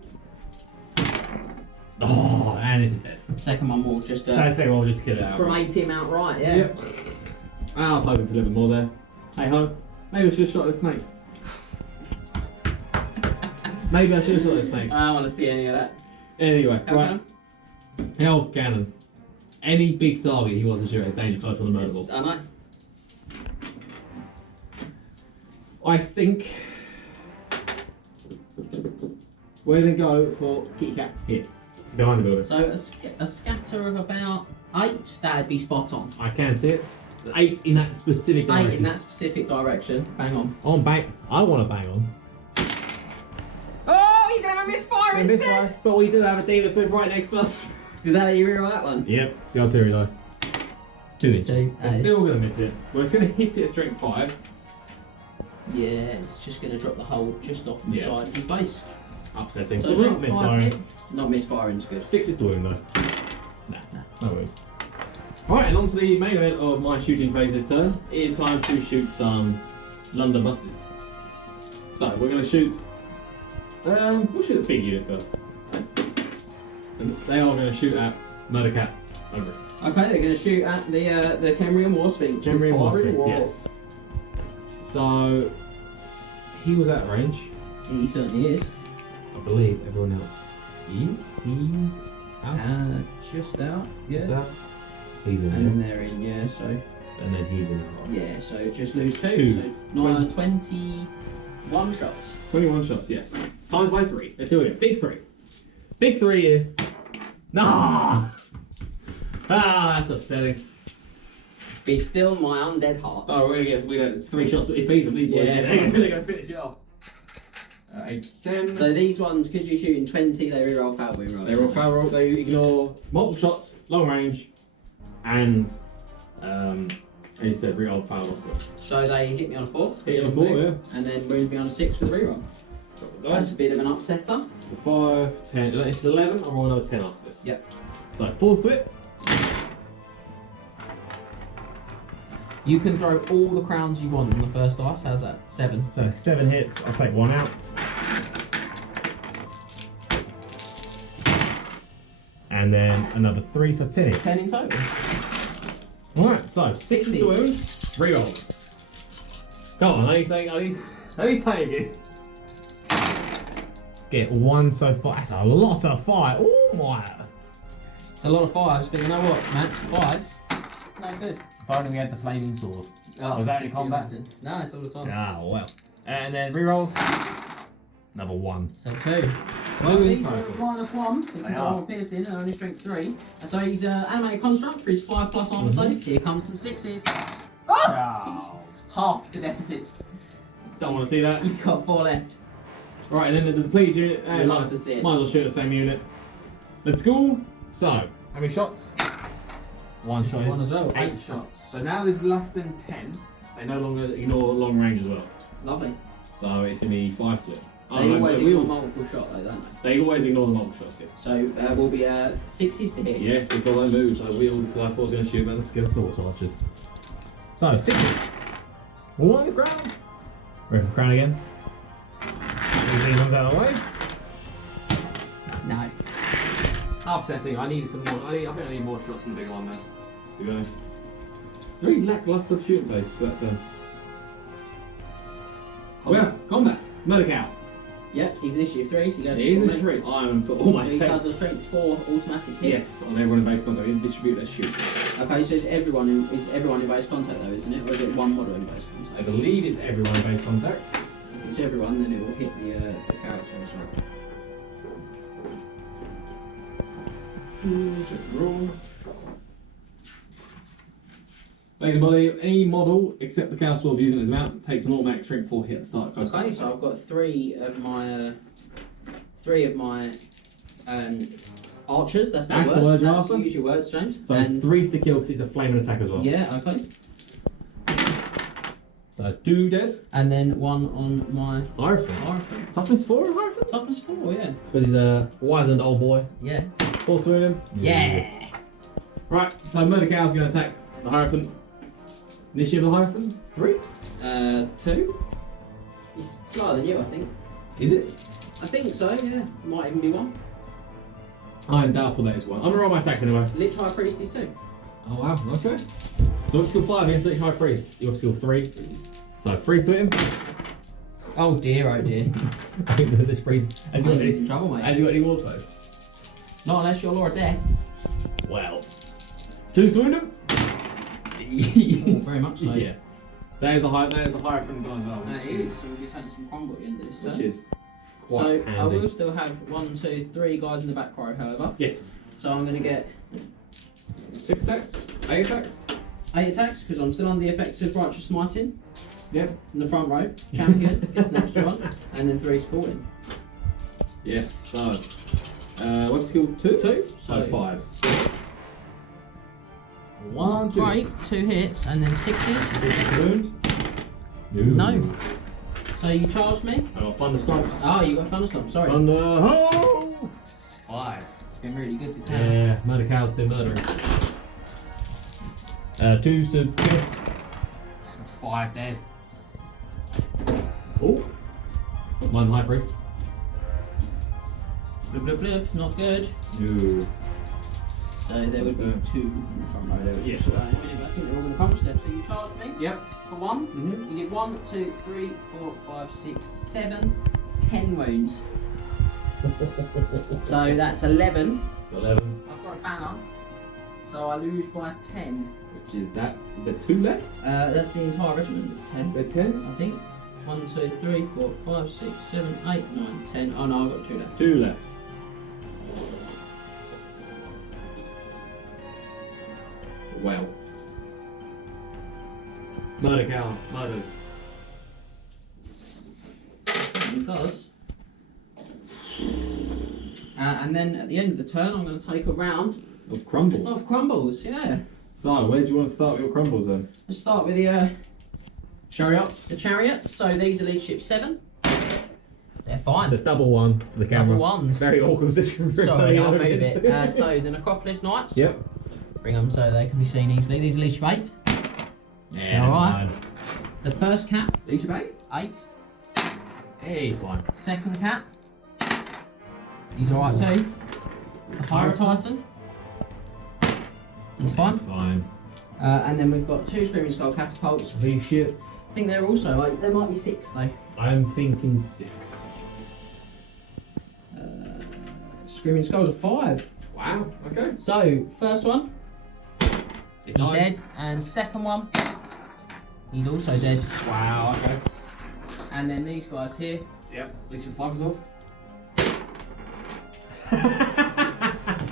Oh, and this is dead. Second one will just So the second one will just kill it out. cremate him outright, yeah. Yep. I was hoping for a little bit more there. Hey ho, maybe I should have shot at the snakes. Maybe I should have shot at the snakes. I don't want to see any of that. Anyway, Hell right. Hell cannon. Any big target he wants to shoot at danger close on the murder ball. I know. I think we're going to go for Kitty Cat here, behind the building. So a scatter of about 8, that'd be spot on. I can see it. 8 in that specific 8 direction. in that specific direction. Bang on. On bang. I want to bang on. Oh, you're gonna have a misfire And this way, but we do have a Demon Smith right next to us. Is that how you reroll that one? Yep, it's the artillery dice. 2 inches. 2. It's still going to miss it. Well, it's going to hit it at strength 5. Yeah, it's just gonna drop the hole just off the Yeah. side of his base. Upsetting. So But it's we're not not 5 misfiring. hit. Not misfiring's good. 6 is to win though. Nah, no worries. Alright, and on to the main event of my shooting phase this turn. It is time to shoot some blunderbusses. So, we're going to shoot. We'll shoot the big unit first. And they are going to shoot at Murder Cat over it. Okay, they're gonna shoot at the Khemrian Warsphinx. with Khemrian firing Warsphinx, wall. yes. So, he was out of range. He certainly is. I believe everyone else. He's out. Just out. He's Yeah. out. He's in And then there. they're in, yeah. So And then he's in the hole. yeah, so just lose 2. Two. So 21 shots. 21 shots, yes. Times by 3. Let's see what we get. Big 3. Big 3 here. Nah! Ah, that's upsetting. Be still my undead heart. Oh, we're gonna get 3 shots at each of these boys. Yeah. They're gonna finish it off. 8, 10. So these ones, because you're shooting 20, they reroll foul reroll. They roll foul roll. They ignore multiple shots, long range, and you said reroll foul also. So they hit me on a 4. Hit you on 4, yeah. And then wound me on a 6 with reroll. That's a bit of an upsetter. So 5, 10. It's 11. I'll roll another 10 after this. Yep. So 4 to it. You can throw all the crowns you want on the first dice. How's that? 7. So 7 hits. I'll take 1 out. And then another 3, so 10 hits. 10 in total. Alright, so 6 is to wound. Reroll. Come on, are you saying it? Get 1 so far. That's a lot of fire. Oh my. It's a lot of 5s, but you know what, Matt? 5s? No good. If only we had the flaming sword. Oh, Was that in could you combat? imagine? No, it's all the time. Ah, well. And then rerolls. Another 1. So 2. Well, These are total. -1 because They I'm are. piercing and only strength 3. And so he's animated construct for his 5+ armor save. Here comes some 6s. Oh. Half the deficit. Don't want to see that. He's got 4 left. Right, and then the depleted unit. We'd love to see it. Might as well shoot the same unit. Let's go. So, how many shots? 1 shot. 1 as well. 8 8 shots. So now there's less than 10. They no longer ignore long range as well. Lovely. So it's going to be 5 to it. They always ignore multiple shot though, don't they? They always ignore the multiple shots, yeah. So we'll be 6s to hit. Yes, because I moved, so we all because I thought I was going to shoot, but let's get sports archers. So, 6s. 1 on the ground. Ready for the crown again? These ones out of the way. No. Upsetting. I need some more. I think I need more shots than the big one there. To be honest. It's very lackluster shooting face. But well, combat. Murder cow. Yep, he's initiative 3, so you go to It is full a move. free. I am put all my So he tails. does a strength 4 automatic hit. Yes, on everyone in base contact. You distribute that shoot. Okay, so it's everyone in base contact though, isn't it? Or is it one model in base I contact? believe it's everyone in base contact. If it's everyone, then it will hit the character as well. Check roll. Basically, any model except the Chaos Dwarf using his mount takes an automatic strength 4 hit at the start. Okay, so I've got 3 of my archers. That's the That's word. the word you're That's after? use your words, James. So it's And 3 to kill because it's a flaming attack as well. yeah, okay. So 2 dead. And then 1 on my Hierophant. Hierophant. Toughness 4 on Hierophant? Toughness 4, yeah. Because he's a wizened old boy. Yeah. 4 through him. Yeah. Right, so Murder Cow's going to attack the Hierophant. Initiative of the Hierophant? 3? 2. It's slower than you, I think. Is it? I think so, yeah. Might even be 1. I'm doubtful that is 1. I'm going to roll my attacks anyway. Lich High Priest is 2. Oh wow, okay. So what's skill 5 against Lich High Priest? You have skill 3. So 3's to hit him. Oh dear, oh dear. I think the Lich Priest. I think he's in trouble, mate. Has he got any ward save? Not unless you're Law of Death. Well. 2 to wound him? Oh, very much so. Yeah. So there's the Hierophant guy as well. That is, so we'll be taking some crumble at the end of this Which turn. is So quite I handy. will still have 1, 2, 3 guys in the back row, however. Yes. So I'm going to get 6 attacks? 8 attacks? 8 attacks because I'm still under the effects of Righteous Smiting Yep. in the front row. Champion gets an extra 1, and then 3 sporting. Yeah. So what's skill 2? 2. So So 5s. 1, 2. Great, 2 hits, and then 6s. Wound. No. So you charged me? I got Thunderstorms. Ah, you got Thunderstorm, sorry. Thunder. Ho! 5. It's been really good to tell. Yeah, Murder Cow's been murdering. 2's to kill. 5 dead. Oh. Mine High Priest. Blip, blip, blip, not good. No. So there would be 2 in the front row. There would be Yes. so, I think they're all going to crunch left. So you charged me Yep. for 1. Mhm. You did 1, 2, 3, 4, 5, 6, 7, 10 wounds. So that's 11. 11. I've got a banner. So I lose by 10. Which is that. The 2 left? That's the entire regiment. 10. The 10? I think. 1, 2, 3, 4, 5, 6, 7, 8, 9, 10. Oh no, I've got 2 left. 2 left. Well. Murder cow. Murders. It does. And then at the end of the turn, I'm going to take a round Of crumbles. of crumbles. Yeah. So, where do you want to start with your crumbles then? Let's start with the Chariots. chariots. So these are leadership 7. They're fine. It's a double one for the camera. Double ones. Very awkward position for it to Sorry, be I'll move loaded. it. So the Necropolis Knights. Yep. Bring them so they can be seen easily. These are leadership 8. Yeah, Alright. The first cap, Leadership 8? 8. Hey, he's fine. Second cap. He's alright too. The Hyrule Titan. He's fine. He's fine. And then we've got 2 Screaming Skull Catapults. Leadership. I think they're also like, there might be 6 though. I'm thinking 6. Screaming Skulls are 5. Wow, okay. So, first one, He's he's dead. And second one, he's also dead. Wow, okay. And then these guys here. Yep, leadership 5 as well.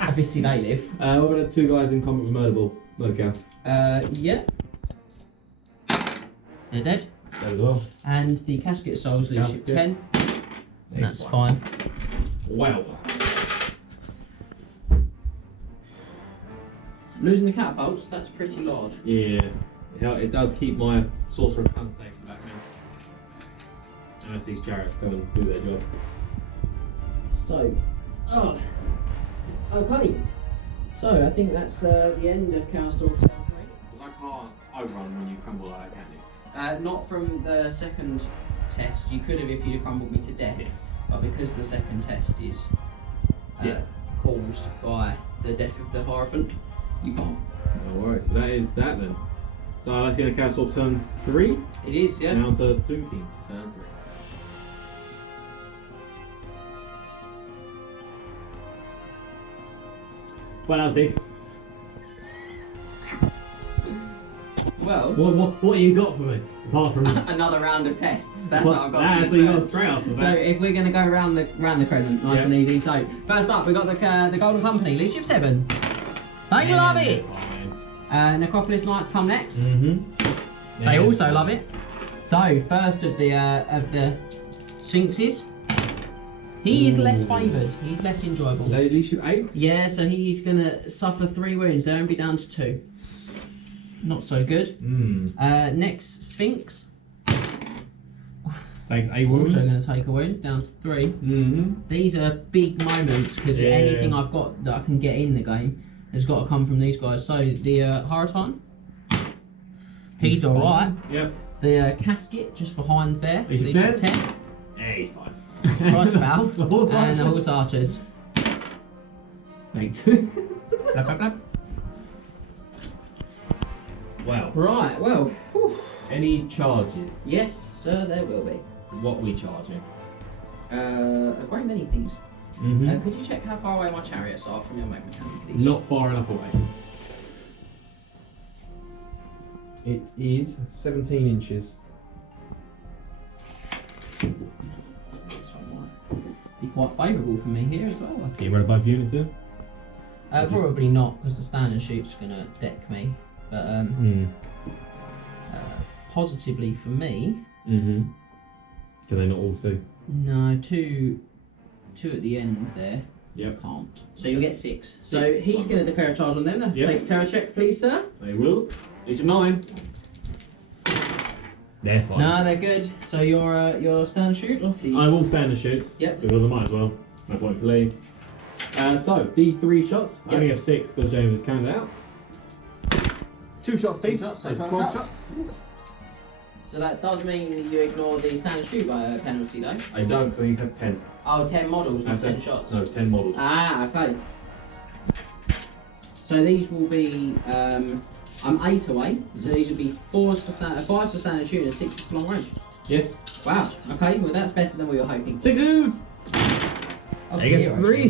Obviously they live. What about the 2 guys in combat with Murder Ball? Murder cow. Yeah. They're dead. That as well. And the Casket of Souls leadership Casket. 10. And that's fine. Wow. Losing the catapults, that's pretty large. Yeah. It does keep my Sorcerer safe in the back now. Unless these chariots go and do their job. So, okay. So I think that's the end of Chaos Dwarfs. I can't overrun when you crumble like that, can you? Not from the second test. You could have if you'd crumbled me to death. Yes. But because the second test is caused by the death of the Hierophant, you can't. No worries. So that is that then. So that's the end of Chaos Dwarf turn 3. It is, yeah. Down to Tomb Kings turn 3. Well, that was big. Well, What you got for me? Apart from this. another round of tests. That's what I've got. That's for what you got first. straight off the So bat. if we're going to go round the crescent, nice and easy. So first up, we've got the Golden Company, leadership 7. They love it. Necropolis Knights come next. Mm-hmm. They also love it. So first of the Sphinxes, he is less favoured. He's less enjoyable. Leadership 8? Yeah, so he's gonna suffer 3 wounds there and be down to 2. Not so good. Next Sphinx, Takes a also wound. going to take a wound, down to 3. Mm-hmm. These are big moments because Yeah. anything I've got that I can get in the game has got to come from these guys. So the Hierophant, he's alright. Yep. The Casket just behind there, He's leadership dead. 10. Yeah, he's fine. Right foul. The horse And the archers. Horse Archers. Take 2. Blap, blap, blap. Well, Right, well, whew. any charges? Yes, sir, there will be. What are we charging? A great many things. Mm-hmm. Could you check how far away my chariots are from your mech mechanic, please? Not far enough away. It is 17 inches. This one might be quite favourable for me here as well, I You think. run both units in? Probably not, because the stand and shoot's going to deck me. But positively for me, Mm-hmm. Can they not all see? no, two at the end there. Yep. Can't. So you'll get 6. So Six. he's going to declare a charge on them. They'll have to Yep. take a terror check, please, sir. They will. Each of 9. They're fine. No, they're good. So your stand and shoot off the. I will stand and shoot. Yep. Because I might as well. No point to leave. So, D3 shots. I Yep. only have 6 because James has counted out. 2 shots, Two please. shots, So so 12 12 shots. So that does mean that you ignore the stand and shoot by a penalty, though. I don't, because these have 10. Oh, 10 models, not No, 10 shots. No, 10 models. Ah, okay. So these will be. I'm 8 away. So these will be 5 for stand and shoot and 6 for long range. Yes. Wow. Okay. Well, that's better than we were hoping. 6s! Oh, There you dear. go. 3.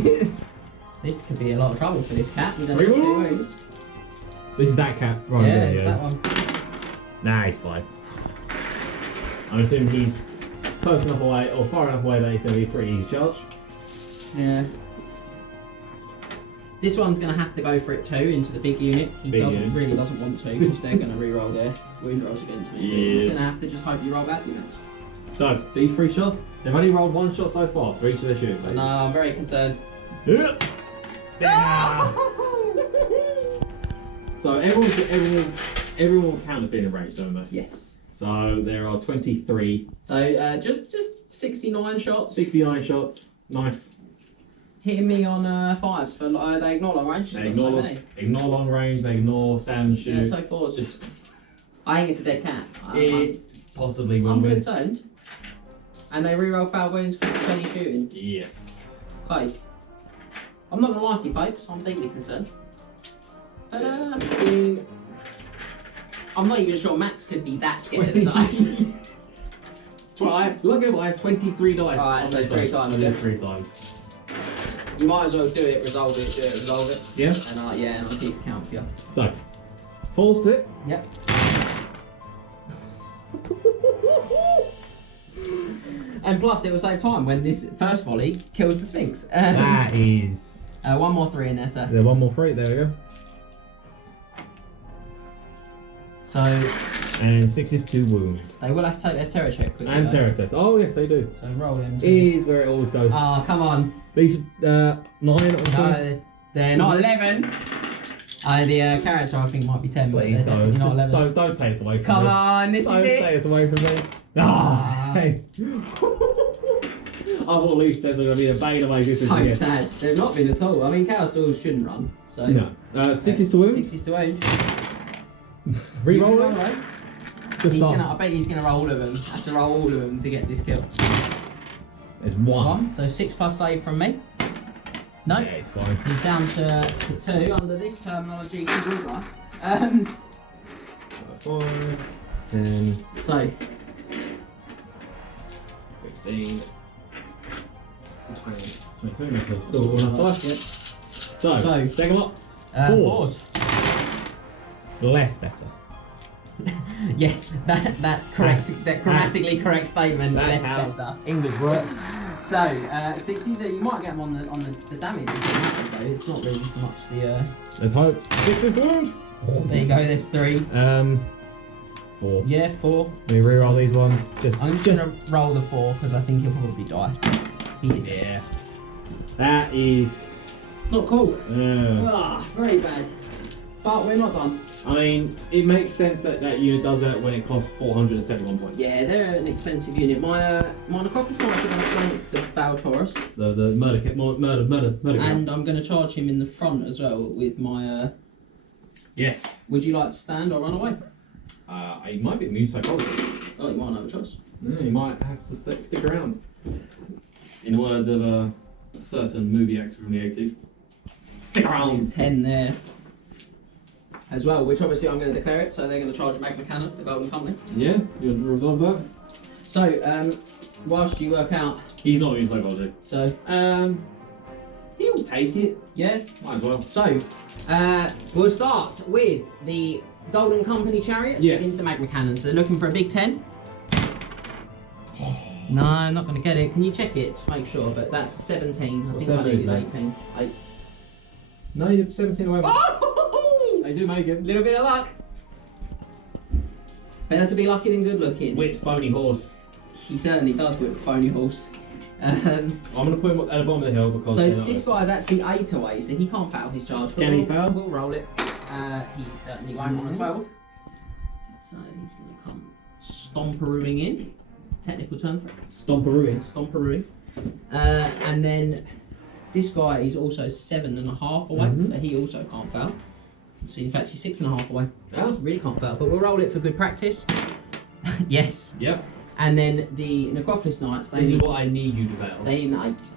This could be a lot of trouble for this cat. He doesn't 3 have 2 wounds. wounds. This is that cat. Right, Yeah, it's that one. Nah, he's fine. I'm assuming he's close enough away, or far enough away that he's going to be a pretty easy charge. Yeah. This one's going to have to go for it too into the big unit. He really doesn't want to because they're going to re-roll their wound rolls against me. But he's going to have to just hope you roll back units. So, these 3 shots, they've only rolled 1 shot so far for each of their shooting. No, I'm very concerned. So everyone will count as being in range, don't they? Yes. So there are 23. So just 69 shots. 69 shots. Nice. Hitting me on 5s for they ignore long range. They ignore long range. They ignore stand and shoot. Yeah, so 4s. Just I think it's a dead cat. possibly will I'm win. concerned. And they reroll foul wounds because it's 20 shooting. Yes. Okay. I'm not gonna lie to you folks, I'm deeply concerned. But I'm not even sure Max could be that scared of the dice. Look at I have 23 dice. Alright, so 3 times. Yeah, Yeah. 3 times. You might as well do it, resolve it, do it, resolve it. Yeah. And I'll keep count for you. So, falls to it. Yep. And plus, it will save time when this first volley kills the Sphinx. That is. 1 more 3 in there, sir. There, 1 more 3. There we go. So And 6 is 2 wound. they will have to take their terror check quickly. And though. terror test. Oh yes, they do. So roll them. Is where it always goes. Oh, come on. These 9 or 10. No, they're not 11. The character I think might be 10, Please but they're don't. definitely not 11. Just don't take us away from Come me. on, this Don't is take it. us away from me. Ah. Hey. I thought at least there's going to be a bane of my existence So here. sad. They've not been at all. I mean, Chaos Duels shouldn't run. So No. 6 is to wound. 6 is to wound. Reroll it. Right? Good start. I bet he's going to roll all of them. Have to roll all of them to get this kill. There's 1. 1. So 6 plus save from me. No. Yeah, it's fine. He's down to 2 under this terminology. He will run. 5, 10, So 15, 20, 22. No, still enough dice. Yep. So, second lot. 4s. Less better. Yes, that grammatically correct statement. That's Less how better. English works. So 60s. You might get them on the damage. Though it's not really so much the. Let's hope. 6 is the wound. There you go. There's 3. 4. Yeah, 4. Let me reroll these ones. I'm just gonna roll the 4 because I think he'll probably die. He is. Yeah. That is. Not cool. Very bad. But we're not done. I mean, it makes sense that that unit does that when it costs 471 points. Yeah, they're an expensive unit. My Necropolis Knights are going to flank the Baltaurus. The murder. And I'm going to charge him in the front as well with my. Yes. Would you like to stand or run away? He might be immune psychology. Oh, you might have a choice. Yeah, he might have to stick around. In the words of a certain movie actor from the 80s. Stick around. 10 there. As well, which obviously I'm going to declare it, so they're going to charge Magna Cannon, the Golden Company. Yeah, you'll resolve that. So, whilst you work out. He's not immune psychology. So, he'll take it. Yeah. Might as well. So, we'll start with the Golden Company Chariots into Magma Cannons. So they're looking for a big 10. No, I'm not going to get it. Can you check it to make sure? But that's 17. I think I needed 18. 8. No, you're 17 away. Oh! They do make it. Little bit of luck. Better to be lucky than good looking. Whips bony horse. He certainly does whip bony horse. I'm going to put him at the bottom of the hill because. So this guy's actually 8 away, so he can't foul his charge. Can he foul? We'll roll it. He certainly won't on a 12. So he's going to come stomperooing in. Technical term for it. Stomperooing. And then this guy is also 7.5 away, so he also can't foul. So in fact he's 6.5 away. Oh, really can't foul, but we'll roll it for good practice. Yes. Yep. And then the Necropolis Knights, This is what I need you to fail. They need an 8.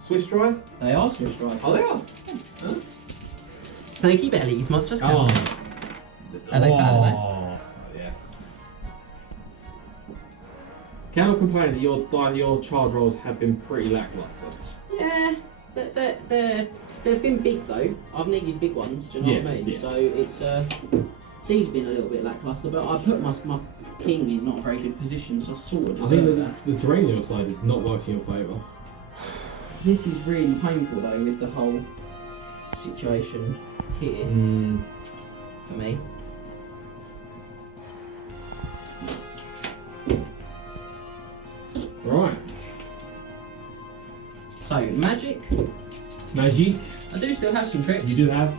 Swiss drive? They are Swiss drive. Oh, they are. Snaky bellies, monstrous Come on. Are they fat, are they? Oh, yes. Cannot complain that your charge rolls have been pretty lackluster. Yeah, they've been big though. I've needed big ones, do you know what I mean? Yeah. So it's these have been a little bit lackluster, but I put my king in not a very good position, so I sort of I think deserve that. the terrain on your side is not working in your favour. This is really painful though with the whole situation here for me. Right. So, magic. Magic. I do still have some tricks. You do have.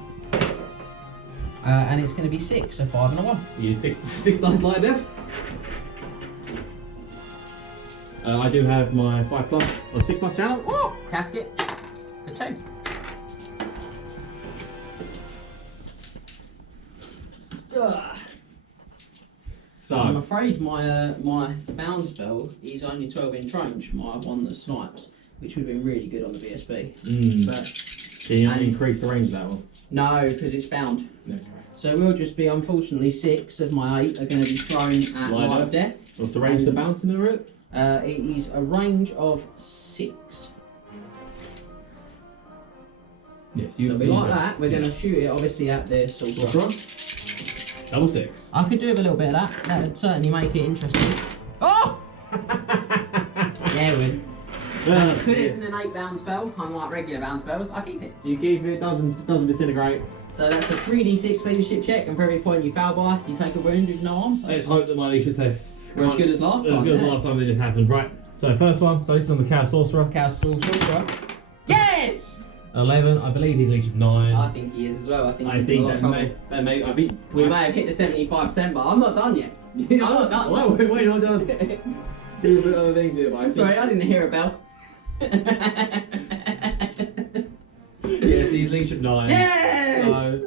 And it's going to be 6, so 5 and a 1. You six dice light death. I do have my 5+ or 6+ channel. Oh! Casket for 2. Ugh. So I'm afraid my my bound spell is only 12-inch range, my one that snipes, which would have been really good on the BSB. But so you and- increase the range of that one. no, because it's bound. No. So it will just be, unfortunately, 6 of my 8 are going to be thrown at Light light up. of death. What's the range of the bouncing over it? It is a range of 6. Yes. So we like that. We're going to shoot it, obviously, at the sorcerer. Double 6. I could do with a little bit of that. That would certainly make it interesting. Oh! Yeah, it would. Because it isn't an 8 bound spell, unlike regular bound spells, I keep it. You keep it, doesn't disintegrate. So that's a 3d6 leadership check, and for every point you foul by, you take a wound with no arms. Let's hope that my leadership tests We're as good as last as time. good as yeah. last time that just happened. Right. So first one. So this is on the Chaos Sorcerer. Castle Sorcerer. Yes! 11. I believe he's leadership 9. I think he is as well. I think I he's think in a lot of trouble. that may. I think We may have hit the 75%, but I'm not done yet. I'm not done. Well, we're not done. There's other things to do. But I Sorry, I didn't hear a bell. Yes, he's leadership 9. Yes! So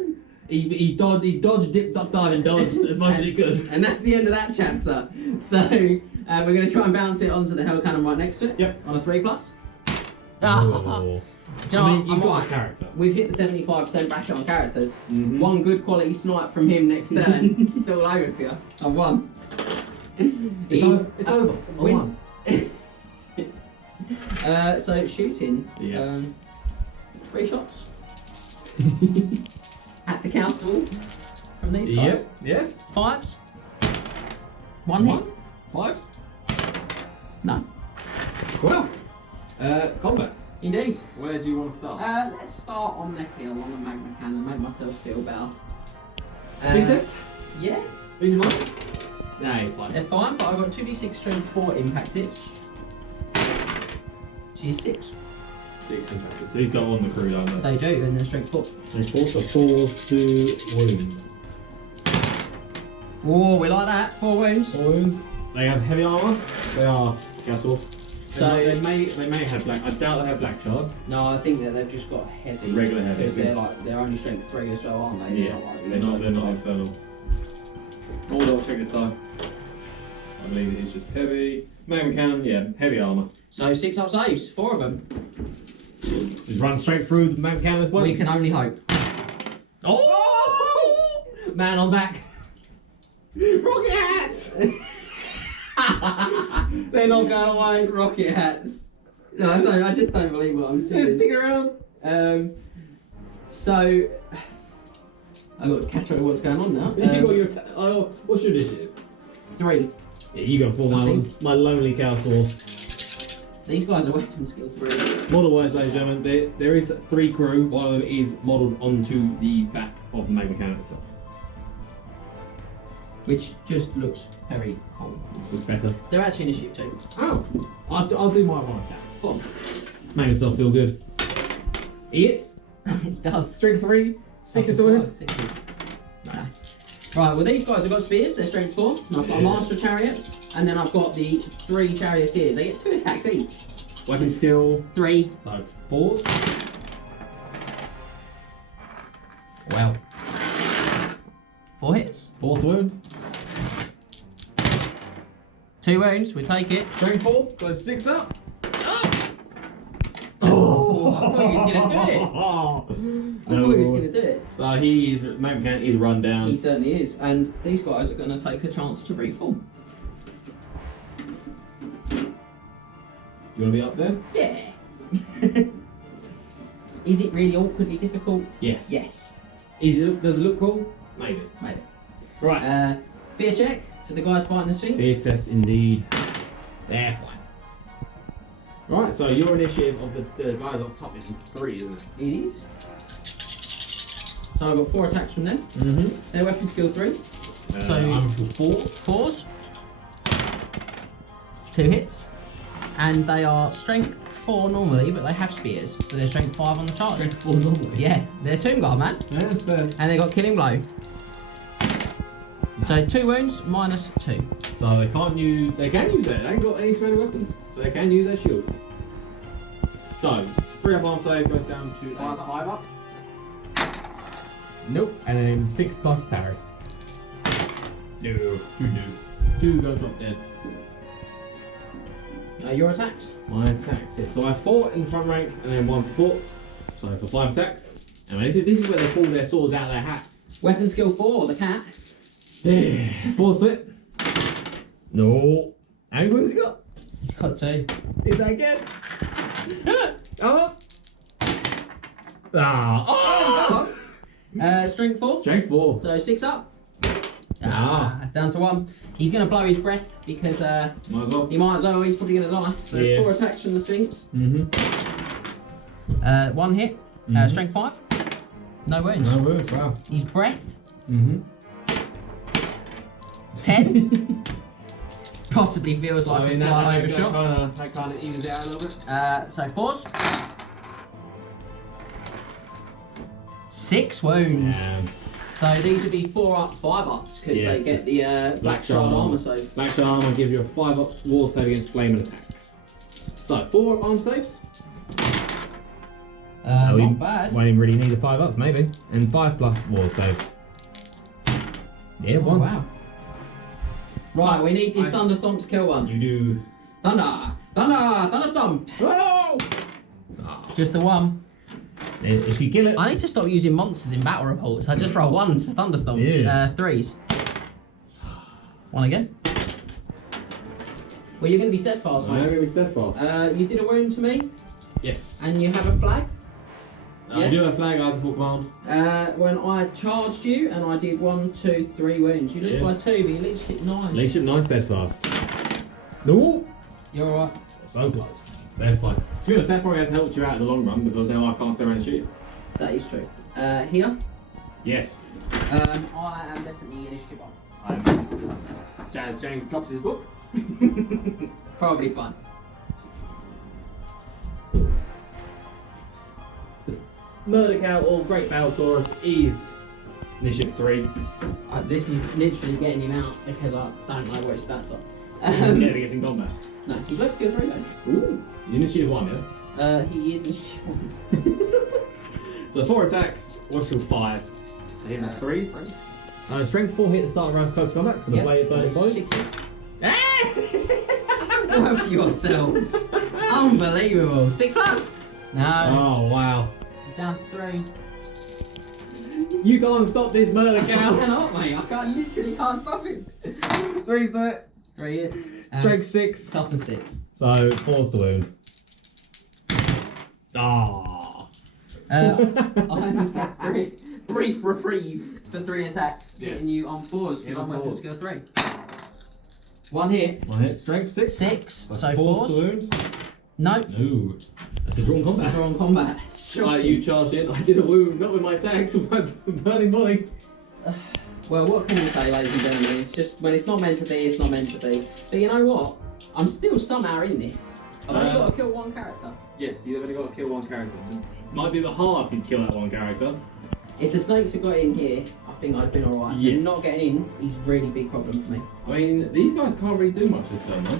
he dodged, dipped, duck, dive, and dodged as much as he could. And that's the end of that chapter. So we're going to try and bounce it onto the Hell Cannon right next to it. Yep. On a 3+. Oh. Do you know I what? mean, you've I'm got right. a character. We've hit the 75% bracket on characters. Mhm. One good quality snipe from him next turn. It's all over for you. I won. It's over. I win. won. So shooting. Yes. 3 shots. At the castle from these guys. Yeah. 5s. 1 hit. 5s. No. Well. Combat. Indeed. Where do you want to start? Let's start on the hill on the magma cannon, make myself feel better. Big test. Yeah, Big mind. Nah, you're fine. they're fine, but I've got 2d6 strength 4 impact hits. She's 6. 6 impacted. So he's got on the crew down there. They do, and they're strength 4. So 4 to 4 to wound. Oh, we like that. 4 wounds. 4 wounds. They have heavy armor. They are castle. So- they may have black. I doubt they have black shard. No, I think that they've just got heavy. Regular heavy. Because they're only strength 3 as well, aren't they? Yeah, they're not infernal. I'll double check this time. I believe it is just heavy. Magma cannon, yeah, heavy armor. So 6 up saves, 4 of them. Just run straight through the magma cannon as well. We can only hope. Oh! Man, I'm back. Rocket hats! They're not going away. Rocket hats. No, I just don't believe what I'm seeing. Stick around. So I've got to catch up with what's going on now. You got your what's your initiative? 3. Yeah, you go for my lonely castle. These guys are weapon skill 3. Model wise, ladies and gentlemen, there is 3 crew. One of them is modelled onto the back of the magma cannon itself. Which just looks very cool. This looks better. They're actually initiative 2. Oh, I'll do my one attack. Go on. Make myself feel good. Hits. It does. Strength 3. 6 to win. 6s. No. Right, well these guys have got spears, they're strength 4. And I've got a master chariots, and then I've got the 3 charioteers. They get 2 attacks each. Weapon skill. 3. So 4. Well. 4 hits. 4th wound. 2 wounds, we take it. Strength 4. Goes 6 up. Oh, I thought he was going to do it. I thought he was going to do it. So magma cannon is run down. He certainly is, and these guys are going to take a chance to reform. You want to be up there? Yeah. Is it really awkwardly difficult? Yes. Yes. Does it look cool? Maybe. Maybe. Right. Fear check for the guys fighting the Sphinx. Fear test indeed. They're fine. Right, so your initiative of the guys up top is 3, isn't it? It is. So I've got 4 attacks from them. Mm-hmm. Their weapon skill 3. So I'm for 4. 4s. 2 hits. And they are strength 4 normally, but they have spears. So they're strength 5 on the chart. Strength 4 normally. Yeah, they're Tomb Guard, man. Yeah, that's fair. And they got Killing Blow. So 2 wounds, minus 2. So they can't use. They can use it. They ain't got any spare weapons, so they can use their shield. So 3 up arm save goes down to 5 up. Nope. And then 6 plus parry. No. 2 go drop dead. Your attacks? My attacks. Yes. So I have 4 in the front rank and then 1 support. So for 5 attacks. And this is where they pull their swords out of their hats. Weapon skill 4, the cat. 4 split. No. How many wounds he got? He's got 2. Did that again? Oh. Ah. Oh. Strength 4. Strength 4. So 6 up. Down to 1. He's going to blow his breath because Might as well. he might as well. He's probably going to die. So Yeah. 4 attacks from the Sphinx. Mm-hmm. 1 hit. Strength 5. No wounds. No wounds, wow. His breath. Mm-hmm. 10. Possibly feels like a slight overshot. That kind of evens it out a little bit. So 4s. 6 wounds. So these would be 4 up, 5 ups because Yes. they get the black shard armor save. Black shard armor gives you a 5 up wall save against flame and attacks. So 4 up arm saves. Not bad. Won't even really need the 5 ups, maybe. And 5 plus wall saves. Yeah, 1. Wow. Right, we need this thunderstomp to kill one. You do. Thunderstomp. Oh! Just the 1. If you kill it. I need to stop using monsters in battle reports. I just roll 1s for thunderstomps. Yeah. 3s. 1 again. Well, you're going to be steadfast, I'm mate. going to be steadfast. You did a wound to me, Yes. and you have a flag. I do have a flag, I have the full command. When I charged you, and I did 1, 2, 3 wounds. You lose by 2, but you leached it 9. Leash at 9 steadfast. No! You're alright. So close. Steadfast. To be honest, that probably has helped you out in the long run because now I can't turn around and shoot you. That is true. Here, Yes. I am definitely initiative on. James drops his book. Probably fun. Murder Cow or Great Baltaurus is initiative 3. This is literally getting him out because I don't know what his stats are. Yeah, he gets in combat. No, he's left skill 3 though. Ooh. Initiative 1, yeah? He is initiative 1. So 4 attacks, what's till 5? So hit him 3s. Strength 4 hit the start of round close combat, so the blade turning blow. 6s. Work yourselves. Unbelievable. 6 plus? No. Oh, wow. He's down to 3. You can't stop this murder I cow. cannot, mate. I literally can't stop him. 3's to it. 3 hits. Strength 6. Tough and 6. So 4's to wound. Ah. I'm brief reprieve for 3 attacks, Yes. hitting you on 4s because Yeah, I'm weapon 4s. skill 3. 1 hit. 1 hit, strength 6. 6. So 4's to 4s. wound. No. No. That's a drawn combat. Drawn combat. You charged in. I did a wound, not with my attacks, but burning body. Well, what can we say, ladies and gentlemen? It's just when it's not meant to be, it's not meant to be. But you know what? I'm still somehow in this. I've only got to kill 1 character. Yes, you've only got to kill 1 character. Might be a bit hard for you to kill that 1 character. If the snakes had got in here, I think I'd have been alright. Yes. Not getting in is a really big problem for me. I mean, these guys can't really do much this turn, though.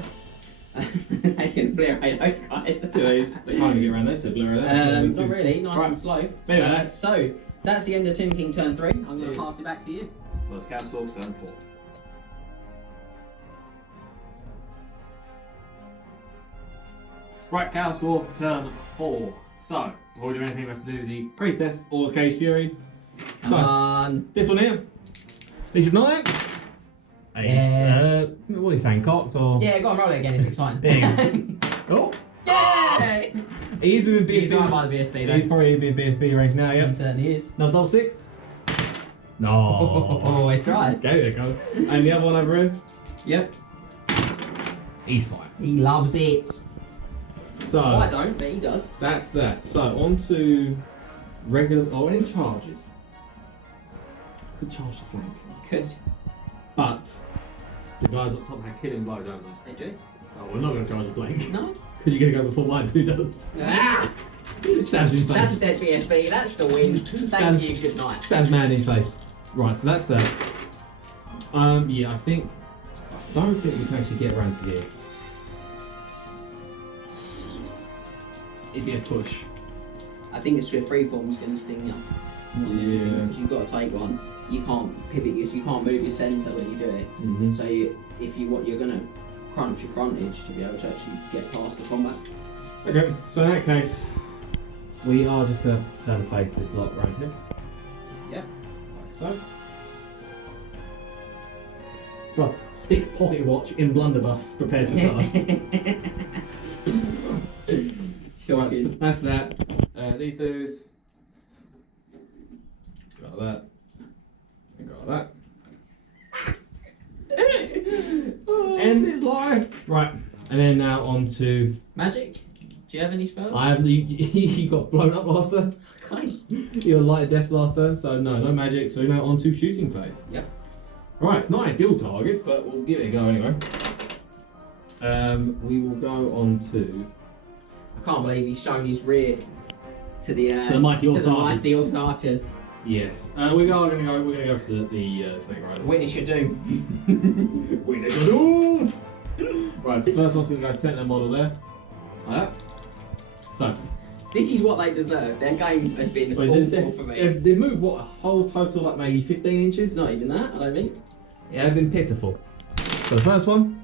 They can obliterate those guys. They kind of get around there to blur that. Not really, nice and slow. Anyway, so, that's the end of Tomb King turn 3. I'm going to pass it back to you. Well, the Council turn 4. Right, Chaos Dwarf turn 4. So, before we do anything, we have to do the Priestess or the Cage Fury. Come This one here. Bishop 9. Yeah. What are you saying, cocked or? Yeah, go on, roll it again, it's exciting. There you Oh! Yay! He's within He's going by BSB. the BSB though. He's probably in BSB range now, yeah. He certainly is. No, double 6. No. Oh, I tried. Go there, go. And the other one over here. Yep. He's fine. He loves it. So. Well, I don't, but he does. That's that. So on to regular. Oh, any charges? could charge the flank. Could. But the guys up top had killing blow, don't they? They do. Oh, we're not going to charge the flank. No. Because you're going to go before mine, who does? Ah! Stabs you in That's face. dead BSB. That's the win. Thank you. Good night. Stabs man in face. Right, so that's that. Yeah, I don't think you can actually get around to here. It'd be a push. I think the Swift Freeform's going to sting you. Yeah. Because you've got to take one. You can't pivot. You can't move your centre when you do it. Mm-hmm. So if you want, you're going to crunch your frontage to be able to actually get past the combat. Okay, so in that case, we are just going to turn and face this lot right here. Yep. Like so. Got Stick's pocket watch in blunderbuss prepared to charge. Shocking. That's that. These dudes. Got that. And got that. End his life! Right, and then now on to. Magic? Do you have any spells? I have you got blown up last turn. Okay. You got light death last turn, so no magic. So now on to shooting phase. Yep. Right, not ideal targets, but we'll give it a go anyway. We will go on to. I can't believe he's shown his rear to the Mighty Orcs Archers. Mighty Orcs Archers. Yes. We're gonna go for the Snake Riders. Witness your doom. Witness your doom. Right, so first one's gonna go centre model there. Like that. So. This is what they deserve. Their game has been awful for me. They moved what, a whole total like maybe 15 inches? It's not even that, I don't think. Yeah, they've been pitiful. So the first one,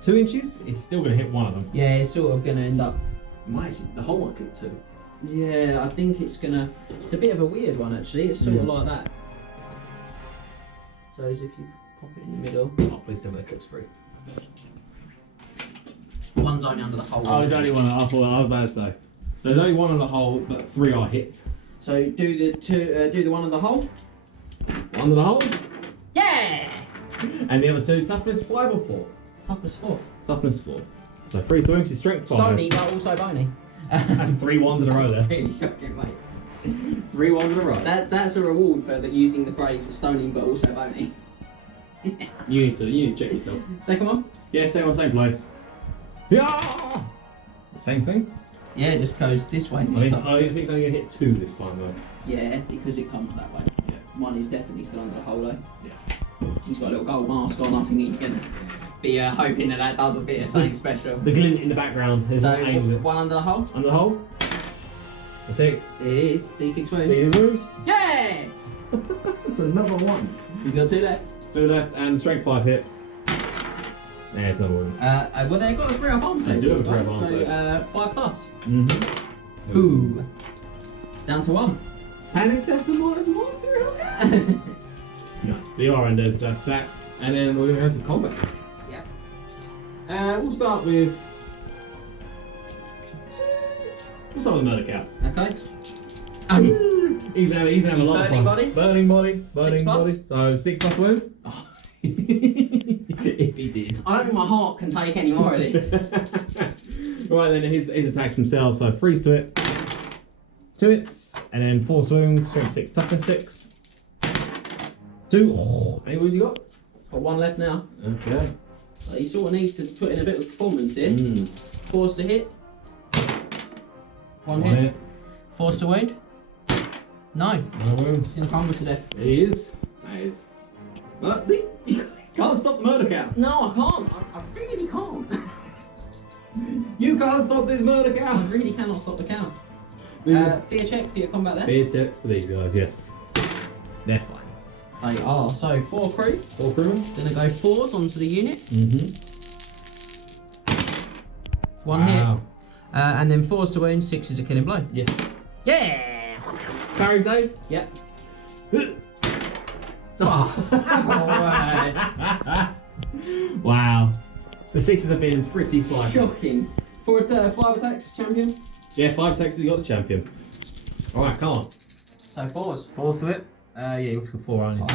2 inches, is still going to hit one of them. Yeah, it's sort of going to end up. The whole might hit 2. Yeah, I think it's going to. It's a bit of a weird one actually. It's sort of like that. So as if you pop it in the middle. Oh, please tell me the trip's free. One's only under the hole. Oh, there's only one. I thought I was about to say. So there's only one on the hole, but 3 are hit. So do the one on the hole. One on the hole, Yeah. and the other 2, toughness 5 or 4? Toughness 4. Toughness 4. So 3 swings is strength 5. Stony, but also bony. That's 3 ones in a row there. That's really shocking, mate. 3 ones in a row. That's a reward for using the phrase stony but also bony. You need to check yourself. Second one? Yeah, same one, same place. Yeah! Same thing? Yeah, it just goes this way. I think it's only going to hit 2 this time though. Yeah, because it comes that way. Yeah. One is definitely still under the hole though. Yeah. He's got a little gold mask on. I think he's going to be hoping that does a bit of something special. The glint in the background is So what aims with it. one under the hole? Under the hole. So 6. It is. D6 wounds. These moves. Yes! That's another one. He's got 2 left. 2 left and strength 5 hit. There's no one. Well, they've got a 3 up arm They save. do have a these 3 up guys, arm so save. 5 plus. Mm-hmm. Ooh. Down to 1. Panic test and minus 1 to Hellcat. No, so you are undead, so that's that. And then we're going to go to combat. Yep. We'll start with. Murder Cow. Okay. Even have a lot of Burning fun. body? Burning body. 6 plus? So 6 plus wound. If he did. I don't think my heart can take any more of this. Right then, his attacks himself. So freeze to it, 2 hits, and then force wound, strength 6, toughness 6, 2. Oh, any wounds you got? Got 1 left now. Okay. So he sort of needs to put in a bit of performance here. Force to hit. 1 hit. Force to wound. No. No wounds. He's gonna crumble to death. It is. That is. But you can't stop the murder cow. No, I can't. I really can't. You can't stop this murder cow. I really cannot stop the cow. Fear check for your combat there. Fear checks for these guys, yes. They're fine. They are. So 4 crew. 4 crewmen. Gonna go 4s onto the unit. Mm-hmm. 1 hit. And then 4s to wound, 6 is a killing blow. Yes. Yeah! Parry save. Yep. Oh, Wow. The 6s have been pretty slimy. shocking. 5 attacks, champion. Yeah, 5 attacks, you got the champion. Alright, come on. So 4s. 4s to it. Yeah, you got 4 only. Wow.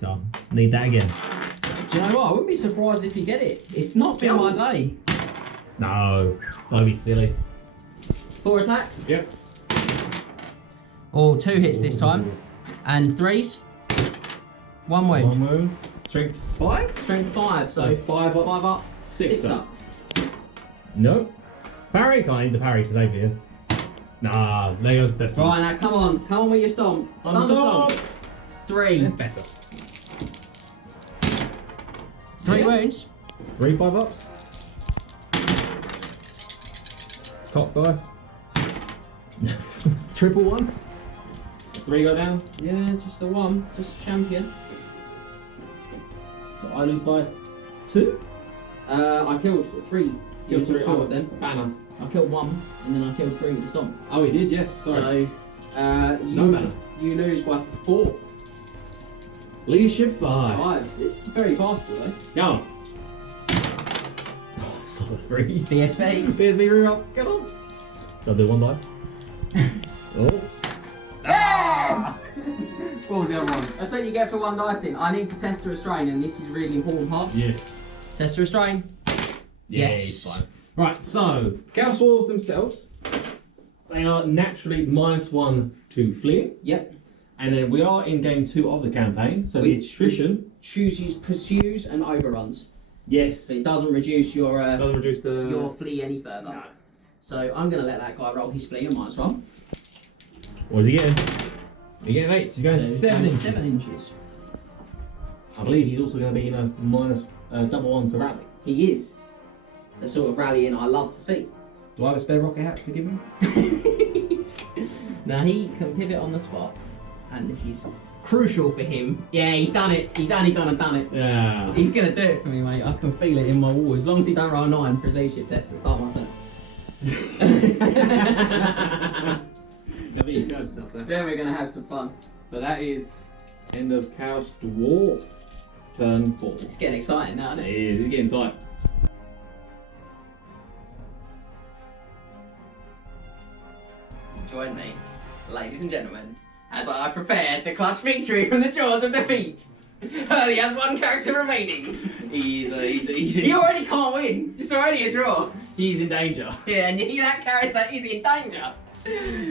Go on. Need that again. Do you know what? I wouldn't be surprised if you get it. It's not been my day. No. Don't be silly. 4 attacks. Yep. Oh, 2 hits this time. And 3s. 1 wound. 1 wound. Strength 5? Strength 5, so So 5 up. 5 up, 6 up. Nope. Parry? Can't need the parry to save you. Nah, Lego's definitely. Right, now come on with your stomp. Thunder stomp. 3. Better. 3 wounds. 3 5 ups. Top dice. Triple 1. 3 go down. Yeah, just the 1, just champion. So I lose by 2. I killed 3. Killed 3 2 of them. Banner. I killed 1, and then I killed 3 with the stomp. Oh, he did, yes. Sorry. So, No banner. you lose by 4. Leadership 5. 5. This is very fast, though. Go on. Oh, solid 3. BSB. Here's me reroll. Come on. So I'll do 1 dice. Oh. What was the other one? That's what you get for 1 dice in. I need to test to restrain, and this is a really important part. Yes. Test to restrain. Yeah, Yes. it's fine. Right, so Chaos Dwarves themselves, they are naturally -1 to fleeing, Yep. and then we are in game 2 of the campaign, so the attrition, Chooses, pursues, and overruns. yes, But it doesn't reduce your doesn't reduce the. your flee any further. No. So I'm going to let that guy roll his flee on -1. What is he getting? He's getting 8. He's going So 7 inches. 7 inches. I believe he's also going to be in a double -1 to rally. He is. The sort of rallying I love to see. Do I have a spare rocket hat to give him? Now he can pivot on the spot, and this is crucial for him. Yeah, he's done it. He's only gone and done it. Yeah. He's gonna do it for me, mate. I can feel it in my wall. As long as he don't roll 9 for his leadership test, and start my turn. You got yourself there. Then we're gonna have some fun. But that is end of Chaos Dwarf. Turn 4. It's getting exciting now, isn't It it? is. It's getting tight. Join me, ladies and gentlemen, as I prepare to clutch victory from the jaws of defeat. He has 1 character remaining. He already can't win. It's already a draw. He's in danger. Yeah, and that character is in danger.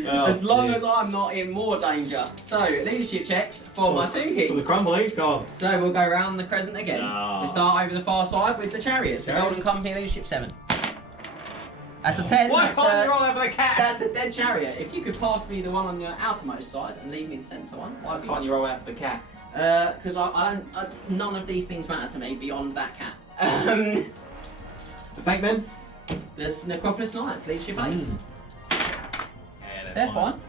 As long as I'm not in more danger. So, leadership checks for my Tomb For the Kings. crumbling, go on. So we'll go round the crescent again. No. We start over the far side with the Chariots. The Golden Company leadership 7. That's a 10. Why That's can't you a, roll over the cat? that's a dead Chariot. If you could pass me the one on your outermost side and leave me the centre one. Why can't you roll out for the cat? Because none of these things matter to me beyond that cat. The Snake Men? There's Necropolis Knights, leadership 8. Yeah, They're fine.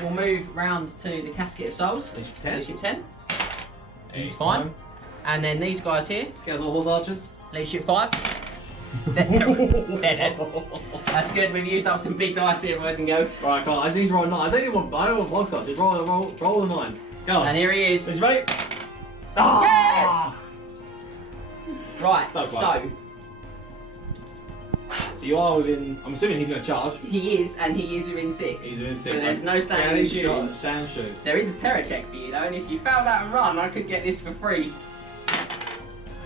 We'll move round to the Casket of Souls, leadership 10. He's fine. And then these guys here, Scales all horse archers? leadership 5. They're dead. That's good, we've used up some big dice here, boys and girls. Right, I can't. I just need to roll a 9. I don't even want box ups. Just roll a 9. Go on. And here he is. Is you ready? Ah! Right, So so close. So you are within. I'm assuming he's going to charge. he is, and he is within 6. He's within 6. So there's no standing and shooting. Stand and shoot. There is a terror check for you though, and if you fail that and run, I could get this for free.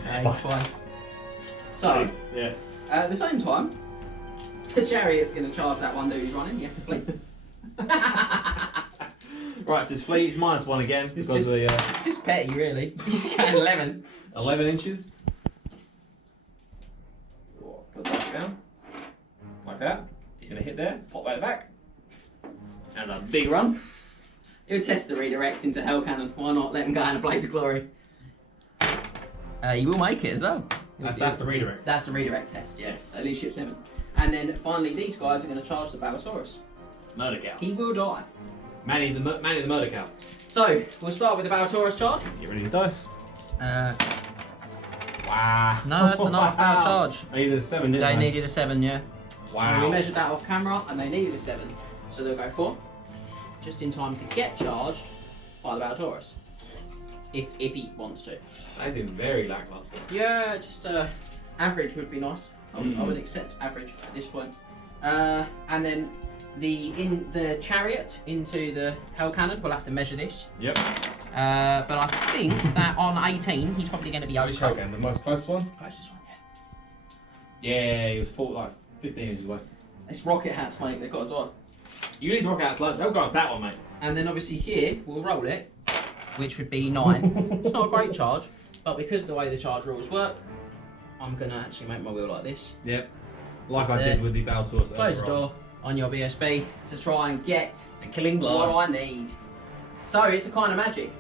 It's fine. So, Yes. at the same time, the Chariot's going to charge that one dude who's running. He has to flee. Right, so his fleet is -1 again because just- of the It's just petty, really. He's getting 11. 11 inches. Put that down. Like that. He's going to hit there, pop that back. And a big run. He'll test the redirect into Hell Cannon. Why not? Let him go in a blaze of glory. He will make it as well. That's the redirect. That's the redirect test, yes. So leadership 7. And then finally, these guys are going to charge the Balosaurus. Murder cow. He will die. Manny the murder cow. So, we'll start with the Balosaurus charge. Get ready to dice. Wow. No, that's another foul charge. They needed a 7, didn't They they? needed a 7, yeah. Wow. So we measured that off camera, and they needed a 7. So they'll go 4. Just in time to get charged by the Balosaurus. If he wants to. They've been very lackluster. Yeah, just average would be nice. I would accept average at this point. And then the Chariot into the Hell Cannon, we'll have to measure this. Yep. But I think that on 18, he's probably going to be Which okay. again? The most closest one? Closest one, yeah. Yeah, he was 15 inches away. It's rocket hats, mate. They've got to die. You need to rock out slow. Don't go into that one, mate. And then obviously here, we'll roll it, which would be 9. It's not a great charge, but because of the way the charge rules work, I'm going to actually make my wheel like this. Yep. Like I There. did with the Battle Source. Close the door on your BSB to try and get And killing what blood. I need. So it's a kind of magic.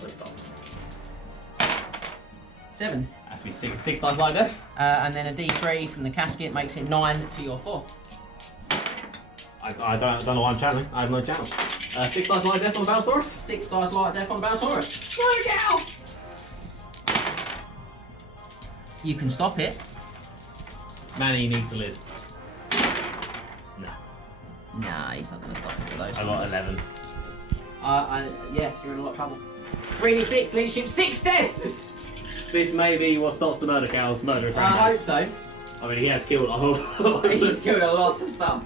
Let's stop. 7. Has to be 6 dice light death. And then a D3 from the casket makes it 9 to your 4. I don't know why I'm channeling. I have no channel. 6 dice light death on the Battle Source. 6 dice light death on the Balasaurus. Look out! You can stop it. Manny needs to live. No. Nah, he's not going to stop it with those. I got 11. Yeah, you're in a lot of trouble. 3d6 leadership success! This may be what stops the murder cow's murderous I hope so. I mean, he has killed a whole lot of He's killed a lot of stuff.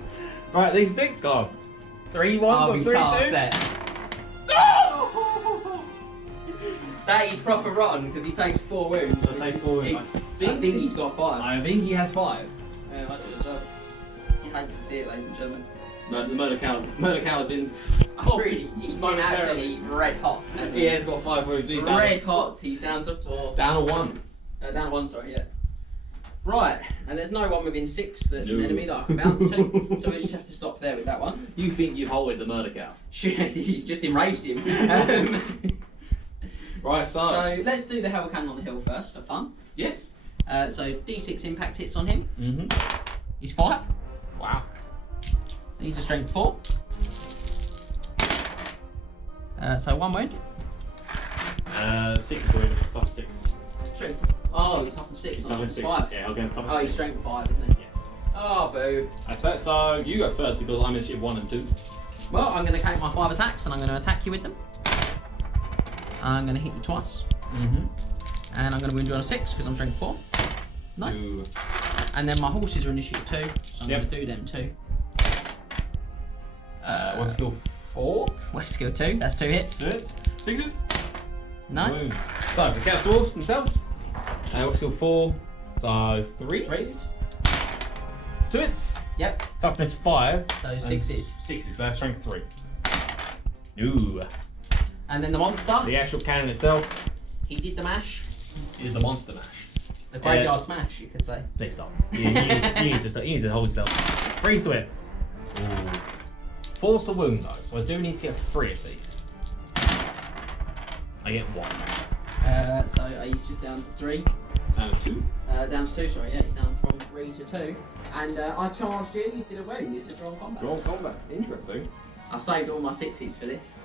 Right, these 6 gone. 3 ones I'll or be 3 so 2? upset. That is proper rotten because he takes 4 wounds. I take 4 wounds. I think he's got 5. I think he has 5. Yeah, I do as well. You hate to see it, ladies and gentlemen. No, the murder cow has been He's been absolutely red hot. hasn't He has got 5 wounds. He's down, Red hot. He's down to 4. down a 1. Down to 1, sorry, yeah. Right, and there's no one within 6 that's an No. enemy that I can bounce to, so we just have to stop there with that one. You think you've halted the murder cow? Shit, you just enraged him. Right, So let's do the Hell Cannon on the hill first for fun. Yes. So D6 impact hits on him. Mm-hmm. He's 5. Wow. He's a strength 4. So 1 wound. 6 wounds. Plus 6. Strength. Oh, he's toughened 6. Toughened Not 6. 5. Yeah, I'll go toughened Oh, 6. he's strength 5, isn't he? Yes. Oh, boo. That's that. So you go first because I'm in ship 1 and 2. Well, I'm going to count my 5 attacks and I'm going to attack you with them. I'm going to hit you twice. Mm-hmm. And I'm going to wound you on a 6 because I'm strength 4. No. And then my horses are initiative 2, so I'm Yep. going to do them too. One skill 4. Wave skill 2, that's 2 hits. 6s. No. Wounds. So the cat dwarfs themselves. One skill 4. So 3. 2 hits. Yep. Toughness 5. So and 6s. 6s. So that's strength 3. Ooh. And then the monster, The actual cannon itself he did the mash. is the monster mash. The graveyard smash, you could say. Please stop. You need to hold yourself. Freeze to it. Ooh. Force a wound though, so I do need to get 3 of these. I get 1. So he's just down to 3. And 2. Down to 2, sorry, yeah, he's down from 3 to 2. And I charged you, you did a wound, it's a drawn combat. Drawn combat. Interesting. I've saved all my 6s for this.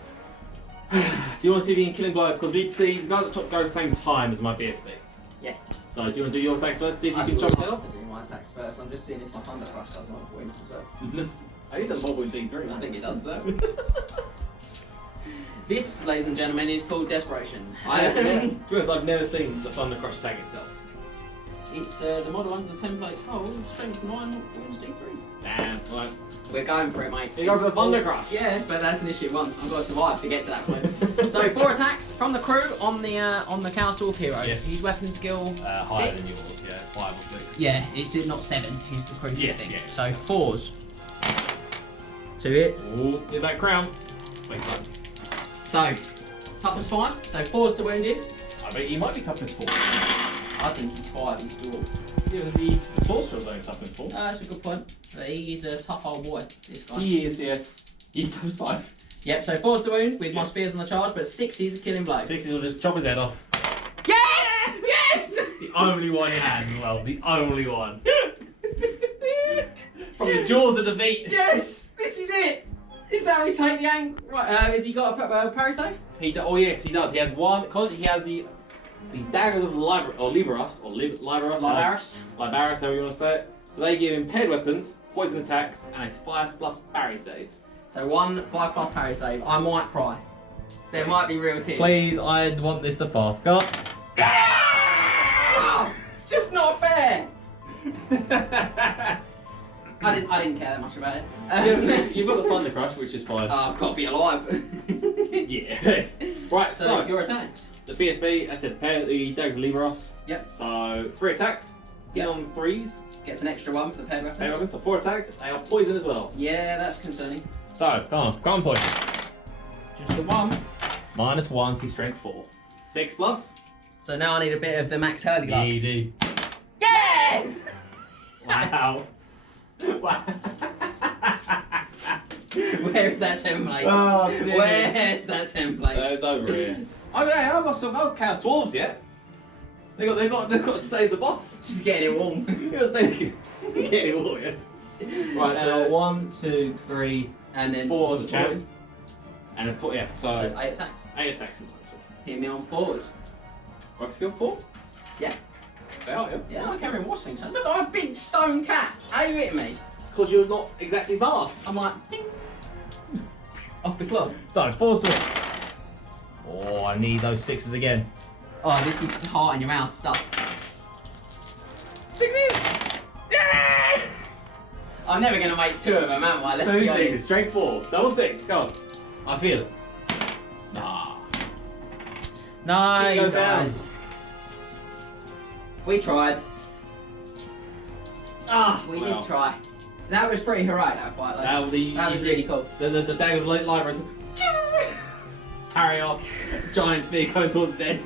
Do you want to see me in killing blows? Because the guys at the top go at the same time as my BSB. Yeah. So do you want to do your attacks first? See if you I'd can chop it love off? to do my attacks first. I'm just seeing if my Thunder Crush does multiple wounds as well. I think that's Bob with D3. I think it does so. This, ladies and gentlemen, is called Desperation. To be honest, I've never seen the Thunder Crush tag itself. It's the model under the template holds strength 9 wounds D3. Damn, right. We're going for it, mate. You go for the Thunder Crush. Yeah, but that's an issue 1. I've got to survive to get to that point. So 4 attacks from the crew on the Chaos Dwarf hero. Yes. His weapon skill Higher 6. than yours, yeah. 5 or 6. Yeah, it's not 7. He's the crew Yeah, thing. yeah. So 4s. 2 hits. Ooh, get that crown. Wait, fine. So toughness 5. So 4s to wound him. I bet he might be toughness 4. I think he's 5. He's dwarf. Yeah, the Sorcerer's only toughness 4. That's a good point. But he's a tough old boy, this guy. He is, yes. He's toughness 5. Yep, so 4's to wound with my Yes. spears on the charge, but 6 is a killing blow. 6 will just chop his head off. Yes! Yes! The only one he had as well. The only one. From the jaws of defeat. Yes! This is it! This is how we take the angle. Right, has he got a parry save? Oh yes, he does. He has one. He has the daggers of Liberus or Liberus. Libaris. Libaris, however you want to say it. So they give him paired weapons, poison attacks, and a 5+ parry save. So 1 5+ parry save. I might cry. There might be real tears. Please, I want this to pass. Go. Ah! Just not fair! I didn't care that much about it. You've got the Thunder Crush, which is fine. I've got to be alive. Yeah. Right, So your attacks. the BSB, as I said, pair the daggers of Liberus. Yep. So 3 attacks. Hit on 3s. Gets an extra 1 for the paired weapon. Paired weapons, so 4 attacks. They are poison as well. Yeah, that's concerning. So, come on points. Just the 1. -1, so strength 4. 6 plus. So now I need a bit of the Max Hurley luck. You do. Yes! Wow. Wow. Where's that template? Oh, dear. Where's that template? It's over here. Okay, I've got some Chaos Dwarves yet. They've got to save the boss. Just getting it warm. You got to save getting it warm. Right, so 1, 2, 3, And then 4 as a support. champ. And then 4, yeah, so So 8 attacks. 8 attacks in total. Hit me on 4s. Rock skill 4? Yeah. They are, yeah. Yeah, I can't remember what's things. Look, I'm a big stone cat. How are you hitting me? Because you're not exactly fast. I'm like, ping. Off the club. So, 4 sword. Oh, I need those 6s again. Oh, this is heart in your mouth stuff. 6s! Yeah! I'm never going to make 2 of them, am I? Let's 2 be 6s, honest. strength 4, double 6, go on. I feel it. Nah. No, It goes down. guys. We tried. Ah, we Well. did try. That was pretty heroic, that fight. Like, That was really cool. The day of late libraries. Chariot, giant spear going towards his head.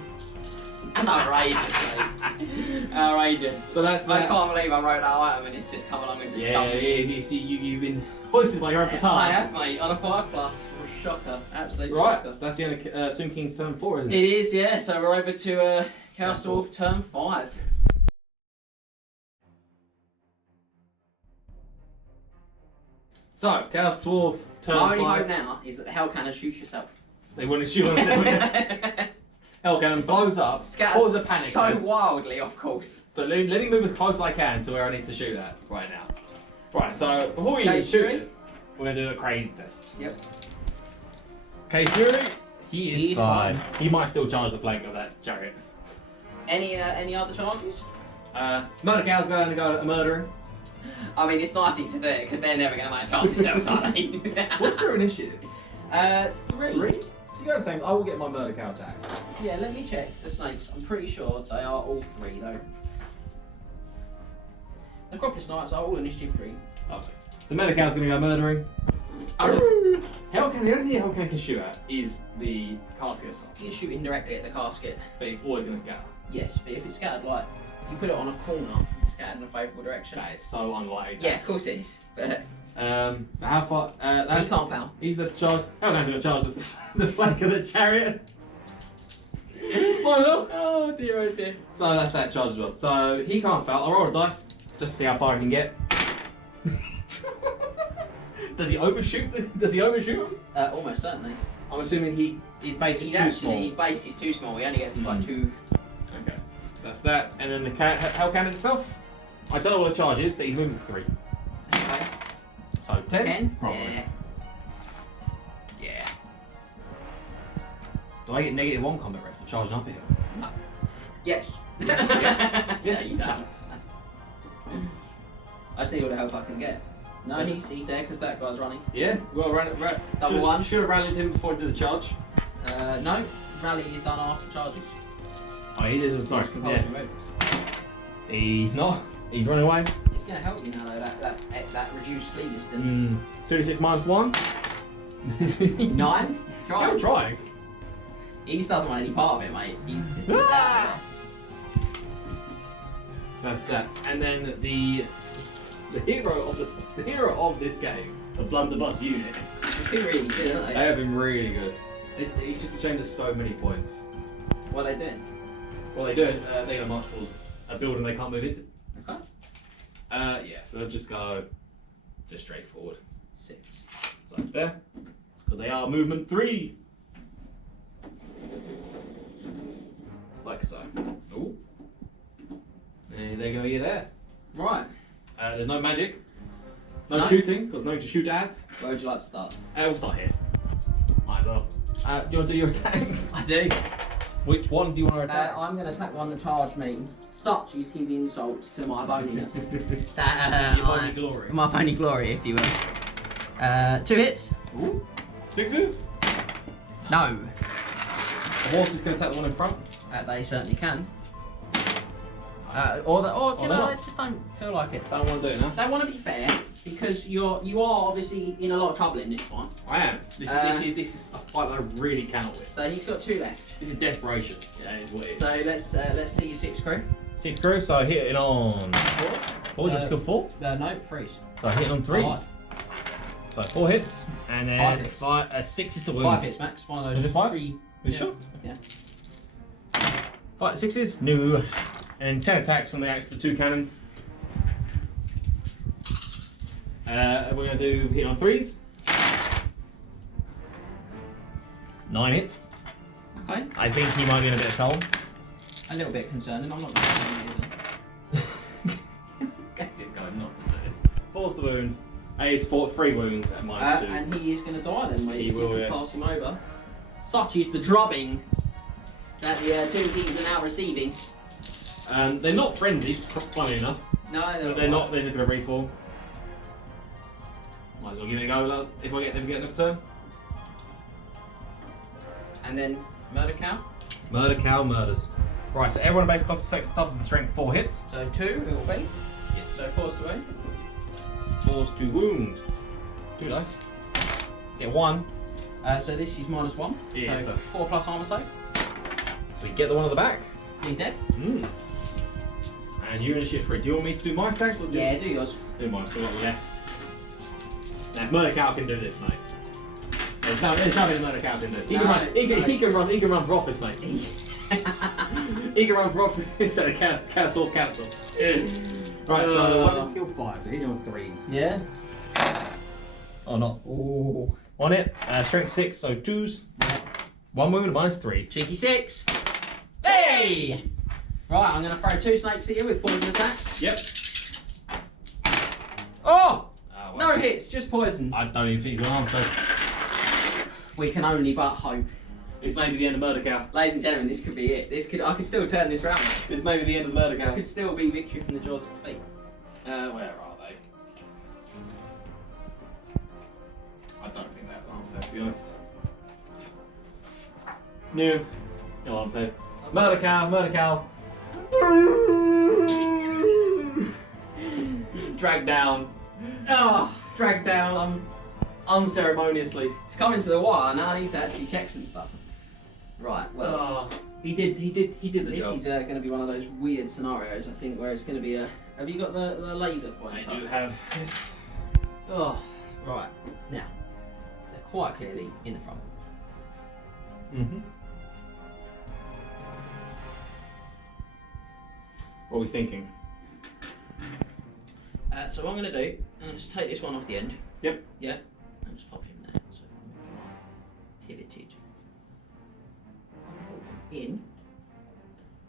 Outrageous, mate. Outrageous. So that's I that. can't believe I wrote that item and it's just come along and just Yeah, dumped me. you see, you've been hoisted by your own petard. I have, mate, on a 5+. Shocker. Absolute Right, shocker. so that's the end of Tomb King's turn 4, isn't it? It is, yeah. So we're over to Chaos Dwarf turn 5. So, Chaos Dwarf turn My only 5. hope now is that the Hell Cannon shoots yourself. They wouldn't shoot on it. Hell Cannon blows up, causes Scatters a panic. so wildly, of course. So let me move as close as I can to where I need to shoot at right now. Right, so before we even Cage shoot Fury? it, we're going to do a crazy test. Yep. Cage Fury, he He is is fine. fine. He might still charge the flank of that chariot. Any other charges? Murder Cow's going to go murdering. I mean, it's nice to do it because they're never going to manage to charge themselves, are they? What's their initiative? 3. 3? So you go the same. I will get my Murder Cow attack. Yeah, let me check the snakes. I'm pretty sure they are all 3 though. Necropolis Knights are all initiative 3. Okay. So Murder Cow's going to go murdering. Hell Cannon, the only thing Hell Cannon can shoot at is the casket itself. You can shoot indirectly at the casket. But he's always going to scatter. Yes, but if it's scattered like, if you put it on a corner, it's scattered in a favourable direction. That is so unlikely. to Yeah, of course it is. But So how far? he That's can't foul. he's the charge. Hell Cannon's going to charge the flank of the chariot. Oh dear, oh dear. So that's that charge as well. So he can't foul. I'll roll a dice just to see how far he can get. Does he overshoot? Does he overshoot him? Almost certainly. I'm assuming his base is too small. His base is too small. He only gets like 2. Okay, that's that. And then the Hell Cannon itself. I don't know what the charge is, but he's moving 3. Okay. So 10. 10? Probably. Yeah. Yeah. Do I get -1 combat rest for charging up here? Yes. Yes. You don't. I just need all the help I can get. No, he's there because that guy's running. Yeah. Well, Double one. Should have rallied him before he did the charge. No, rally is done after charges. Oh, he is. I'm sorry. It's compulsory Yes. move. He's not. He's running away. It's going to help you now though, that reduced fleet distance. 36 minus 1. 9? Still trying. He just doesn't want any part of it, mate. He's just out So that's that. And then the hero of this game, the Blunderbuss unit. They've been really good, haven't They they? have been really good. It's just a shame there's so many points. What are they doing? Well, they do it. They're going to march towards a building they can't move into. Okay. Yeah, so they'll just go just straight forward. 6. So there. Because they are movement 3. Like so. Ooh. And they're going to be there. Right. There's no magic. No, No? shooting, because no to shoot at. Where would you like to start? We'll start here. Might as well. Do you want to do your attacks? I do. Which one do you want to attack? I'm going to attack one that charged me. Such is his insult to my boniness. Your bony glory. My bony glory, if you will. 2 hits. Ooh. 6s? No. The horse is going to attack the one in front. They certainly can. Or you know, they just don't feel like it. Don't want to do it now. They want to be fair because you are obviously in a lot of trouble in this fight. I am. This is a fight that I really cannot win. So he's got 2 left. This is desperation. Yeah, it's what it is. So let's see your 6 crew. 6 crew, so I hit it on 4. Is it still 4? No, 3s. So I hit it on 3s. Alright. So 4 hits, and then 5 hits. 6 is the wound. 5 hits max. One of those. Was it 5? 3. Are you Yeah. sure? Yeah. 5 6s? No. And then 10 attacks on the 2 cannons. We're going to do hit on 3s. 9 hits. Okay. I think he might be in a bit of trouble. A little bit concerning. I'm not going to say anything. Not to do it. Force the wound. He's fought 3 wounds at -2. And he is going to die then, mate. He if will, you yes. pass him over. Such is the drubbing that the Tomb Kings are now receiving. They're not frenzied, funny enough. No, So they're not. They're just going to reform. Might as well give it a go if I get them to get another turn. And then Murder Cow. Murder cow murders. Right, so everyone base constitutes suffers the strength 4 hits. So 2 it will be. Yes. So forced away. Force to wound. 2 dice. Get 1. So this is -1. Yeah, so so- 4 plus armor save. So you get the one on the back. So he's dead. And you're in a shit free. Do you want me to do my attacks or do Yeah, do yours. do mine? So a lot less. Now, if Murder Cow can do this, mate. There's nothing Murder Cow can do. He can run for office, mate. He can run for office instead of cast off capital. Right, so one is skill 5, so hitting on 3s. Yeah. Oh, not. Ooh. On it, strength 6, so 2s. 1 wound, -3. Cheeky 6. Hey! Right, I'm going to throw 2 snakes at you with poison attacks. Yep. Oh! Well, No hits, just poisons. I don't even think he's unarmed, so We can only but hope. this may be the end of Murder Cow. Ladies and gentlemen, this could be it. I could still turn this round. This may be the end of Murder It Cow. could still be victory from the jaws of defeat. Where are they? I don't think that answer, to be honest. No. You know what I'm saying? Murder Cow, Murder Cow. Dragged down. Oh, Dragged down unceremoniously. it's coming to the wire. Now I need to actually check some stuff. Right, well, He did the this job. is going to be one of those weird scenarios, I think, where it's going to be a... Have you got the laser pointer? I do have this. Oh, right. Now, they're quite clearly in the front. Mm-hmm. What are we thinking? So what I'm going to do, I'm going to just take this one off the end. Yep. Yeah. And just pop him there. So pivoted. In.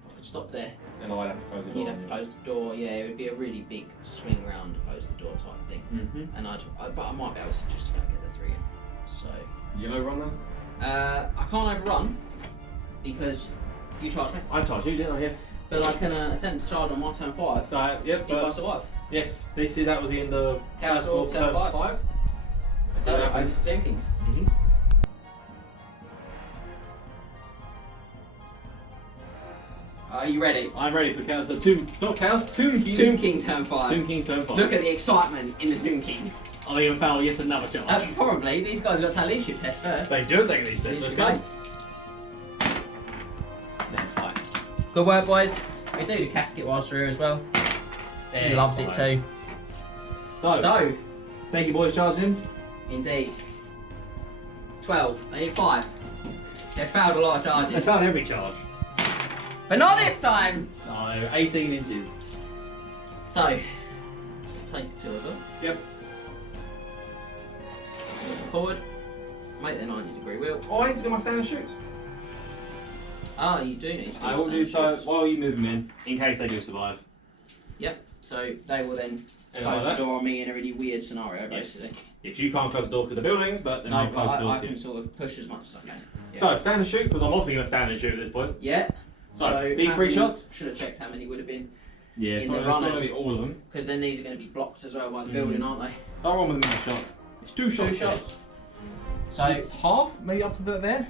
I could stop there. Then I'd have to close the And door. you'd have to close the door. Yeah, it would be a really big swing round, close the door type thing. Mm-hmm. And but I might be able to just about get the 3 in. So You overrun them? I can't overrun because you charge me. I charged you, didn't I? Yes. But I can attempt to charge on my turn 5 So, yep, if I but survive. yes, that was the end of Chaos Dwarf turn 5. Let's see So what over happens. to Tomb Kings. Mm-hmm. Are you ready? I'm ready for Chaos. Tomb King. Tomb King turn 5. Tomb King turn 5. Look at the excitement in the Tomb Kings. Are they going to fail yet another charge? Probably. These guys got to take a leadership test first. They do take these steps. Leadership Okay. go. Then fight. Good work, boys. We do the casket whilst we're here as well. Yeah, He loves it it's too. So, Snaky Boys charging in. Indeed. 12. They need 5. They failed a lot of They charges. failed every charge. But not this time! No, 18 inches. So, just take 2 of them. Yep. Move them forward. Make the 90-degree wheel. Oh, I need to do my standard shoots. Ah, you do need to do I will do so standard shoots. while you move them in case they do survive. Yep. So they will then And close like the that. door on me in a really weird scenario, Yes. basically. Yes, you can't close the door to the building, but then No, I'll but close the door I to can you. sort of push as much as I can. Yeah. So, stand and shoot, because I'm obviously going to stand and shoot at this point. Yeah. So, how D3 many- shots? Should have checked how many would have been, Yeah, it's it's not- not it's not going gonna to be all of them. because then these are going to be blocked as well by the Mm. building, aren't they? So I'll run with the middle shots. It's 2 shots. 2 shots. So So it's half, maybe up to there?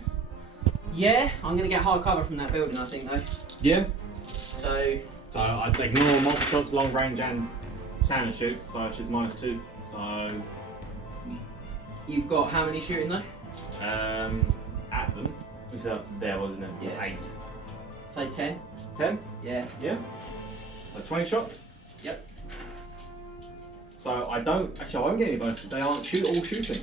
yeah, I'm going to get hard cover from that building, I think though. Yeah. So So I'd ignore multi shots, long range, and standard shoots. So she's -2. So You've got how many shooting though? at them, which up there, wasn't it? So Yeah. 8. Say 10. 10. Yeah. Yeah. So 20 shots. Yep. So I don't actually. I won't get any bonuses. They aren't all shooting.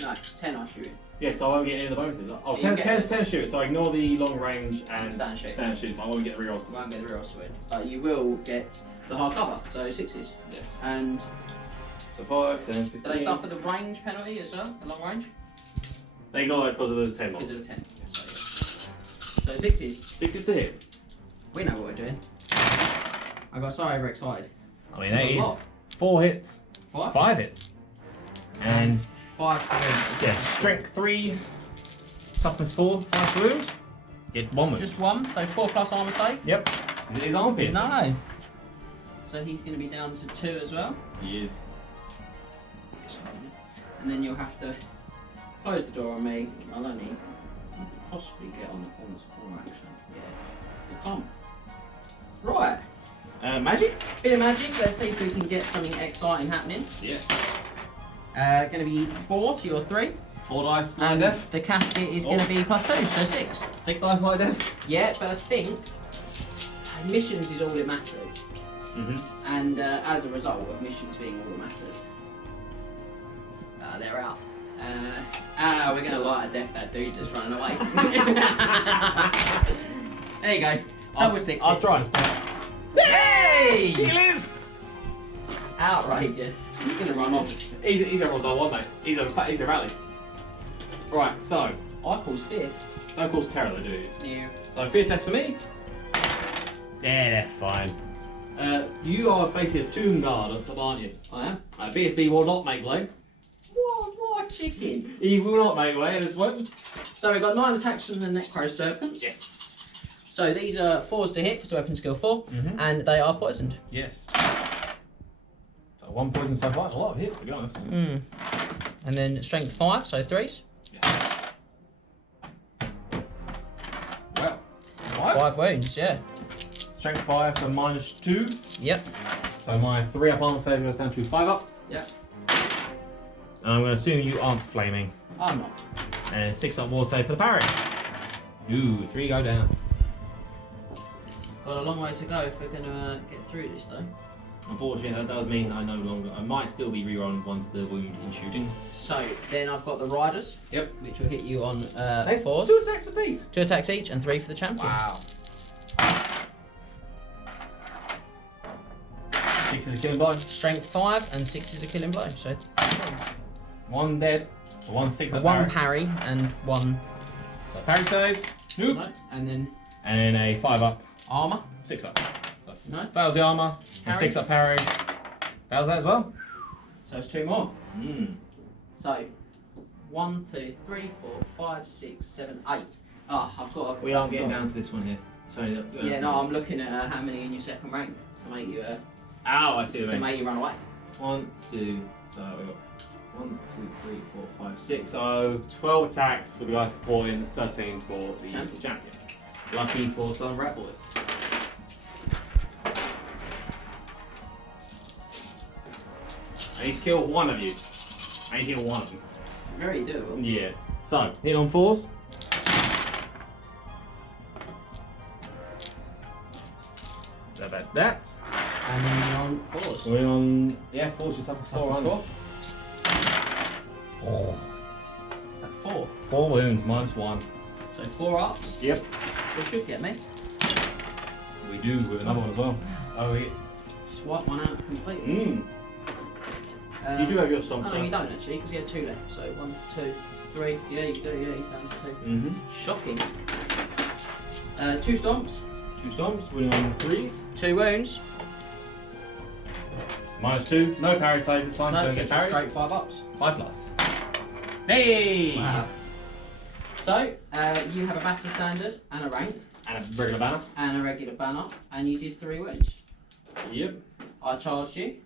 No, 10 are shooting. Yeah, so I won't get any of the bonuses. Oh, You 10, get 10, it. 10 shoots. So I ignore the long range and Standard shoot. standard shoots. I won't get the rerolls. You won't get the rerolls to it, but you will get the hard cover, so 6s. Yes. And So 5, 10, 15. do they suffer the range penalty as well, the long range? They ignore that because of the 10 Because rolls. of the 10. So 6s. 6 is to hit. We know what we're doing. I got so overexcited. I mean, That's that a is lot. 4 hits, 5? 5 hits, and 5 to yeah, strength 3, toughness 4, 5 to wound. Get 1 wound. Just 1, so 4 plus armor save? Yep. It is arm piercing. No. So he's going to be down to 2 as well. He is. And then you'll have to close the door on me. I'll only possibly get on the corner's corner action. Yeah. Come. Right. Magic? Bit of magic. Let's see if we can get something exciting happening. Yeah. Going to be 4 to your 3. 4 dice, And death. the casket is going to be +2, so 6. 6 dice, my death. Yeah, but I think missions is all that matters. And as a result of missions being all that matters, they're out. We're going to light a death that dude that's running away. There you go. Double 6. I'll try and stop. Hey! He lives! Outrageous. He's going to run off. He's everyone's done one, mate. He's a rally. Right, so, I cause fear. don't cause terror though, do you? Yeah. So, fear test for me. Yeah, that's fine. You are basically a tomb guard, aren't you? I am. BSB will not make way. What chicken? He will not make way at this point. So we've got 9 attacks from the Necroserpent. Yes. So these are 4s to hit, because weapon skill 4, and they are poisoned. Yes. So 1 poison so far. A lot of hits, to be honest. And then strength 5, so 3s. Well, 5 wounds, yeah. Strength 5, so -2. Yep. So my 3 up armor save goes down to 5 up. Yep. And I'm going to assume you aren't flaming. I'm not. And 6 up ward save for the parry. Ooh, 3 go down. Got a long way to go if we're going to get through this though. Unfortunately, that does mean I no longer. I might still be rerolling once the wound in shooting. So then I've got the Riders. Yep. Which will hit you on They have 4s. 2 attacks apiece. 2 attacks each and 3 for the champion. Wow. 6 is a killing blow. Strength 5 and 6 is a killing blow. So 1 dead. So 1 6 up 1 parry. parry and 1 So parry save. Nope. no, and then And then a 5 up. armor. 6 up. No. Fails the armor. And Parry. 6 up parry. Fails that as well. So it's 2 more. Mm. So 1, 2, 3, 4, 5, 6, 7, 8. Ah, I've got. We aren't getting down to this one here. Sorry. Yeah, no, I'm looking at how many in your second rank to make you Ow, I see the to make you run away. 1, 2, so we got 1, 2, 3, 4, 5, 6. So 12 attacks with the guy supporting, 13 for the champion. Lucky for some rat boys. I need to kill one of you. I need to kill one of them. It's very doable. Yeah. So, hit on 4s. So that's that. And then you're on 4s. We're on, yeah, 4s just up to 4 on. Is that 4? 4 wounds, -1. So 4 ups. Yep. Which should get me. We do with another one as well. Oh, yeah. Swap one out completely. You do have your stomp. Oh, no, you don't actually, because you had 2 left. So 1, 2, 3. Yeah, you do. Yeah, he's down to 2. Shocking. 2 stomps. 2 stomps, winning on 3s. 2 wounds. -2. No parry saves, it's fine. No, Don't so get just parried. straight 5 ups. 5+. Hey! Wow. So, you have a battle standard and a rank And a regular banner. and a regular banner, and you did 3 wounds. Yep. I charged you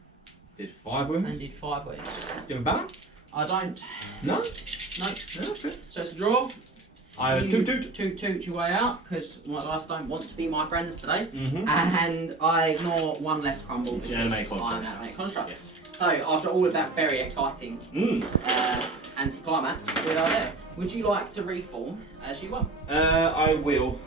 Did 5 and wounds. did 5 wounds. Do you have a banner? I don't. No. No. No, that's good. So it's a draw. you toot. toot your way out because my dice don't want to be my friends today, Mm-hmm. and I ignore one less crumble Which is because animate construct. I'm animate construct. Yes. So after all of that very exciting anticlimax, we are there. Would you like to reform as you want? I will.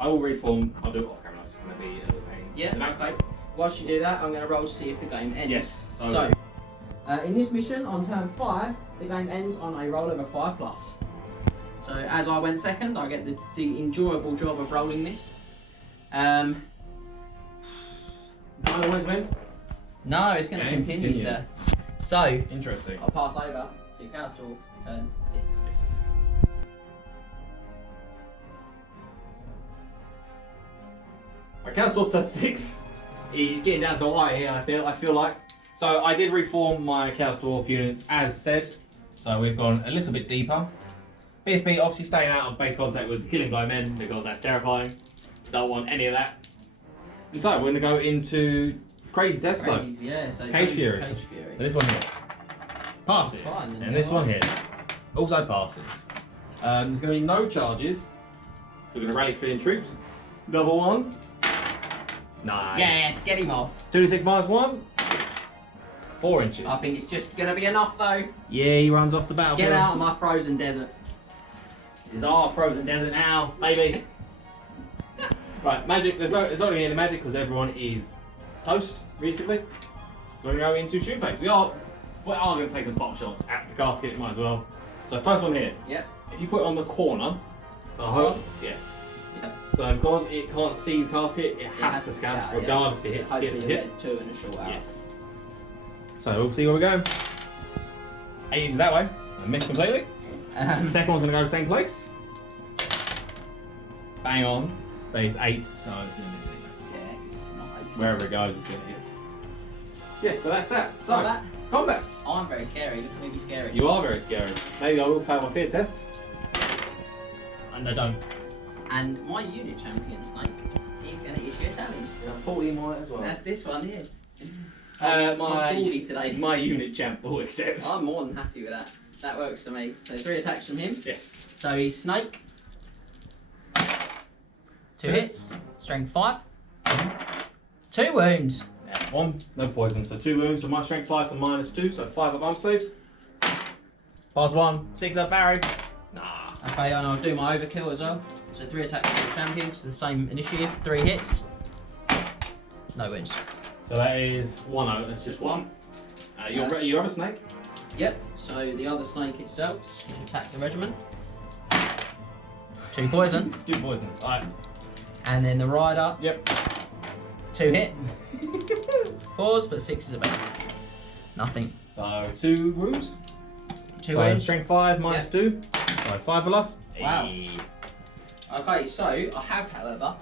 I will reform. I'll do it off camera. It's going to be a little pain. Yeah. Okay. Whilst you do that, I'm going to roll to see if the game ends. Yes. So, in this mission on turn 5, the game ends on a roll of a 5+. So as I went second, I get the enjoyable job of rolling this. Final one's end. No, it's going to Okay, continue, continue. sir. So Interesting. I'll pass over to Castle, turn 6. Yes. My cast off turn 6. He's getting down to the wire here. I feel like. So I did reform my Chaos Dwarf units as said. So we've gone a little bit deeper. BSB obviously staying out of base contact with the killing by men because that's terrifying. Don't want any of that. And so we're going to go into crazy death zone. Crazies, yeah, so Cage Fury. Cage Fury. This one here passes, Fine, then and this you're one right. here also passes. There's going to be no charges. So we're going to rally filling troops. Double one. Nice. Yes, get him off. 2d6 minus 1. 4 inches. I think it's just going to be enough though. Yeah, he runs off the battlefield. Get out of my frozen desert. This is our frozen desert now, baby. Right, magic. There's only any magic because everyone is toast recently. So we're going to go into shoot phase. We are going to take some pop shots at the casket, might as well. So first one here. Yep. If you put it on the corner, so hope, yes. Yep. So because it can't see the casket, it has to scout, scout, regardless yeah. if it Hopefully gets a you'll hit. get 2 in a short hour. Yes. So we'll see where we go. 8 inches that way. I missed completely. The second one's going to go to the same place. Bang on. Base 8, so it's going to miss anyway. Yeah, not open. Wherever it goes, it's going to hit. Yes, so that's that. So that. Combat. Oh, I'm very scary. Look at me be scary. You are very scary. Maybe I will fail my fear test. And I don't. And my unit champion Snake, he's going to issue a challenge. Yeah, 40 might as well. That's this one here. I'm baldy today. My unit champ will accept. I'm more than happy with that. That works for me. So 3 attacks from him. Yes. So he's Snake. 2 hits. Strength 5. 2 wounds. Yeah, 1, no poison, so 2 wounds. So my strength 5 for -2, so 5 up arm saves. Pass 1, 6 up parry. Nah. Okay, and I'll do my overkill as well. So 3 attacks from the champion, so the same initiative. 3 hits. No wounds. So that is 1-0, that's just 1. Your other snake? Yep, so the other snake itself attacks the regiment. 2 poison. 2 poisons, alright. And then the rider, Yep. 2 hit. 4s, but 6 is a better. Nothing. So 2 wounds. 2 So wounds. strength 5 minus 2. So 5 for loss. Wow. Hey. Okay, so I have, however,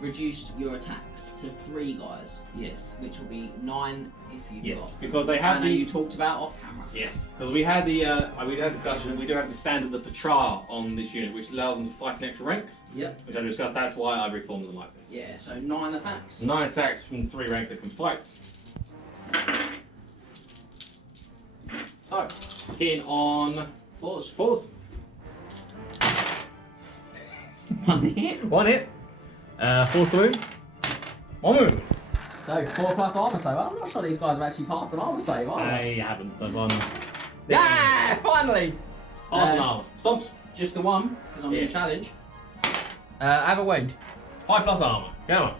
reduced your attacks to 3 guys. Yes. Which will be 9 if you've Yes, got. because they I have know you the... talked about off camera. Yes, because we had the discussion. We do have the standard, the Patra on this unit, which allows them to fight in extra ranks. Yep. Which I discussed. That's why I reformed them like this. Yeah, so 9 attacks. 9 attacks from 3 ranks that can fight. So, hitting on 4s. 4s. 1 hit. 1 hit. 4 to wound. 1 wound. So 4 plus armor save. I'm not sure these guys have actually passed an armor save, are they? I haven't, so 1. Yeah, finally. Pass an armor. Stomps. Just the 1, because I'm in Yes. the challenge. I have a wound. 5 plus armor. Go on.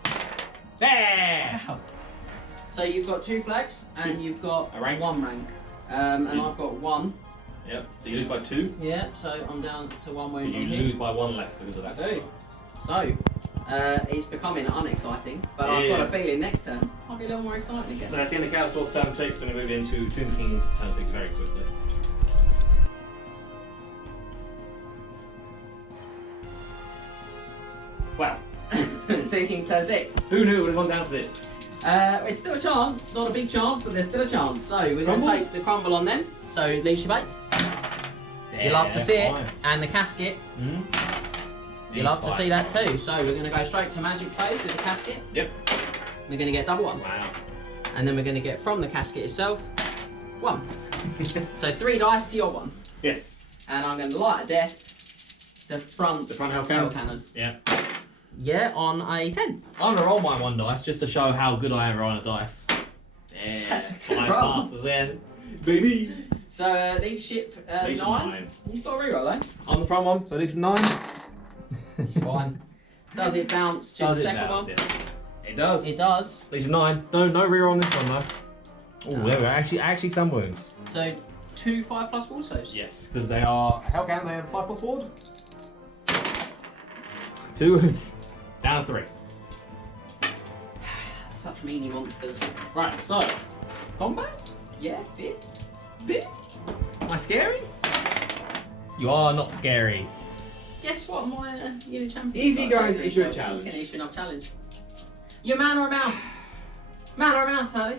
There. Wow. So you've got 2 flags, and you've got A rank. 1 rank. And I've got 1. Yep. So you lose by 2. Yeah, so I'm down to 1 wound. Because you lose by 1 less because of I that. do. So, it's becoming unexciting, but I've got a feeling next turn I'll be a little more exciting again. So that's the end of Chaos Dwarf turn 6. We're going to move into Tomb King's turn 6 very quickly. Wow. Two Kings turn 6. Who knew it would have gone down to this? It's still a chance, not a big chance, but there's still a chance. So we're going to Crumbles? take the crumble on them. So Liche bait. You love to see it, and the casket. You love to see that too. So we're going to go straight to magic phase with the casket. Yep. We're going to get double 1. Wow. And then we're going to get from the casket itself 1. So 3 dice to your 1. Yes. And I'm going to light a death. The front hell cannon. Yeah. Yeah, on a 10. I'm gonna roll my 1 dice just to show how good I am rolling a dice. Yeah. That's a good 5 roll. passes in. Baby. So, leadership, Leadership 9. You've got a reroll though. On the front one, so leadership 9. It's fine. Does it bounce to the second one? Yes. It does. It does. Leadership 9. No reroll on this one though. Oh, there we go. Actually some wounds. So, 2 5+ autos. Yes, because they are Hellcan, they have 5+ ward. 2 wounds. Down to 3. Such meanie monsters. Right, so combat? Yeah, fit. Am I scary? You are not scary. Guess what? My unit champion. Easy going to issue a challenge. He's going to issue another challenge. You a man or a mouse? Man or a mouse, Harley?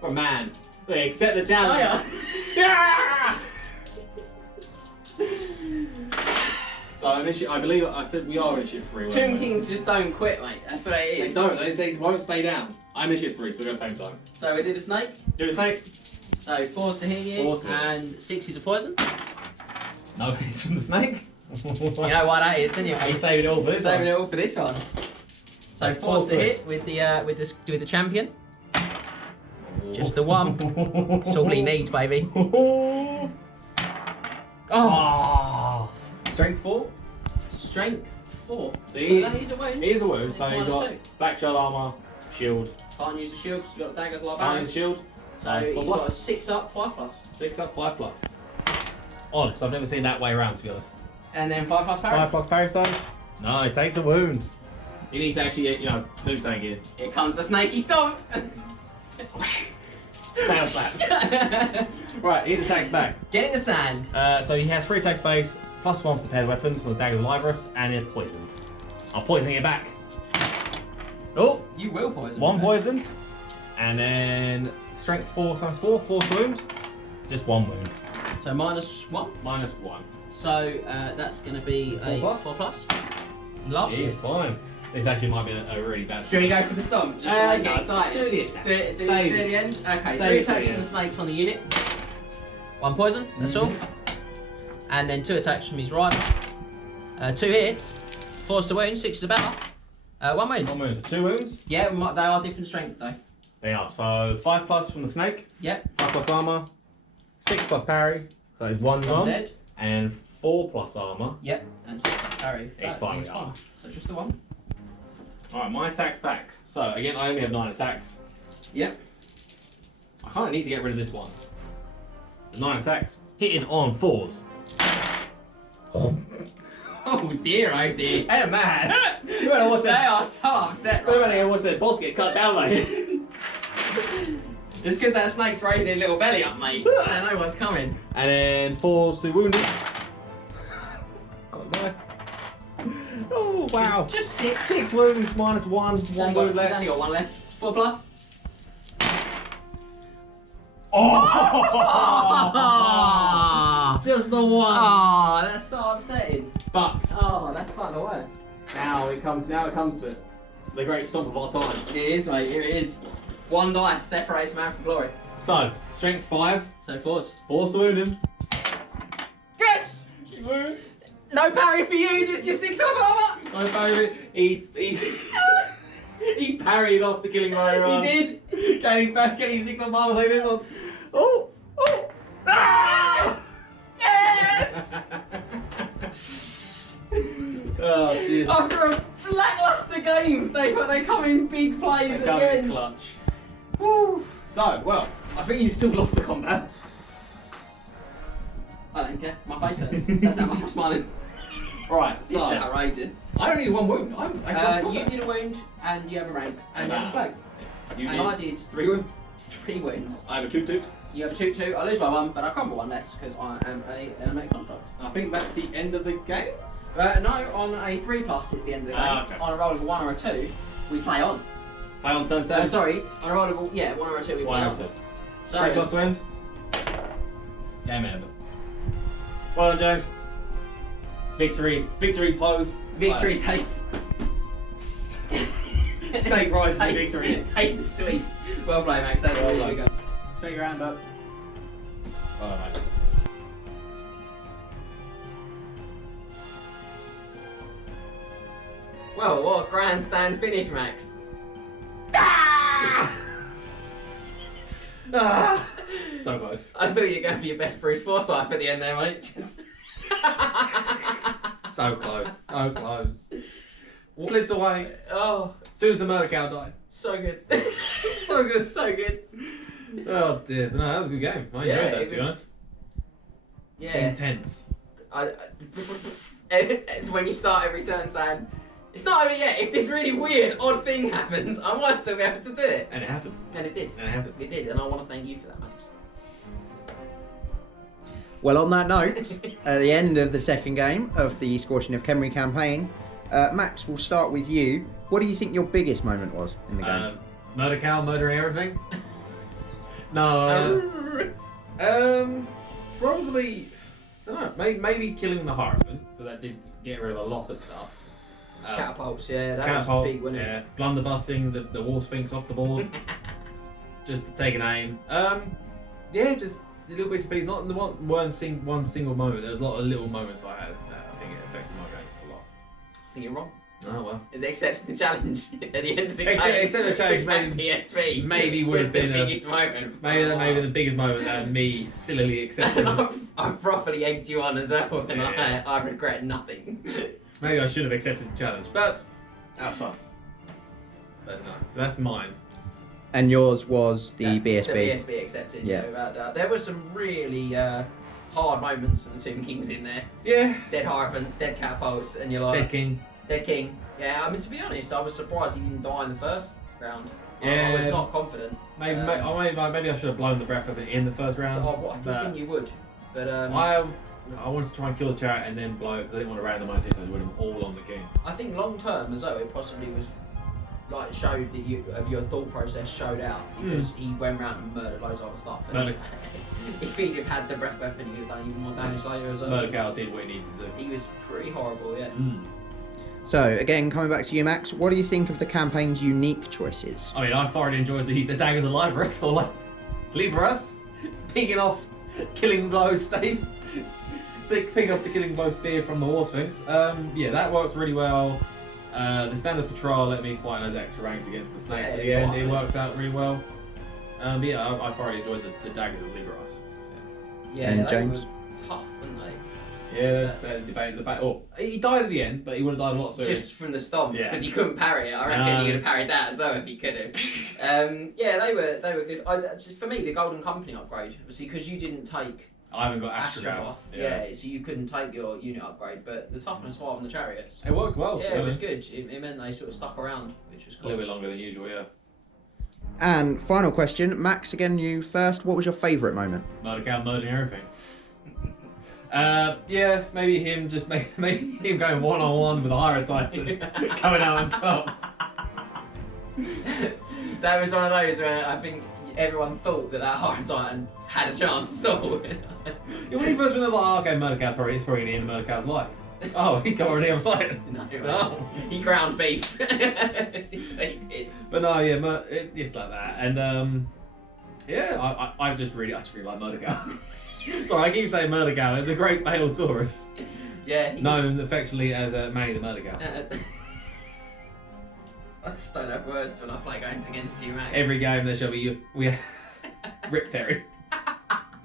Or man. They accept the challenge. Oh, Yeah! So I believe I said we are initiative 3. Tomb weren't we? Kings just don't quit, mate. That's what it They is. don't. They won't stay down. I'm initiative 3, so we go same time. So we do the snake. Do the snake. So 4's to hit you, 4's to hit. and 6 is a poison. No, it's from the snake. You know why that is, don't you? Are you saving it all for this Saving one? it all for this one. So 4's to hit with the champion. Just the one. That's all he needs, baby. Oh. Strength 4. Strength 4. So he- that is a wound. It is a wound, so It's he's got -2. black shell armour, shield. Can't use the shield because you've got daggers like Can't arrows. use shield. So Four he's plus. got a 6 up, 5+. 6 up, 5+. Odd, because I've never seen that way around, to be honest. And then 5+ parry. 5+ parry save. No, it takes a wound. He needs to actually, do something here. Here comes the snaky stomp. Tail slaps. Right, his attack's back. Get in the sand. So he has 3 attacks base, +1 for paired weapons for the dagger of Librus, and he's poisoned. I'm poisoning it back. Oh, You will poison. 1 him. poisoned. And then strength 4 times 4, 4th wound. Just 1 wound. So -1. -1. So that's going to be a 4+? 4+. He loves He's you. fine. This actually might be a really bad. Should we go for the stomp? Just to make it no, exciting. do the attack. Do it Save at it. the end? Okay, Save 3 it to attacks the from the end. snakes on the unit. 1 poison, that's all. And then 2 attacks from his rival. 2 hits. 4's to wound, 6 is a better. 1 wound. 1 wound, so 2 wounds. Yeah, they are different strength though. They are. So 5+ from the snake, Yep. 5+ armor, 6+ parry. So it's 1 on, Undead. and 4+ armor. Yep. And 6 parry. It's That fine is with armor. So just the 1. Alright, my attack's back. So again, I only have 9 attacks. Yep. I kind of need to get rid of this one. 9 attacks. Hitting on 4s. Oh dear, oh dear. Hey man! You better watch They that. are so upset You right better watch that boss get cut down, mate. It's because that snake's raising his little belly up, mate. I know what's coming. And then 4s to wounded. Got there. Oh wow! Just 6. 6 wounds -1, 1 He's only wound got, he's left. only got 1 left. 4+. Oh! Just the one. Oh, that's so upsetting. But Oh, that's about the worst. now it comes to it. The great stomp of our time. It is, mate. Here it is. 1 dice separates man from glory. So strength 5, So 4s. 4s to wound him. Yes! He wounds. No parry for you, just your 6 on armor. I parried. He he parried off the killing row. He did. Getting back, getting 6 on armor like this one. Oh! Oh! Ah! Yes! Oh dear. After a lackluster game, they come in big plays at the end. Clutch. Woo. So, well, I think you've still lost the combat. I don't care. My face hurts. That's how much I'm smiling. Right, This is so outrageous. I only need 1 wound. I'm actually You did a wound, and you have a rank, and you have a flag. You And need I did 3 wounds. 3 wounds. I have a 2-2. You have a 2-2. I lose by 1, but I crumble 1 less because I am an animated construct. I think that's the end of the game. No, on a 3+, it's the end of the game. Okay. On a roll of a 1 or a 2, we play on. Play on turn 7. Sorry, on a roll of 1 or a 2, we play 1 on. or 2. So 3 plus to end. Game end. Well done, James. Victory pose. victory tastes. Snake rises to victory. Tastes sweet. Well played, Max. That's Well really done. good. Shake your hand up. Oh, mate. Well, what a grandstand finish, Max. So close. I thought you were going for your best Bruce Forsyth at the end there, mate. Just... So close. So close. Slipped away. Oh, As soon as the murder cow died. so good. So good. So good. Oh dear. But no, that was a good game. I enjoyed that, to be honest. Yeah. Intense. It's when you start every turn saying, it's not over yet. If this really weird, odd thing happens, I might still be able to do it. And it happened. And it did. And it happened. It did, and I want to thank you for that, Max. Well, on that note, at the end of the second game of the Scorching of Khemri campaign, Max, we'll start with you. What do you think your biggest moment was in the game? Murder cow murdering everything. No. Probably. I don't know. Maybe killing the Hierophant, because that did get rid of a lot of stuff. Catapults, yeah, that Catapults, was big, wasn't it? yeah. Blunderbussing the Warsphinx off the board. Just to take an aim. Yeah, just little bits of pieces. Not the one single moment. There was a lot of little moments I had that I think it affected my game a lot. I think you're wrong. Oh well. Is it accepting the challenge at the end of the game? Except the challenge, maybe PSV maybe would was have been the a- biggest moment. Maybe that may be the biggest moment and me sillily accepting. I properly egged you on as well, and Yeah. I regret nothing. Maybe I should have accepted the challenge, but that was fun. But no, so that's mine. And yours was the BSB. The BSB accepted, Yeah. yeah. Without doubt. There were some really hard moments for the Tomb Kings in there. Yeah. Dead Hierophant, dead Catapults, and you're like... Dead King. Dead King. Yeah, I mean, to be honest, I was surprised he didn't die in the first round. I Yeah. was not confident. Maybe I should have blown the breath of it in the first round. I did think you would. But I wanted to try and kill the Chariot and then blow it because I didn't want to randomise it, so I was winning all on the King. I think long term as well, it possibly was like showed that your thought process showed out because he went round and murdered loads of other stuff. And if he'd have had the breath weapon, he would have done even more damage later as well. Murder Cow did what he needed to do. He was pretty horrible, yeah. So, again, coming back to you, Max, what do you think of the campaign's unique choices? I mean, I thoroughly enjoyed the Daggers of Liberus, or like Liberus, picking off killing blow stave, picking off the killing blow spear from the Warsphinx. Yeah, that works really well. The standard patrol let me fight those extra ranks against the snakes Yeah, at the it's end. fine. It works out really well. But yeah, I thoroughly enjoyed the Daggers of Liberus. Yeah, And they James? were tough, weren't they? Yeah, there's the battle. Oh, he died at the end, but he would have died a lot sooner. Just from the stomp, Yeah. because he couldn't parry it. I reckon No. he could have parried that as well if he could have. Yeah, they were good. Just for me, the Golden Company upgrade, obviously, because you didn't take I haven't got Astrogoth, Astrogoth. yeah, so you couldn't take your unit upgrade, but the toughness 5 on the Chariots. It worked well. to Yeah, be it was honest. good. It meant they sort of stuck around, which was A cool. little bit longer than usual, yeah. And final question, Max, again, you first. What was your favourite moment? Murder Cow murdering everything. Yeah, maybe him just maybe him going one-on-one with a Hyrule Titan coming out on top. That was one of those where I think everyone thought that Hard Titan had a chance at all. Yeah, when he first went, I was like, oh, okay, Murder Cow's probably going to end Murder Cow's life. Oh, he got already on side. No, No. he ground beef. So he did. But no, yeah, it's like that. And yeah, I just really like Murder Cow. Sorry, I keep saying Murder Cow, the Great Pale Taurus, Yeah. known affectionately as Manny the Murder Cow. I just don't have words when I play games against you, mate. Every game there shall be Rip Terry.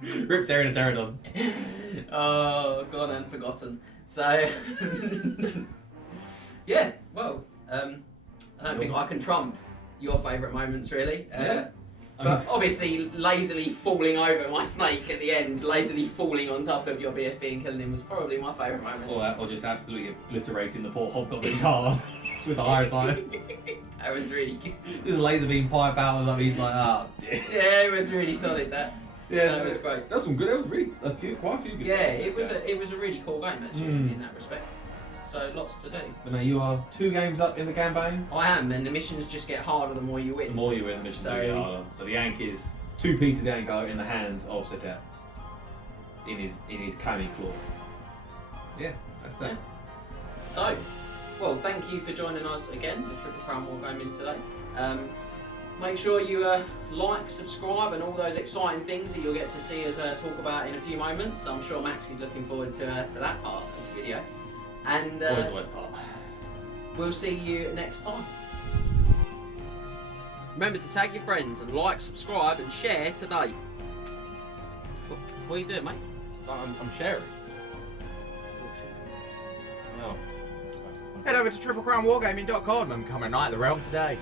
Rip Terry the Pterodon. Oh, gone and forgotten. So, yeah, well, I don't think I can trump your favourite moments, really. Yeah. But obviously, lazily falling over my snake at the end, lazily falling on top of your BSB and killing him was probably my favourite moment. Or just absolutely obliterating the poor Hobgoblin car with a higher time. That was really good. Just a laser beam pipe out and he's like, oh dear. Yeah, it was really solid, that. Yeah, That was great. That's some good. That was really quite a few good. Yeah, ones, it was a really cool game, actually, in that respect. So, lots to do. But now you are 2 games up in the campaign. I am, and the missions just get harder the more you The win. more you win, the missions do get harder. So the Yank is 2 pieces of the Yank are in the hands of Setep. In his clammy claws. Yeah, that's that. So, well, thank you for joining us again at Triple Crown Wargaming today. Make sure you like, subscribe, and all those exciting things that you'll get to see us talk about in a few moments. I'm sure Max is looking forward to that part of the video. And Always the worst part. we'll see you next time. Remember to tag your friends and like, subscribe, and share today. What are you doing, mate? I'm sharing. Oh. Head over to triplecrownwargaming.com and come and night the realm today.